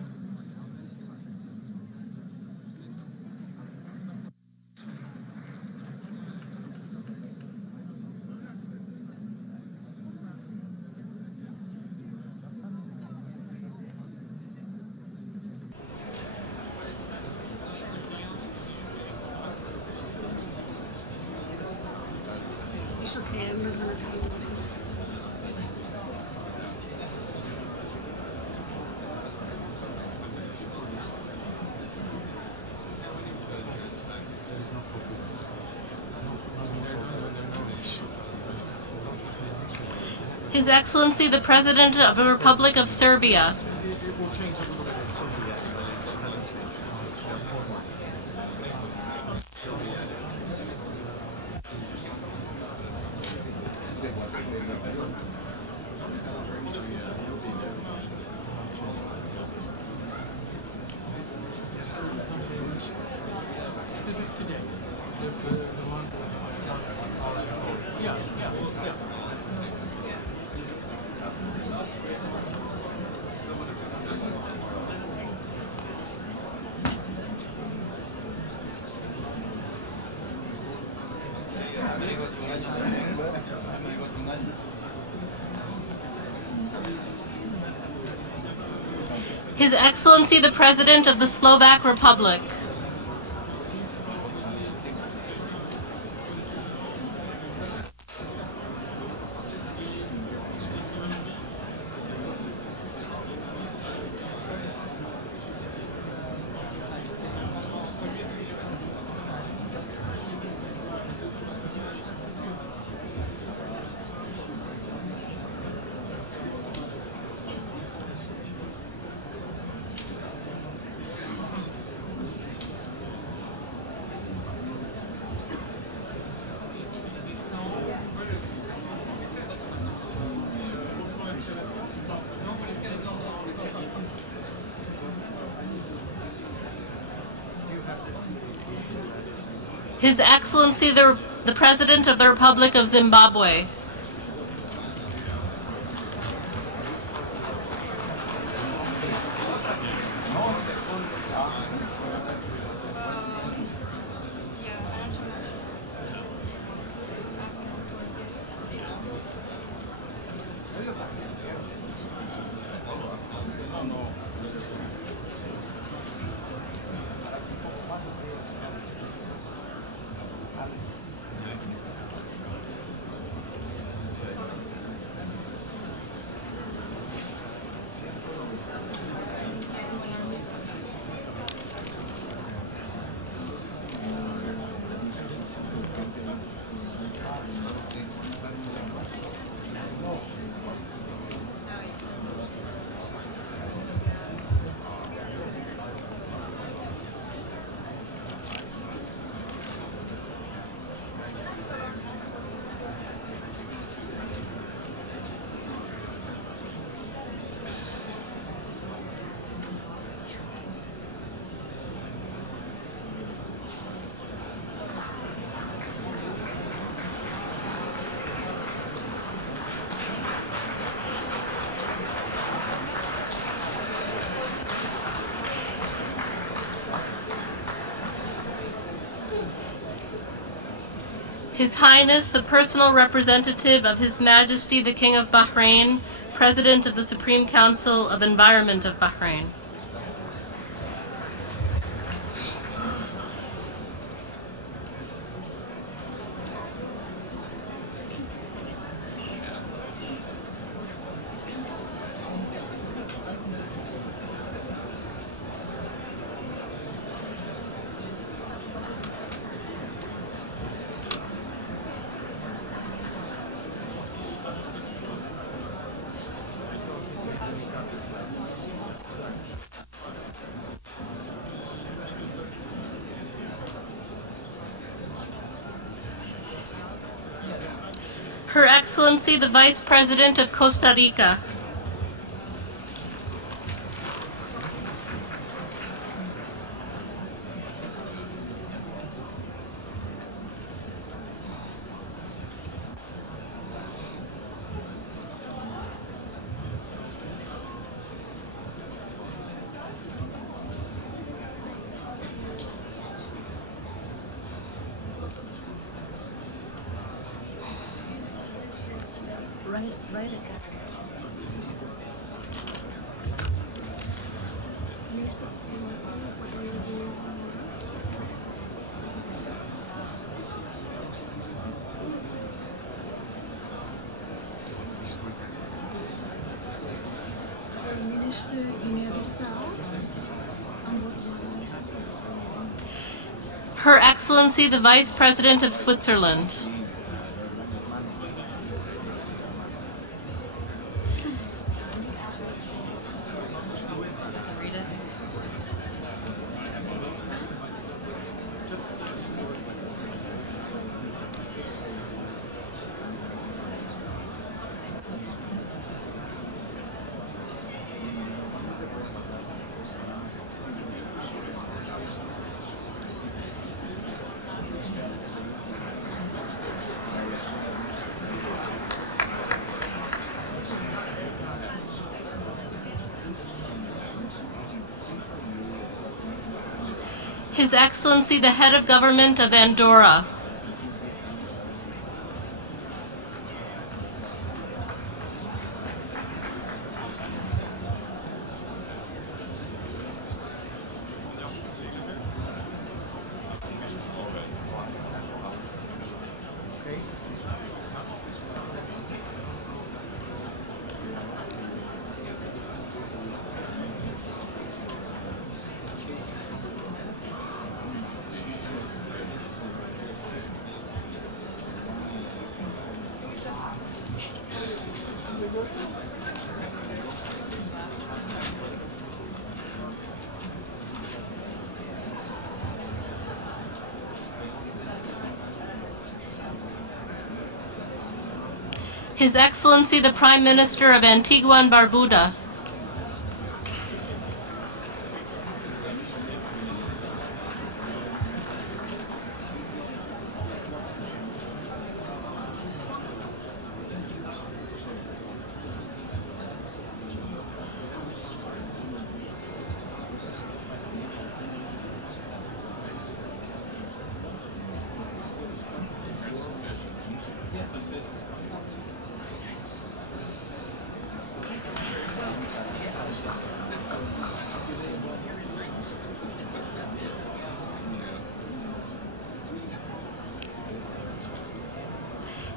His Excellency the President of the Republic of Serbia. This is today. The month. Yeah. His Excellency the President of the Slovak Republic. His Excellency the President of the Republic of Zimbabwe. His Highness, the personal representative of His Majesty the King of Bahrain, President of the Supreme Council of Environment of Bahrain. Her Excellency the Vice President of Costa Rica. Write it down. Her Excellency the Vice President of Switzerland. His Excellency the Head of Government of Andorra. His Excellency the Prime Minister of Antigua and Barbuda.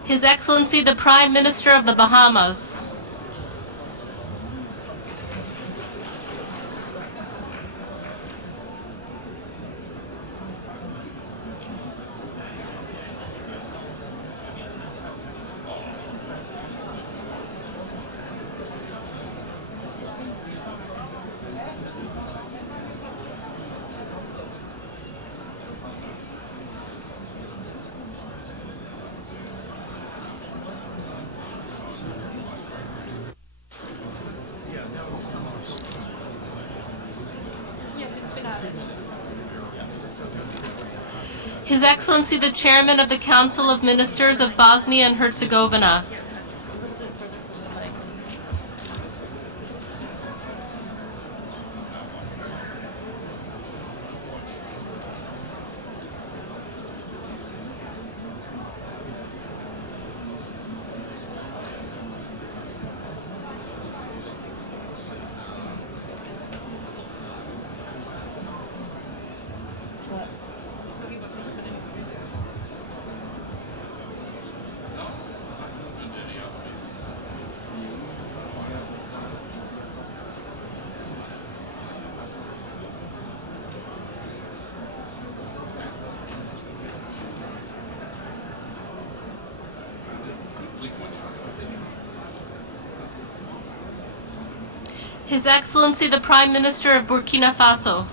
His Excellency the Prime Minister of the Bahamas. His Excellency the Chairman of the Council of Ministers of Bosnia and Herzegovina. His Excellency the Prime Minister of Burkina Faso.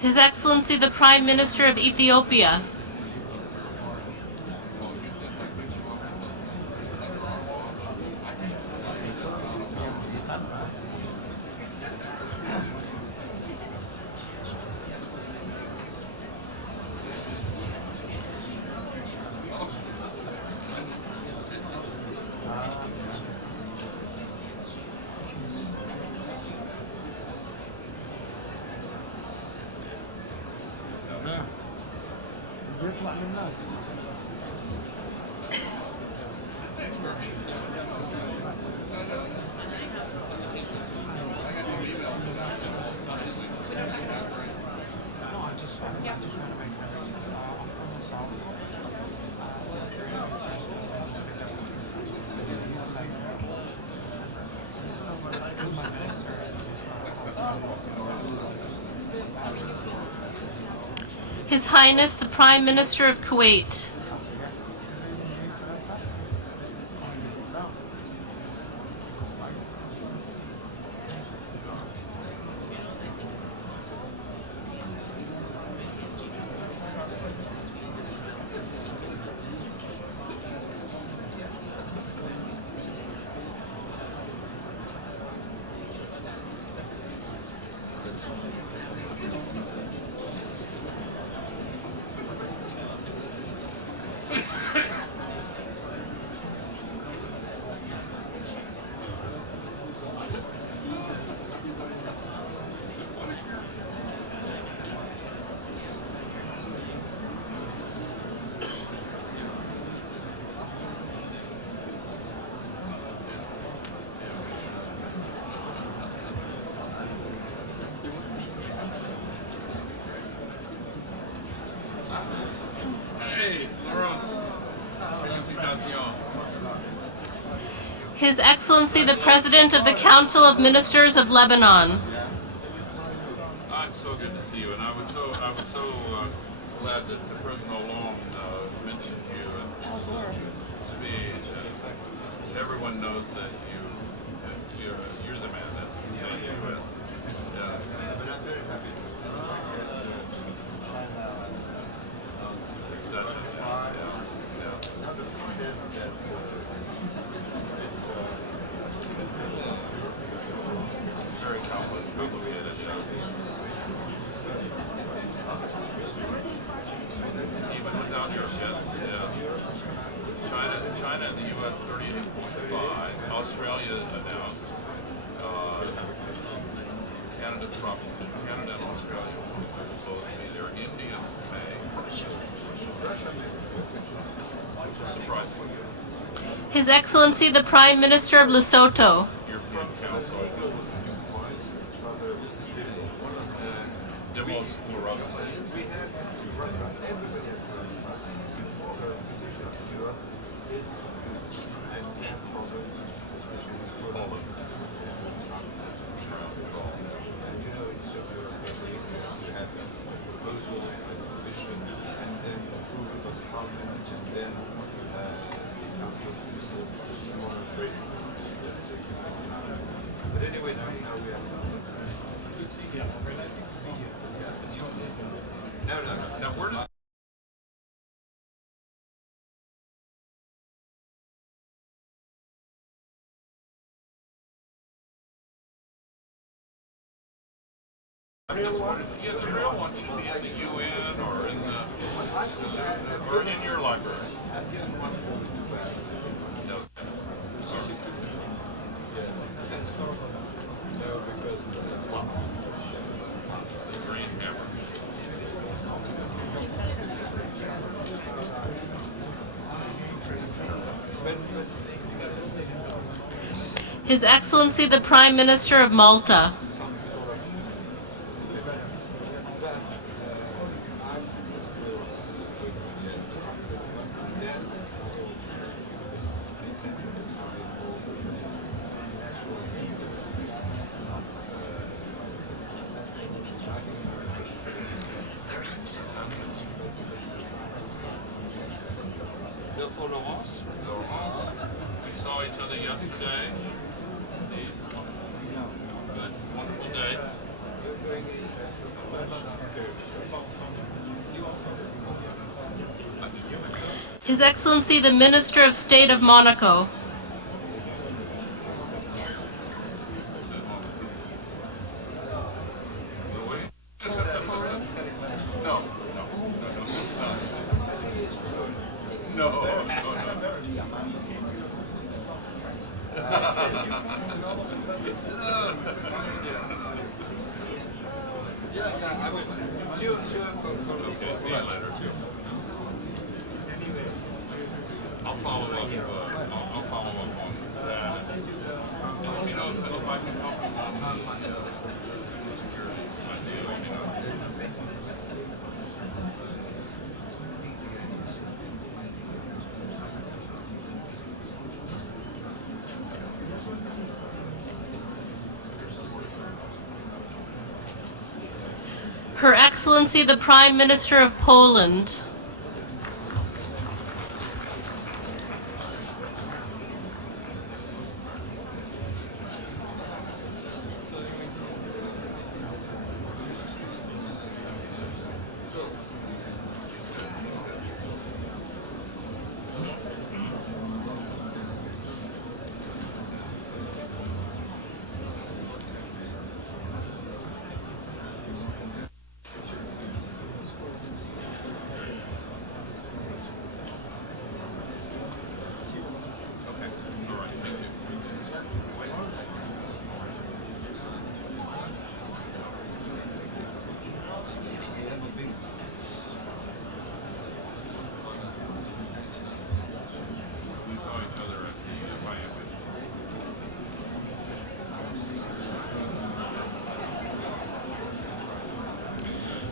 His Excellency the Prime Minister of Ethiopia. His Highness the Prime Minister of Kuwait. His Excellency the President of the Council of Ministers of Lebanon. I'm so good to see you, and I was so glad that President Hollande mentioned you in his speech. Everyone knows that you're the man. That's what you say in the U.S. Yeah. But I'm very happy to succession. Very complicated. Even without your ships, yeah. China and the U.S. 38.5. Australia announced. Canada and Australia will both be there. India may. Surprisingly good. His Excellency the Prime Minister of Lesotho. European Council. Demos sclerosis. But anyway, now we have. No, we're not. The real one should be in the UN or in the Or in your library. No. Sorry. Green hammer. His Excellency the Prime Minister of Malta. Laurence, we saw each other yesterday. Good, wonderful day. His Excellency the Minister of State of Monaco. I'll follow up. I'll follow up on that. And let me know if I can help you on the security idea. You know. Her Excellency the Prime Minister of Poland.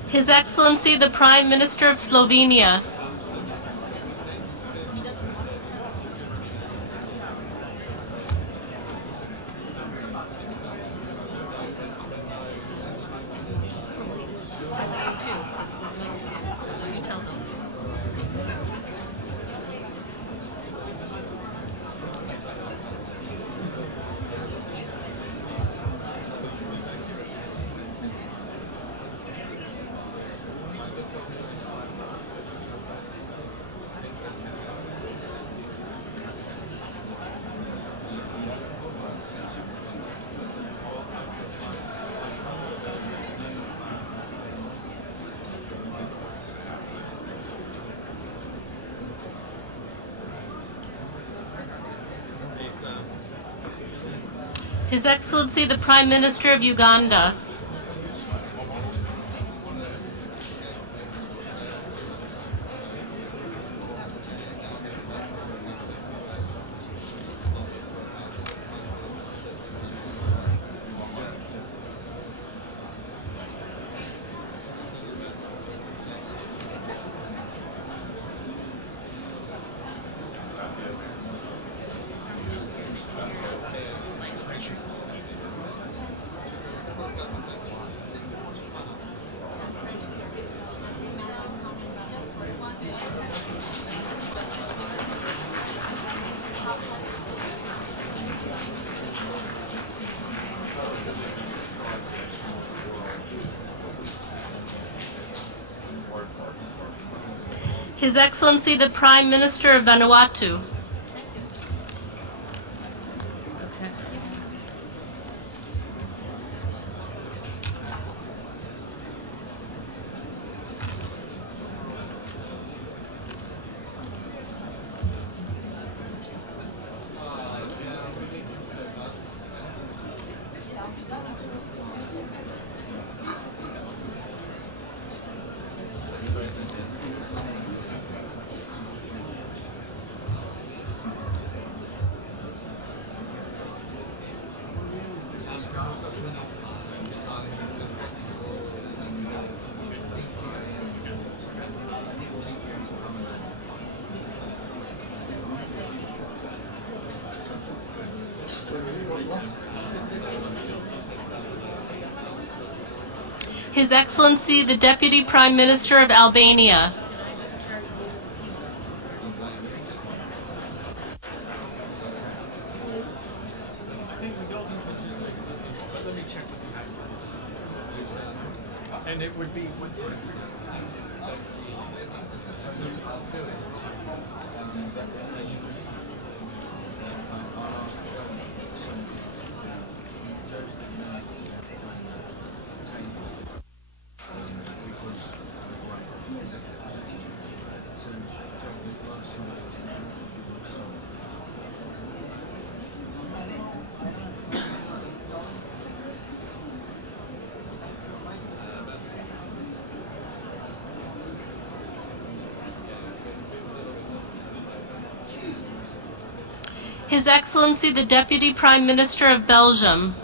His Excellency the Prime Minister of Slovenia. His Excellency the Prime Minister of Uganda. His Excellency the Prime Minister of Vanuatu. His Excellency, the Deputy Prime Minister of Albania. And it would be His Excellency, the Deputy Prime Minister of Belgium.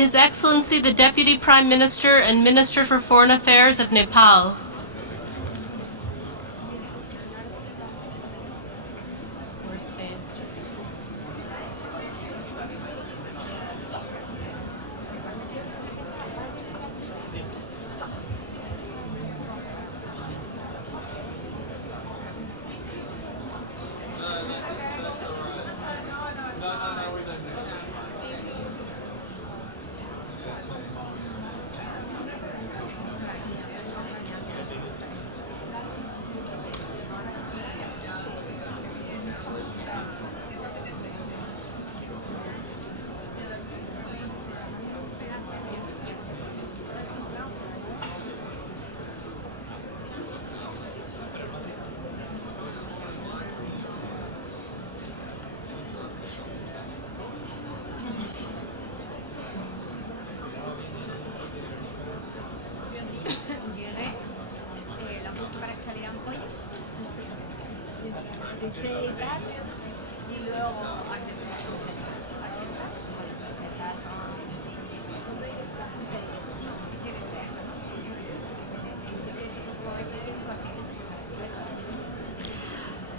His Excellency, the Deputy Prime Minister and Minister for Foreign Affairs of Nepal.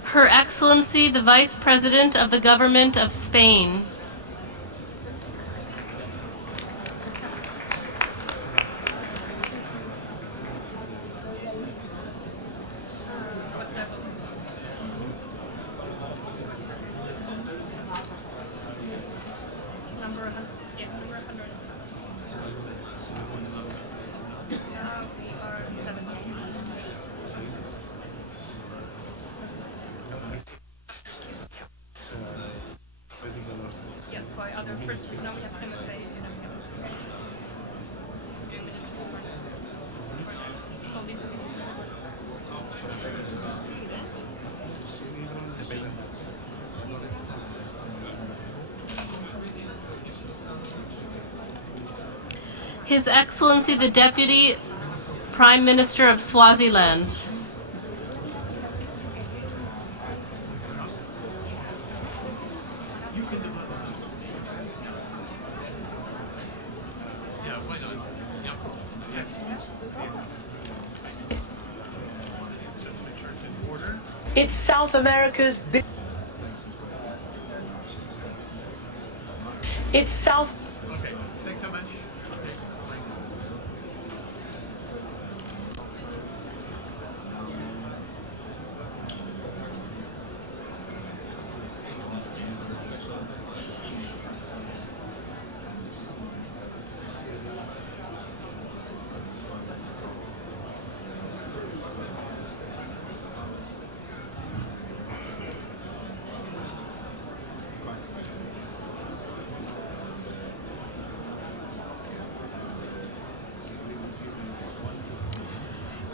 Her Excellency, the Vice President of the Government of Spain. His Excellency, the Deputy Prime Minister of Swaziland. It's South America's big. It's South. Okay, thanks so much.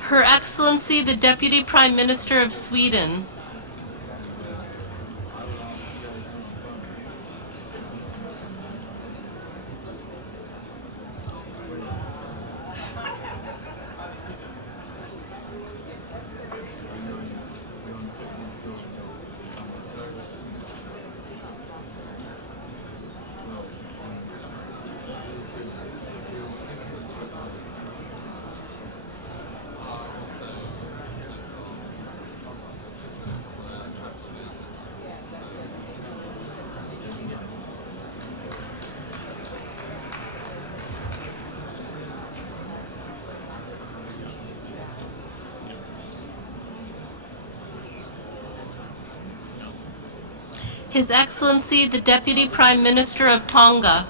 Her Excellency the Deputy Prime Minister of Sweden. His Excellency the Deputy Prime Minister of Tonga.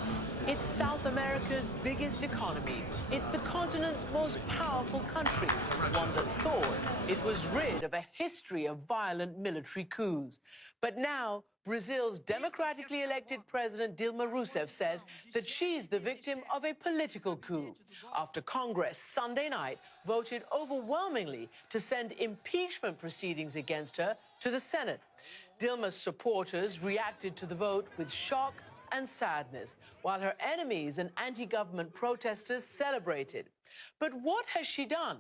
It's South America's biggest economy. It's the continent's most powerful country, one that thought it was rid of a history of violent military coups. But now, Brazil's democratically elected President Dilma Rousseff says that she's the victim of a political coup after Congress Sunday night voted overwhelmingly to send impeachment proceedings against her to the Senate. Dilma's supporters reacted to the vote with shock and sadness, while her enemies and anti-government protesters celebrated. But what has she done?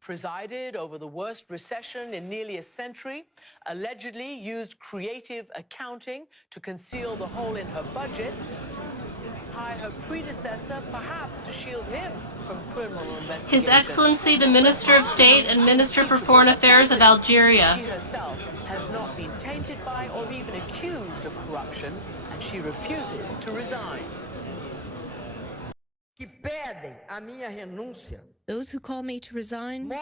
Presided over the worst recession in nearly a century, allegedly used creative accounting to conceal the hole in her budget, hire her predecessor perhaps to shield him from criminal investigation. His Excellency the Minister of State and Minister for Foreign Affairs of Algeria. She herself has not been tainted by or even accused of corruption, and she refuses to resign. Those who call me to resign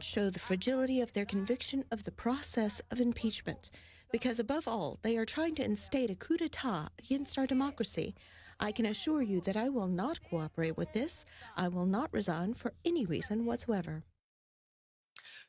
show the fragility of their conviction of the process of impeachment, because above all, they are trying to instate a coup d'etat against our democracy. I can assure you that I will not cooperate with this. I will not resign for any reason whatsoever.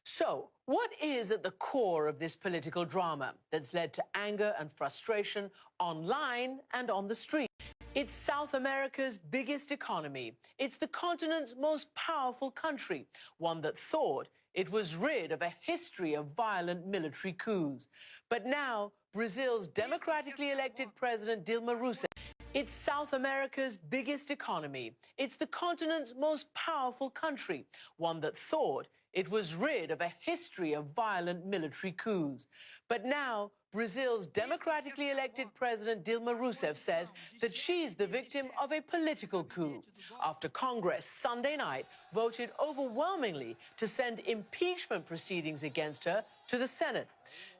So, what is at the core of this political drama that's led to anger and frustration online and on the street? It's South America's biggest economy. It's the continent's most powerful country, one that thought it was rid of a history of violent military coups. But now, Brazil's democratically elected President Dilma Rousseff. It's South America's biggest economy. It's the continent's most powerful country, one that thought it was rid of a history of violent military coups. But now, Brazil's democratically elected President Dilma Rousseff says that she's the victim of a political coup after Congress Sunday night voted overwhelmingly to send impeachment proceedings against her to the Senate.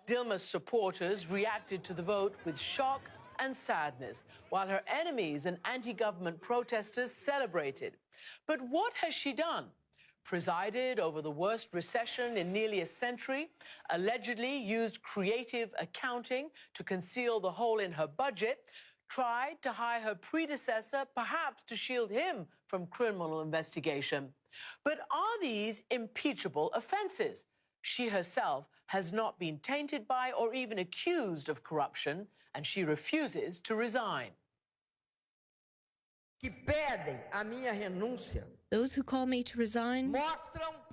Dilma's supporters reacted to the vote with shock and sadness, while her enemies and anti-government protesters celebrated. But what has she done? Presided over the worst recession in nearly a century, allegedly used creative accounting to conceal the hole in her budget, tried to hire her predecessor perhaps to shield him from criminal investigation. But are these impeachable offenses? She herself has not been tainted by or even accused of corruption, and she refuses to resign. Those who call me to resign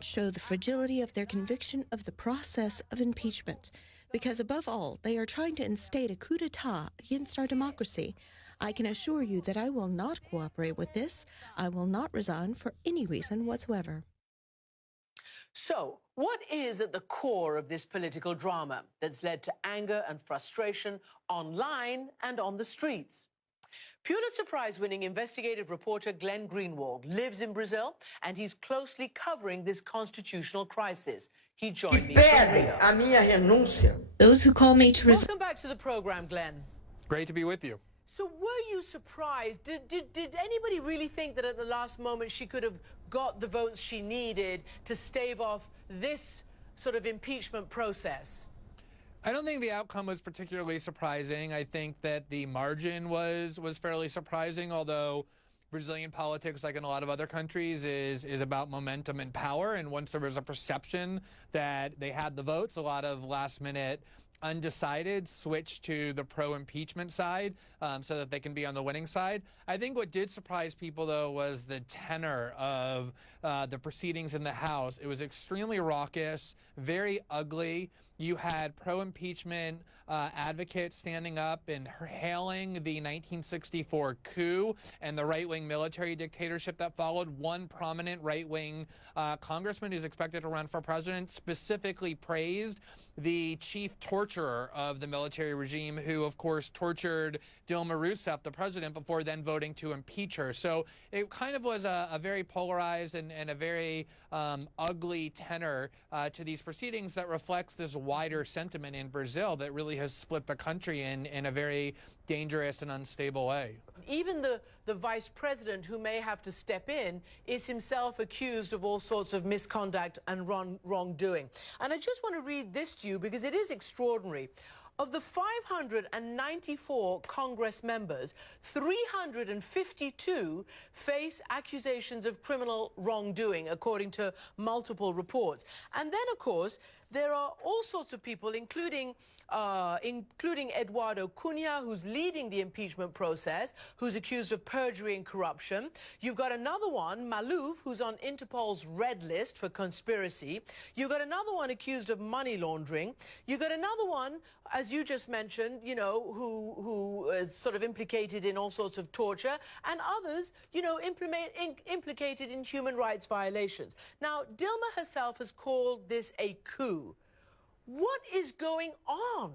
show the fragility of their conviction of the process of impeachment, because above all, they are trying to instate a coup d'etat against our democracy. I can assure you that I will not cooperate with this. I will not resign for any reason whatsoever. So, what is at the core of this political drama that's led to anger and frustration online and on the streets? Pulitzer Prize-winning investigative reporter Glenn Greenwald lives in Brazil, and he's closely covering this constitutional crisis. He joined me from Rio. Those who call me to resign... Welcome back to the program, Glenn. Great to be with you. So were you surprised? Did anybody really think that at the last moment she could have got the votes she needed to stave off this sort of impeachment process? I don't think the outcome was particularly surprising. I think that the margin was fairly surprising, although Brazilian politics, like in a lot of other countries, is about momentum and power. And once there was a perception that they had the votes, a lot of last-minute undecided switch to the pro-impeachment side so that they can be on the winning side. I think what did surprise people, though, was the tenor of the proceedings in the House. It was extremely raucous, very ugly. You had pro-impeachment advocates standing up and hailing the 1964 coup and the right-wing military dictatorship that followed. One prominent right-wing congressman who's expected to run for president specifically praised the chief torturer of the military regime, who, of course, tortured Dilma Rousseff, the president, before then voting to impeach her. So it kind of was a very polarized and a very ugly tenor to these proceedings that reflects this wider sentiment in Brazil that really has split the country in a very dangerous and unstable way. Even the vice president, who may have to step in, is himself accused of all sorts of misconduct and wrongdoing. And I just want to read this to you because it is extraordinary. Of the 594 Congress members, 352 face accusations of criminal wrongdoing, according to multiple reports. And then, of course, there are all sorts of people, including Eduardo Cunha, who's leading the impeachment process, who's accused of perjury and corruption. You've got another one, Malouf, who's on Interpol's red list for conspiracy. You've got another one accused of money laundering. You've got another one, as you just mentioned, you know, who is sort of implicated in all sorts of torture, and others, you know, implicated in human rights violations. Now, Dilma herself has called this a coup. What is going on?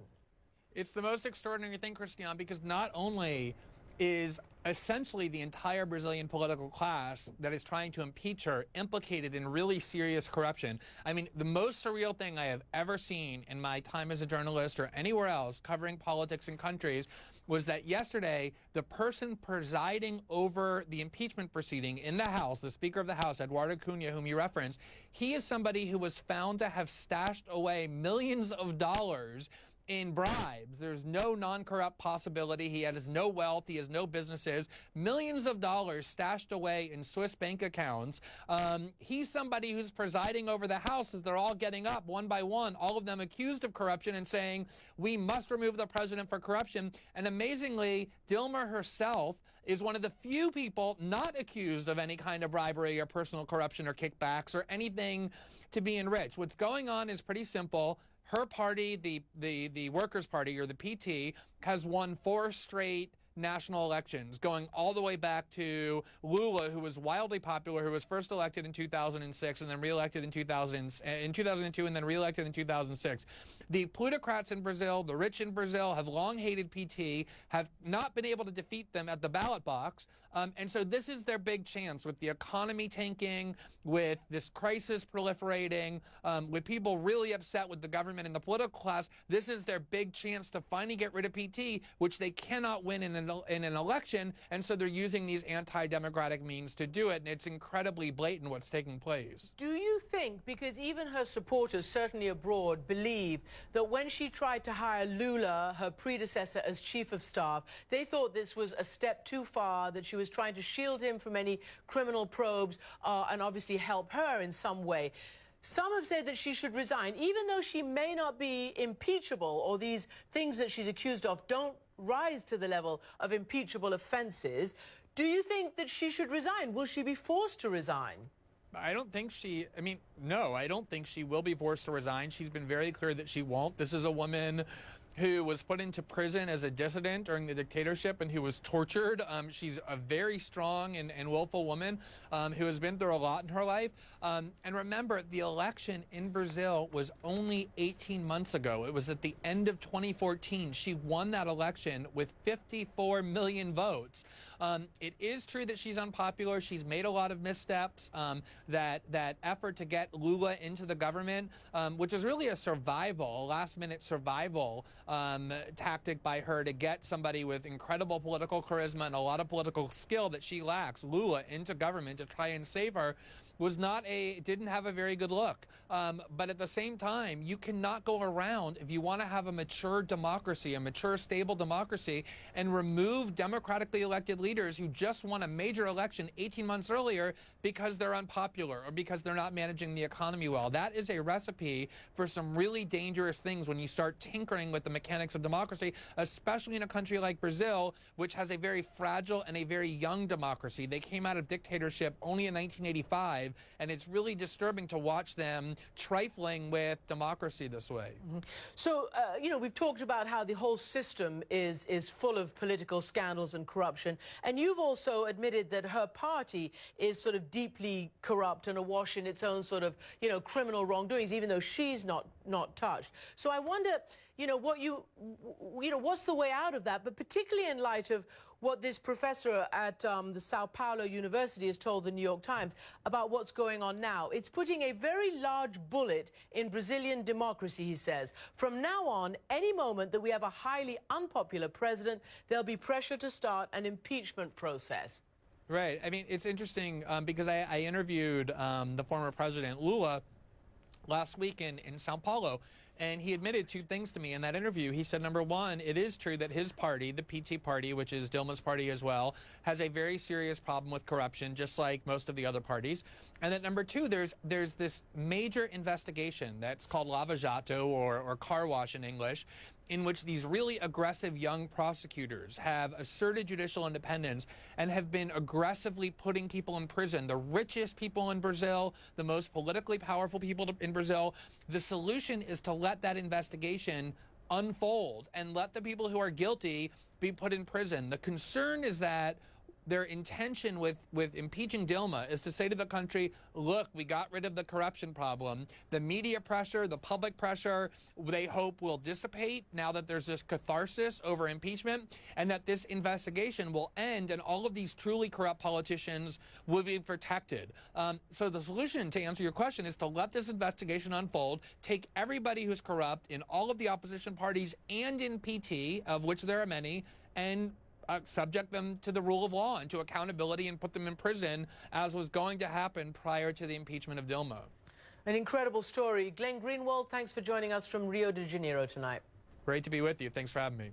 It's the most extraordinary thing, Christiane, because not only is essentially the entire Brazilian political class that is trying to impeach her implicated in really serious corruption. I mean, the most surreal thing I have ever seen in my time as a journalist or anywhere else covering politics in countries was that yesterday, the person presiding over the impeachment proceeding in the House, the Speaker of the House, Eduardo Cunha, whom you referenced, he is somebody who was found to have stashed away millions of dollars in bribes. There's no non-corrupt possibility. He has no wealth. He has no businesses. Millions of dollars stashed away in Swiss bank accounts. He's somebody who's presiding over the House as they're all getting up one by one, all of them accused of corruption and saying, we must remove the president for corruption. And amazingly, Dilma herself is one of the few people not accused of any kind of bribery or personal corruption or kickbacks or anything to be enriched. What's going on is pretty simple. Her party, the Workers' Party, or the PT, has won 4 straight national elections, going all the way back to Lula, who was wildly popular, who was first elected in 2006 and then reelected in 2002 and then reelected in 2006. The plutocrats in Brazil, the rich in Brazil, have long hated PT, have not been able to defeat them at the ballot box. And so this is their big chance, with the economy tanking, with this crisis proliferating, with people really upset with the government and the political class. This is their big chance to finally get rid of PT, which they cannot win in an election, and so they're using these anti-democratic means to do it, and it's incredibly blatant what's taking place. Do you think, because even her supporters, certainly abroad, believe that when she tried to hire Lula, her predecessor, as chief of staff, they thought this was a step too far, that she was trying to shield him from any criminal probes and obviously help her in some way? Some have said that she should resign, even though she may not be impeachable, or these things that she's accused of don't rise to the level of impeachable offenses. Do you think that she should resign? Will she be forced to resign? I don't think no, I don't think she will be forced to resign. She's been very clear that she won't. This is a woman who was put into prison as a dissident during the dictatorship and who was tortured. She's a very strong and willful woman who has been through a lot in her life. And remember, the election in Brazil was only 18 months ago. It was at the end of 2014. She won that election with 54 million votes. It is true that she's unpopular. She's made a lot of missteps. That effort to get Lula into the government, which is really a last-minute survival tactic by her to get somebody with incredible political charisma and a lot of political skill that she lacks, Lula, into government to try and save her. didn't have a very good look. But at the same time, you cannot go around, if you want to have a mature democracy, a mature, stable democracy, and remove democratically elected leaders who just won a major election 18 months earlier because they're unpopular or because they're not managing the economy well. That is a recipe for some really dangerous things when you start tinkering with the mechanics of democracy, especially in a country like Brazil, which has a very fragile and a very young democracy. They came out of dictatorship only in 1985, and it's really disturbing to watch them trifling with democracy this way. So, you know, we've talked about how the whole system is full of political scandals and corruption, and you've also admitted that her party is sort of deeply corrupt and awash in its own sort of, you know, criminal wrongdoings, even though she's not touched. So I wonder, you know, what's the way out of that, but particularly in light of what this professor at the Sao Paulo University has told the New York Times about what's going on now. It's putting a very large bullet in Brazilian democracy, he says. From now on, any moment that we have a highly unpopular president, there'll be pressure to start an impeachment process. Right. I mean, it's interesting because I interviewed the former president, Lula, last week in Sao Paulo, and he admitted two things to me in that interview. He said, number one, it is true that his party, the PT party, which is Dilma's party as well, has a very serious problem with corruption, just like most of the other parties. And that number two, there's this major investigation that's called Lava Jato or car wash in English, in which these really aggressive young prosecutors have asserted judicial independence and have been aggressively putting people in prison, the richest people in Brazil, the most politically powerful people in Brazil. The solution is to let that investigation unfold and let the people who are guilty be put in prison. The concern is that their intention with impeaching Dilma is to say to the country, look, we got rid of the corruption problem. The media pressure, the public pressure, they hope will dissipate now that there's this catharsis over impeachment, and that this investigation will end and all of these truly corrupt politicians will be protected. So the solution, to answer your question, is to let this investigation unfold, take everybody who's corrupt in all of the opposition parties and in PT, of which there are many, and subject them to the rule of law and to accountability and put them in prison, as was going to happen prior to the impeachment of Dilma. An incredible story. Glenn Greenwald, thanks for joining us from Rio de Janeiro tonight. Great to be with you. Thanks for having me.